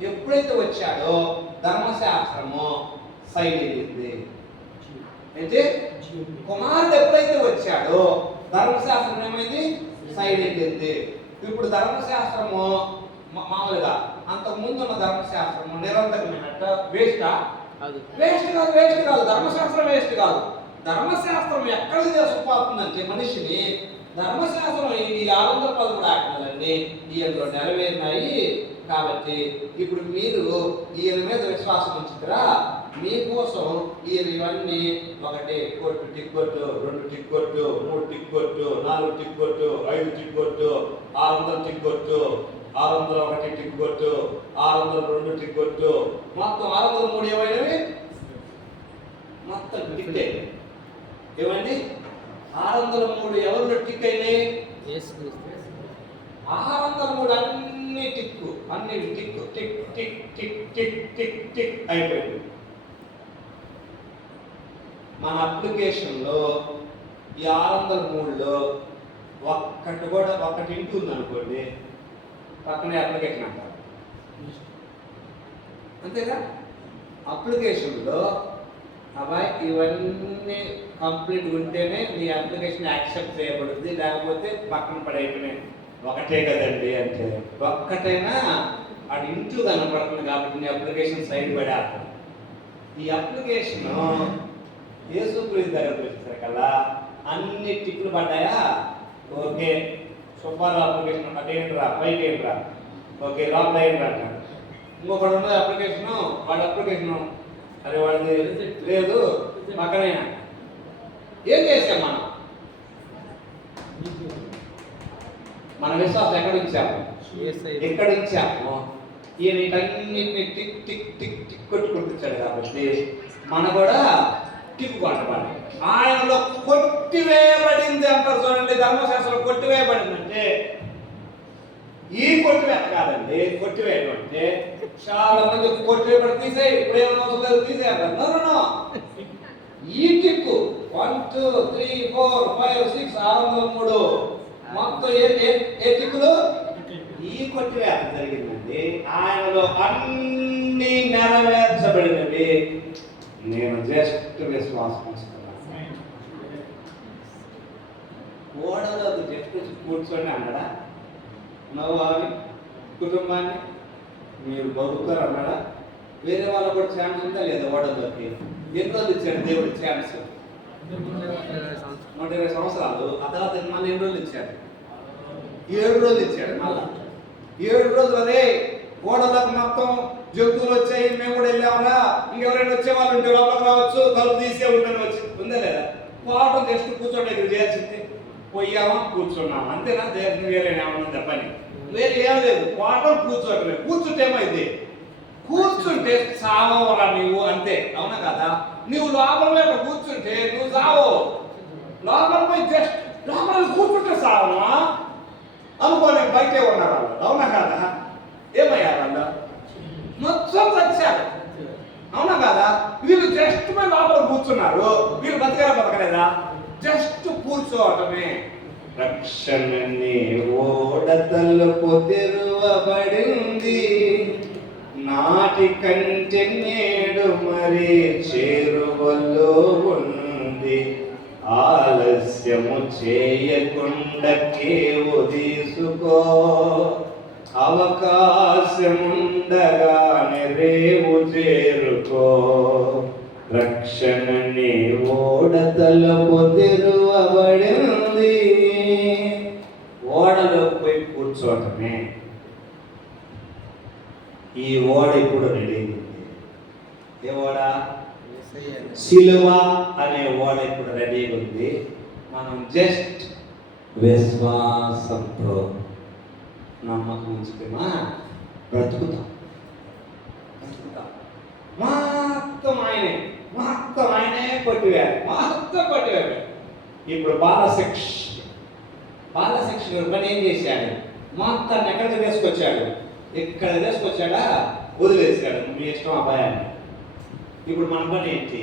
ఎప్పుడైతే వచ్చాడో ధర్మశాస్త్రము సైడ్ అయింది. అయితే కుమారుడు ఎప్పుడైతే వచ్చాడో ధర్మశాస్త్రం ఏమైంది? సైడ్ అయింది. ఇప్పుడు ధర్మశాస్త్రము మామూలుగా అంతకు ముందు ఉన్న ధర్మశాస్త్రము నిరంతరమైనట్టు వేస్టా? వేస్ట్ కాదు, వేస్ట్ కాదు. ధర్మశాస్త్రం వేస్ట్ కాదు. ధర్మశాస్త్రం ఎక్కడ తీసుకుపోతుందంటే మనిషిని, ధర్మశాస్త్రం ఈ 613 ఆజ్ఞలన్నీ ఈయనలో నెరవేరినాయి. కాబట్టి ఇప్పుడు మీరు ఈయన మీద విశ్వాసం ఉంచుతారా? మీకోసం ఈయన ఇవన్నీ 1 కొట్టు టిక్ కొట్టు, 2 టిక్ కొట్టు, 3 టిక్ కొట్టు, 4 టిక్ కొట్టు, 5 టిక్ కొట్టు, 600 టిక్ కొట్టు, 601 టిక్ కొట్టు, 602 టిక్ కొట్టు, మొత్తం 603 ఏమైనవి? మొత్తం టిక్కే ఏమండి? 603 ఎవరు టిక్ అయినాయి? 603 అన్ని టిక్కు, అన్ని tick tick tick tick tick tick tick అయిపోయింది. మన అప్లికేషన్లో ఈ 603లో ఒక్కటి కూడా ఒకటి ఇంటూ ఉందనుకోండి, పక్కనే అప్లికేషన్ అంటారు. అంతేగా? అప్లికేషన్లో అబ్బాయి ఇవన్నీ కంప్లీట్ ఉంటేనే మీ అప్లికేషన్ యాక్సెప్ట్ చేయబడుతుంది, లేకపోతే పక్కన పడైపోయినాయి. ఒకటే కదండి అంటే ఒక్కటైనా అది ఇంటూ కనపడుతుంది కాబట్టి మీ అప్లికేషన్ సైడ్ పడేస్తారు. ఈ అప్లికేషన్ యేసుక్రీస్తు దగ్గరకు వచ్చేసరికల్లా అన్ని టిక్లు పడ్డాయా? ఓకే, సూపర్ అప్లికేషన్ అటేంట్రా, పైకి ఏంట్రా, ఓకే లోపల ఏంట్రా అంటారు. ఇంకొకటి ఉన్నది అప్లికేషను, వాడి అప్లికేషను అది వాడిది లేదు పక్కనైనా. ఏం చేసాం మనం? మన విశ్వాసం ఎక్కడ ఉంచాము? ఎక్కడ ఉంచాము? ఈయన వీటన్నిటిని టిక్ టిక్ టిక్ టిక్ కొట్టుకుంటాడు కాబట్టి మన కూడా టిక్ కొట్టబడి ఆయనలో కొట్టివేయబడింది అంటారు. చూడండి, ధర్మశాస్త్రం కొట్టివేయబడిందంటే ఈ కొట్టివేత కాదండి. కొట్టివేయడం అంటే చాలా మంది కొట్టివేయబడి తీసేయి, ఇప్పుడు ఏమైనా అవసరం లేదు తీసేయాలంటారు. ఈ టిక్కు 1 2 3 4 5 6 603 మొత్తం ఏ టిక్కులు? ఈ కొట్టివేత జరిగిందండి. ఆయనలో అన్ని నెరవేర్చబడినవి. నేను జస్ట్ విశ్వాసం ఇస్తున్నాను. ఓడలో జస్ట్ కూర్చొని అన్నాడా? నవ్వాలి కుటుంబాన్ని మీరు బతుకుతారు అన్నాడా? వేరే వాళ్ళకు కూడా ఛాన్స్ ఉందా లేదా? ఓడలోకి ఎన్ని రోజులు ఇచ్చాడు దేవుడు ఛాన్స్? 120 సంవత్సరాలు. ఆ తర్వాత మళ్ళీ ఎన్ని రోజులు ఇచ్చాడు? 7 రోజులు ఇచ్చాడు. మళ్ళా 7 రోజులనే ఓడలకు మొత్తం జంతువులు వచ్చాయి, మేము కూడా వెళ్ళామరా, ఇంకెవరైనా వచ్చేవాళ్ళు ఉంటే లోపలికి రావచ్చు, తలుపు తీసే ఉండని వచ్చి ఉందా లేదా? పోవడం జస్ట్ కూర్చోండి, ఇక్కడ చేయాల్సింది పోయామా కూర్చున్నామా అంతేనా? దేశం వేరే ఏమన్నా పని వేరే ఏం లేదు. పోవడం కూర్చోట్లేదు. కూర్చుంటే ఏమైంది? కూర్చుంటే సావరా నీవు అంతే. అవునా కదా? నువ్వు లోపల కూర్చుంటే నువ్వు సావు. లోపల పోయి జస్ట్ లోపల కూర్చుంటే సావమా అనుకోని బయటే ఉన్నారు వాళ్ళు. అవునా కాదా? ఏమయ్యారు వాళ్ళు? మొత్తం వచ్చారు. అవునా కాదా? వీళ్ళు జస్ట్ పోయి లోపల కూర్చున్నారు. వీళ్ళు బతకలేదా? జస్ట్ కూర్చోవటమే. రక్షణని ఓడ తలుపు తెరువబడింది, నాటి కంటే నేడు మరి చేరువలో ఉంది. ఆలస్యము చేయకుండా కేవు తీసుకో, అవకాశముండగానే రేవు చేరుకో. రక్షణని ఓడ తలుపు తెరువబడింది. ఓడలో పోయి కూర్చోవటమే. ఈ ఓడ ఇప్పుడు రెడీ ఉంది. ఏ ఓడ? సిలువ అనే ఓడ ఇప్పుడు రెడీ ఉంది. మనం జస్ట్ విశ్వాసంతో నమ్మకం ఉంచుతామా బ్రతుకుతాం. మొత్తం ఆయనే కొట్టివేయాలి, మొత్తం కొట్టివేయాలి. ఇప్పుడు బాలశిక్షకుడు పని ఏం చేశాడు? మొత్తం ఎక్కడికి తీసుకొచ్చాడు? ఇక్కడ తీసుకొచ్చాడా? వదిలేసాడు. మీ ఇష్టం అబ్బాయాన్ని. ఇప్పుడు మన పని ఏంటి?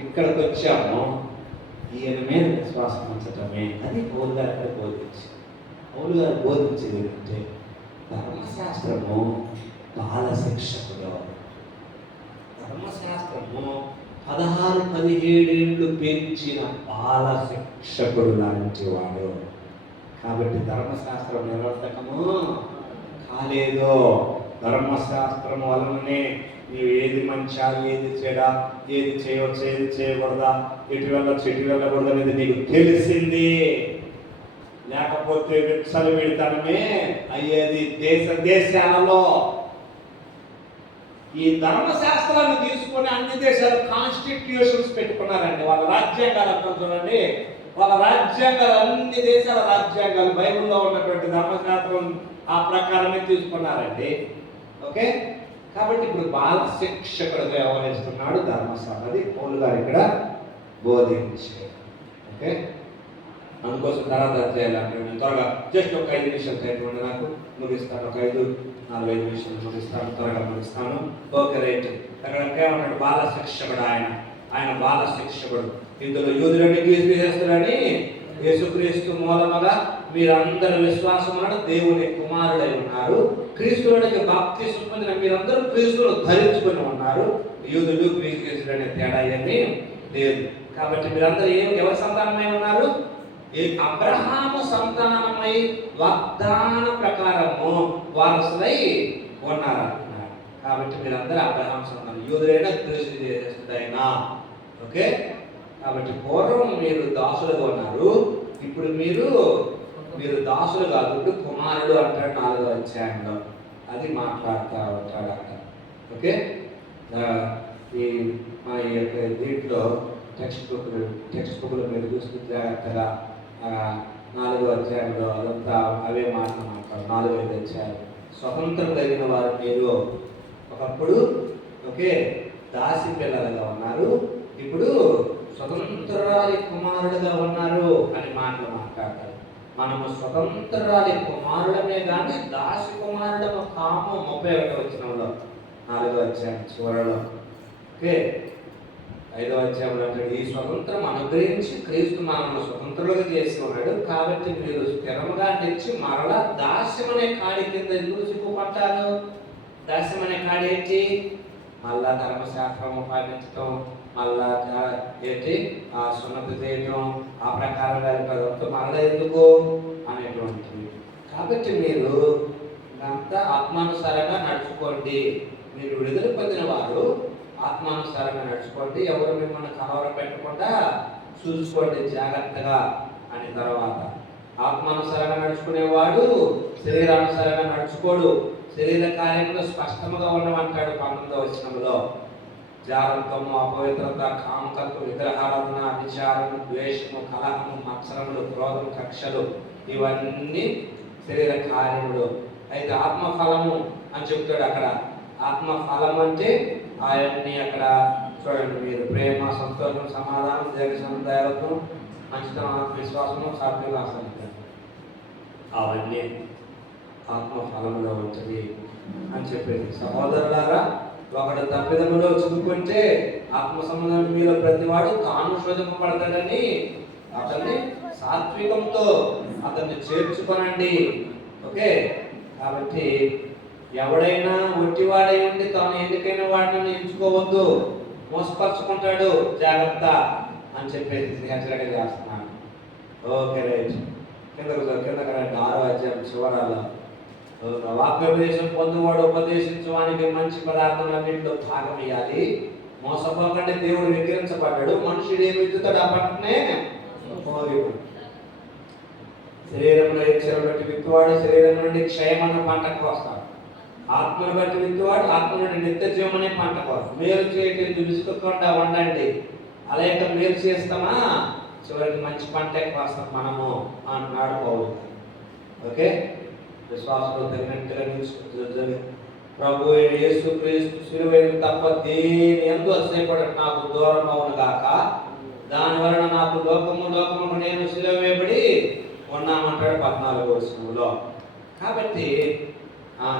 ఇక్కడికి వచ్చాము, ఈయన మీద విశ్వాసం ఉంచటమే. అది పౌలు గారు అక్కడ పౌలు గారు బోధించేది ఏంటంటే ధర్మశాస్త్రము బాలశిక్షకుడు. ధర్మశాస్త్రము 16-17 ఏళ్ళు పెంచిన బాలశిక్షకుడు లాంటి వాడు. కాబట్టి ధర్మశాస్త్రం నిరర్థకము కాలేదు. ధర్మశాస్త్రం వలననే నీవు ఏది మంచా, ఏది చెడా, ఏది చేయవచ్చు, ఏది చేయకూడదా, ఎటు వెళ్ళచ్చు, ఎటు వెళ్ళకూడదు అనేది నీకు తెలిసింది. లేకపోతే విచ్చలవిడితనమే అయ్యేది దేశాలలో. ఈ ధర్మశాస్త్రాన్ని తీసుకొని అన్ని దేశాలు కాన్స్టిట్యూషన్స్ పెట్టుకున్నారండి. వాళ్ళ రాజ్యాంగాలు అర్థం చూడండి. వాళ్ళ రాజ్యాంగాలు, అన్ని దేశాల రాజ్యాంగాలు బైబిల్లో ఉన్నటువంటి ధర్మశాస్త్రం ఆ ప్రకారమే తీసుకున్నారండి. ఓకే, కాబట్టి ఇప్పుడు బాల శిక్షకుడుగా వ్యవహరిస్తున్నాడు ధర్మశాస్త్రం. అది పౌలు గారు ఇక్కడ బోధించారు. ఓకే, అందుకోసం తర్వాత అధ్యాయాలు నేను త్వరగా జస్ట్ ఒక 5 నిమిషాలు టైం ఉండి నాకు ముగిస్తాను. ఒక 4-5 నిమిషాలు ముగిస్తాను, త్వరగా ముగిస్తాను. Okay, right. అక్కడ ఏమన్నాడు? బాల శిక్షకుడు. ఆయన బాల శిక్షకుడు. ఇందులో యూదులని తీసేస్తారని యేసుక్రీస్తు మూలముగా మీరందరూ విశ్వాసం అన్నాడు దేవుని కుమారుడై ఉన్నారు. క్రీస్తుడికి బాప్తిస్మం పొందిన మీరందరూ క్రీస్తును ధరించుకొని ఉన్నారు. యూదులు క్రీస్తు అనే తేడా ఏమీ లేదు. కాబట్టి మీరందరూ ఎవరి సంతానమై ఉన్నారు? అబ్రహాము సంతానమై వాగ్దాన ప్రకారము వారసులై ఉన్నారు. కాబట్టి మీరందరూ అబ్రహాము సంతానం, యూదులైనా క్రీస్తు చేసేస్తుడైనా. ఓకే, కాబట్టి పూర్వం మీరు దాసులుగా ఉన్నారు, ఇప్పుడు మీరు దాసులు కాదు, కుమారుడు అంటాడు 4వ అధ్యాయంలో. అది మాట్లాడుతూ ఉంటాడు అక్కడ. ఓకే, ఈ మన యొక్క దీంట్లో టెక్స్ట్ బుక్లు మీరు చూస్తే జాగ్రత్తగా 4వ అధ్యాయంలో అదంతా అవే మాట్లాడతారు. 4-5 అధ్యాయాలు. స్వతంత్రం కలిగిన వారు మీరు ఒకప్పుడు ఓకే దాసి పిల్లలుగా ఉన్నారు, ఇప్పుడు స్వతంత్రాలి కుమారుడుగా ఉన్నారు అని మాట్లాడతారు. మనము స్వతంత్రాలి కుమారుడమే కానీ దాసి కుమారుడము కాము. 31వ వచనంలో 4వ అధ్యాయం చివరలో. ఓకే, 5వ అధ్యాయంలో అంటాడు, ఈ స్వతంత్రం అనుగ్రహించి క్రీస్తు మనల్ని స్వతంత్రులుగా చేసి ఉన్నాడు. కాబట్టి మీరు స్థిరముగా తెచ్చి మరలా దాస్యమనే కాడి కింద ఎందుకు చిక్కుకుంటారు? దాస్యమనే కాడి ఏంటి? మళ్ళా ధర్మశాస్త్రము పాటించడం, మళ్ళా ఏంటి సున్నతి చేయటం, ఆ ప్రకారంగా అదంతా మరలా ఎందుకు అనేటువంటివి. కాబట్టి మీరు అంతా ఆత్మానుసారంగా నడుచుకోండి. మీరు విడుదల పొందిన వారు ఆత్మానుసారంగా నడుచుకోండి, ఎవరు మిమ్మల్ని కలవర పెట్టకుండా చూసుకోండి జాగ్రత్తగా అని. తర్వాత ఆత్మానుసారంగా నడుచుకునేవాడు శరీరానుసారంగా నడుచుకోడు, శరీర కార్యములు స్పష్టముగా ఉండమంటాడు 19వ వచనంలో. జారంతము, అపవిత్రత, కామకత్వ, విగ్రహారాధన, అతిచారము, ద్వేషము, కలహము, మత్సరములు, క్రోధము, కక్షలు, ఇవన్నీ శరీర కార్యములు. అయితే ఆత్మఫలము అని చెప్తాడు అక్కడ. ఆత్మఫలం అంటే ఆయన్ని అక్కడ చూడండి, మీరు ప్రేమ, సంతోషం, సమాధానం, దీర్ఘశాంతం, దయాలత్వం, మంచితనం, విశ్వాసము, సాత్విక, అసత్యం, అవన్నీ ఆత్మ ఫలములో ఉంటుంది అని చెప్పేది. సహోదరులారా, ఒకడు తప్పిదములో చిక్కుకుంటే ఆత్మ సంబంధం మీలో ప్రతివాడు తాను శోధింపబడతాడని అతన్ని సాత్వికంతో అతన్ని చేర్చుకొనండి. ఓకే, కాబట్టి ఎవడైనా ఒట్టివాడై ఉండి తాను ఎందుకైనా వాడిని ఎంచుకోవద్దు, మోసపరుచుకుంటాడు, జాగ్రత్త అని చెప్పేసి హెచ్చరిక చేస్తున్నాను. Okay, right. కిందకు రండి. 6వ అధ్యాయం చివరాల వాక్యోపదేశం పొందువాడు ఉపదేశించడానికి మంచి పదార్థాలన్నింటిలో భాగం ఇవ్వాలి. మోసపోకండి, దేవుడు వికరించబడ్డాడు. మనుషుడు ఏమి విత్తుతాడు అప్పట్నే శరీరంలో ఇచ్చను బట్టి విత్తువాడు శరీరం నుండి క్షయమన్న పంటకు వస్తాడు. ఆత్మను బట్టి విత్తువాడు ఆత్మ నుండి నిత్య జీవమనే పంటకు వస్తాడు. మేలు చేయటం విసుకకుండా ఉండండి, అలాగే మేలు చేస్తామా చివరికి మంచి పంట వస్తాం మనము అన్నాడు పౌలు. ఓకే, విశ్వాసంలో తగినట్టుగా నిలుచుకుంటుంది. ప్రభు యేసు క్రీస్తు శిలువైన తప్ప దేని ఎందు అసహ్యపడ నాకు దూరం అవును గాక, దాని వలన నాకు లోకము నేను శిలువ వేయబడి ఉన్నామంటాడు 14వ వచనంలో. కాబట్టి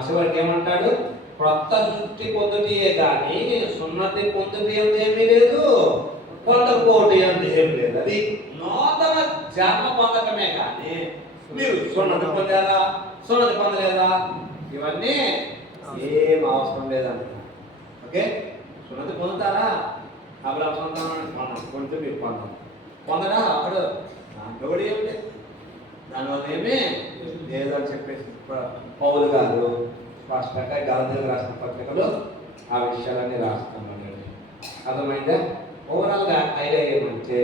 చివరికి ఏమంటాడు? క్రొత్త సృష్టి పొందుటియే కానీ సున్నతి పొందుటి అంత ఏమీ లేదు, పొందకపోటి అంత ఏమి లేదు. అది నూతన జన్మ పొందకమే కానీ మీరు సున్నతి పొందారా, సున్నతి పొందలేదా, ఇవన్నీ ఏం అవసరం లేదండి. ఓకే, సున్నతి పొందుతారా? అబ్రాహాము సొంతం పొందితే మీరు పొందడా? అక్కడ దాంట్లో ఏం లేదు, దానివల్ల ఏమీ లేదు అని చెప్పేసి పౌలు గారు స్పష్టంగా గలతీయులకు రాసిన పత్రికలో ఆ విషయాలన్నీ రాస్తున్నామండి. అర్థమైందా? ఓవరాల్గా ఐడియా ఏమంటే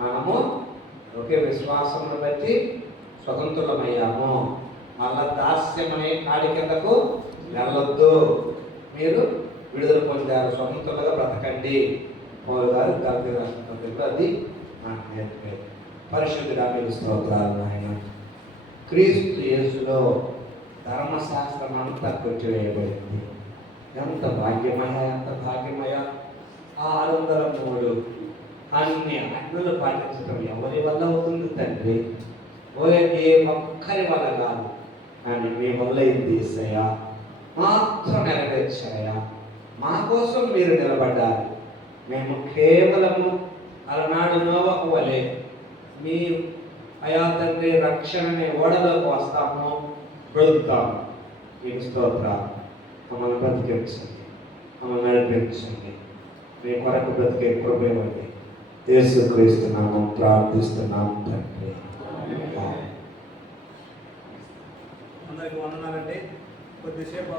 మనము ఒకే విశ్వాసమును బట్టి స్వతంత్రులమయ్యాము. మళ్ళా దాస్యం అనే కాడి కిందకు వెళ్ళొద్దు, మీరు విడుదల పొందారు, స్వతంత్రులుగా బ్రతకండి. పౌలు గారు గలతీయులకు రాసిన పత్రికలో అది నేర్పేది. పరిశుద్ధుడా మీకు స్తోత్రాలు నాయన. క్రీస్తు యేసులో ధర్మశాస్త్రం అంతా కొట్టివేయబడింది. ఎంత భాగ్యమయ, ఎంత భాగ్యమయ. 603 అన్ని ఆజ్ఞలు పాటించడం ఎవరి వల్ల అవుతుంది తండ్రి? ఏ ఒక్కరి వల్ల కాదు, కానీ మీ వల్ల ఇది యేసయ్యా మాత్రం నెరవేర్చాయా. మా కోసం మీరు నిలబడ్డారు. మేము కేవలము అలనాడు నోవహు వలె మీ అయా తండ్రి రక్షణని ఓడలోకి వస్తాము, బ్రతుకుతాము. మీకు స్తోత్రాలు. మమ్మల్ని బ్రతికించండి, మమ్మల్ని నడిపించండి. మీ కొరకు బ్రతికే కృప ఇవ్వండి. యేసుక్రీస్తు నామమున ప్రార్థిస్తున్నాము తండ్రి. అందరికీ వందనాలండి. కొద్దిసేపు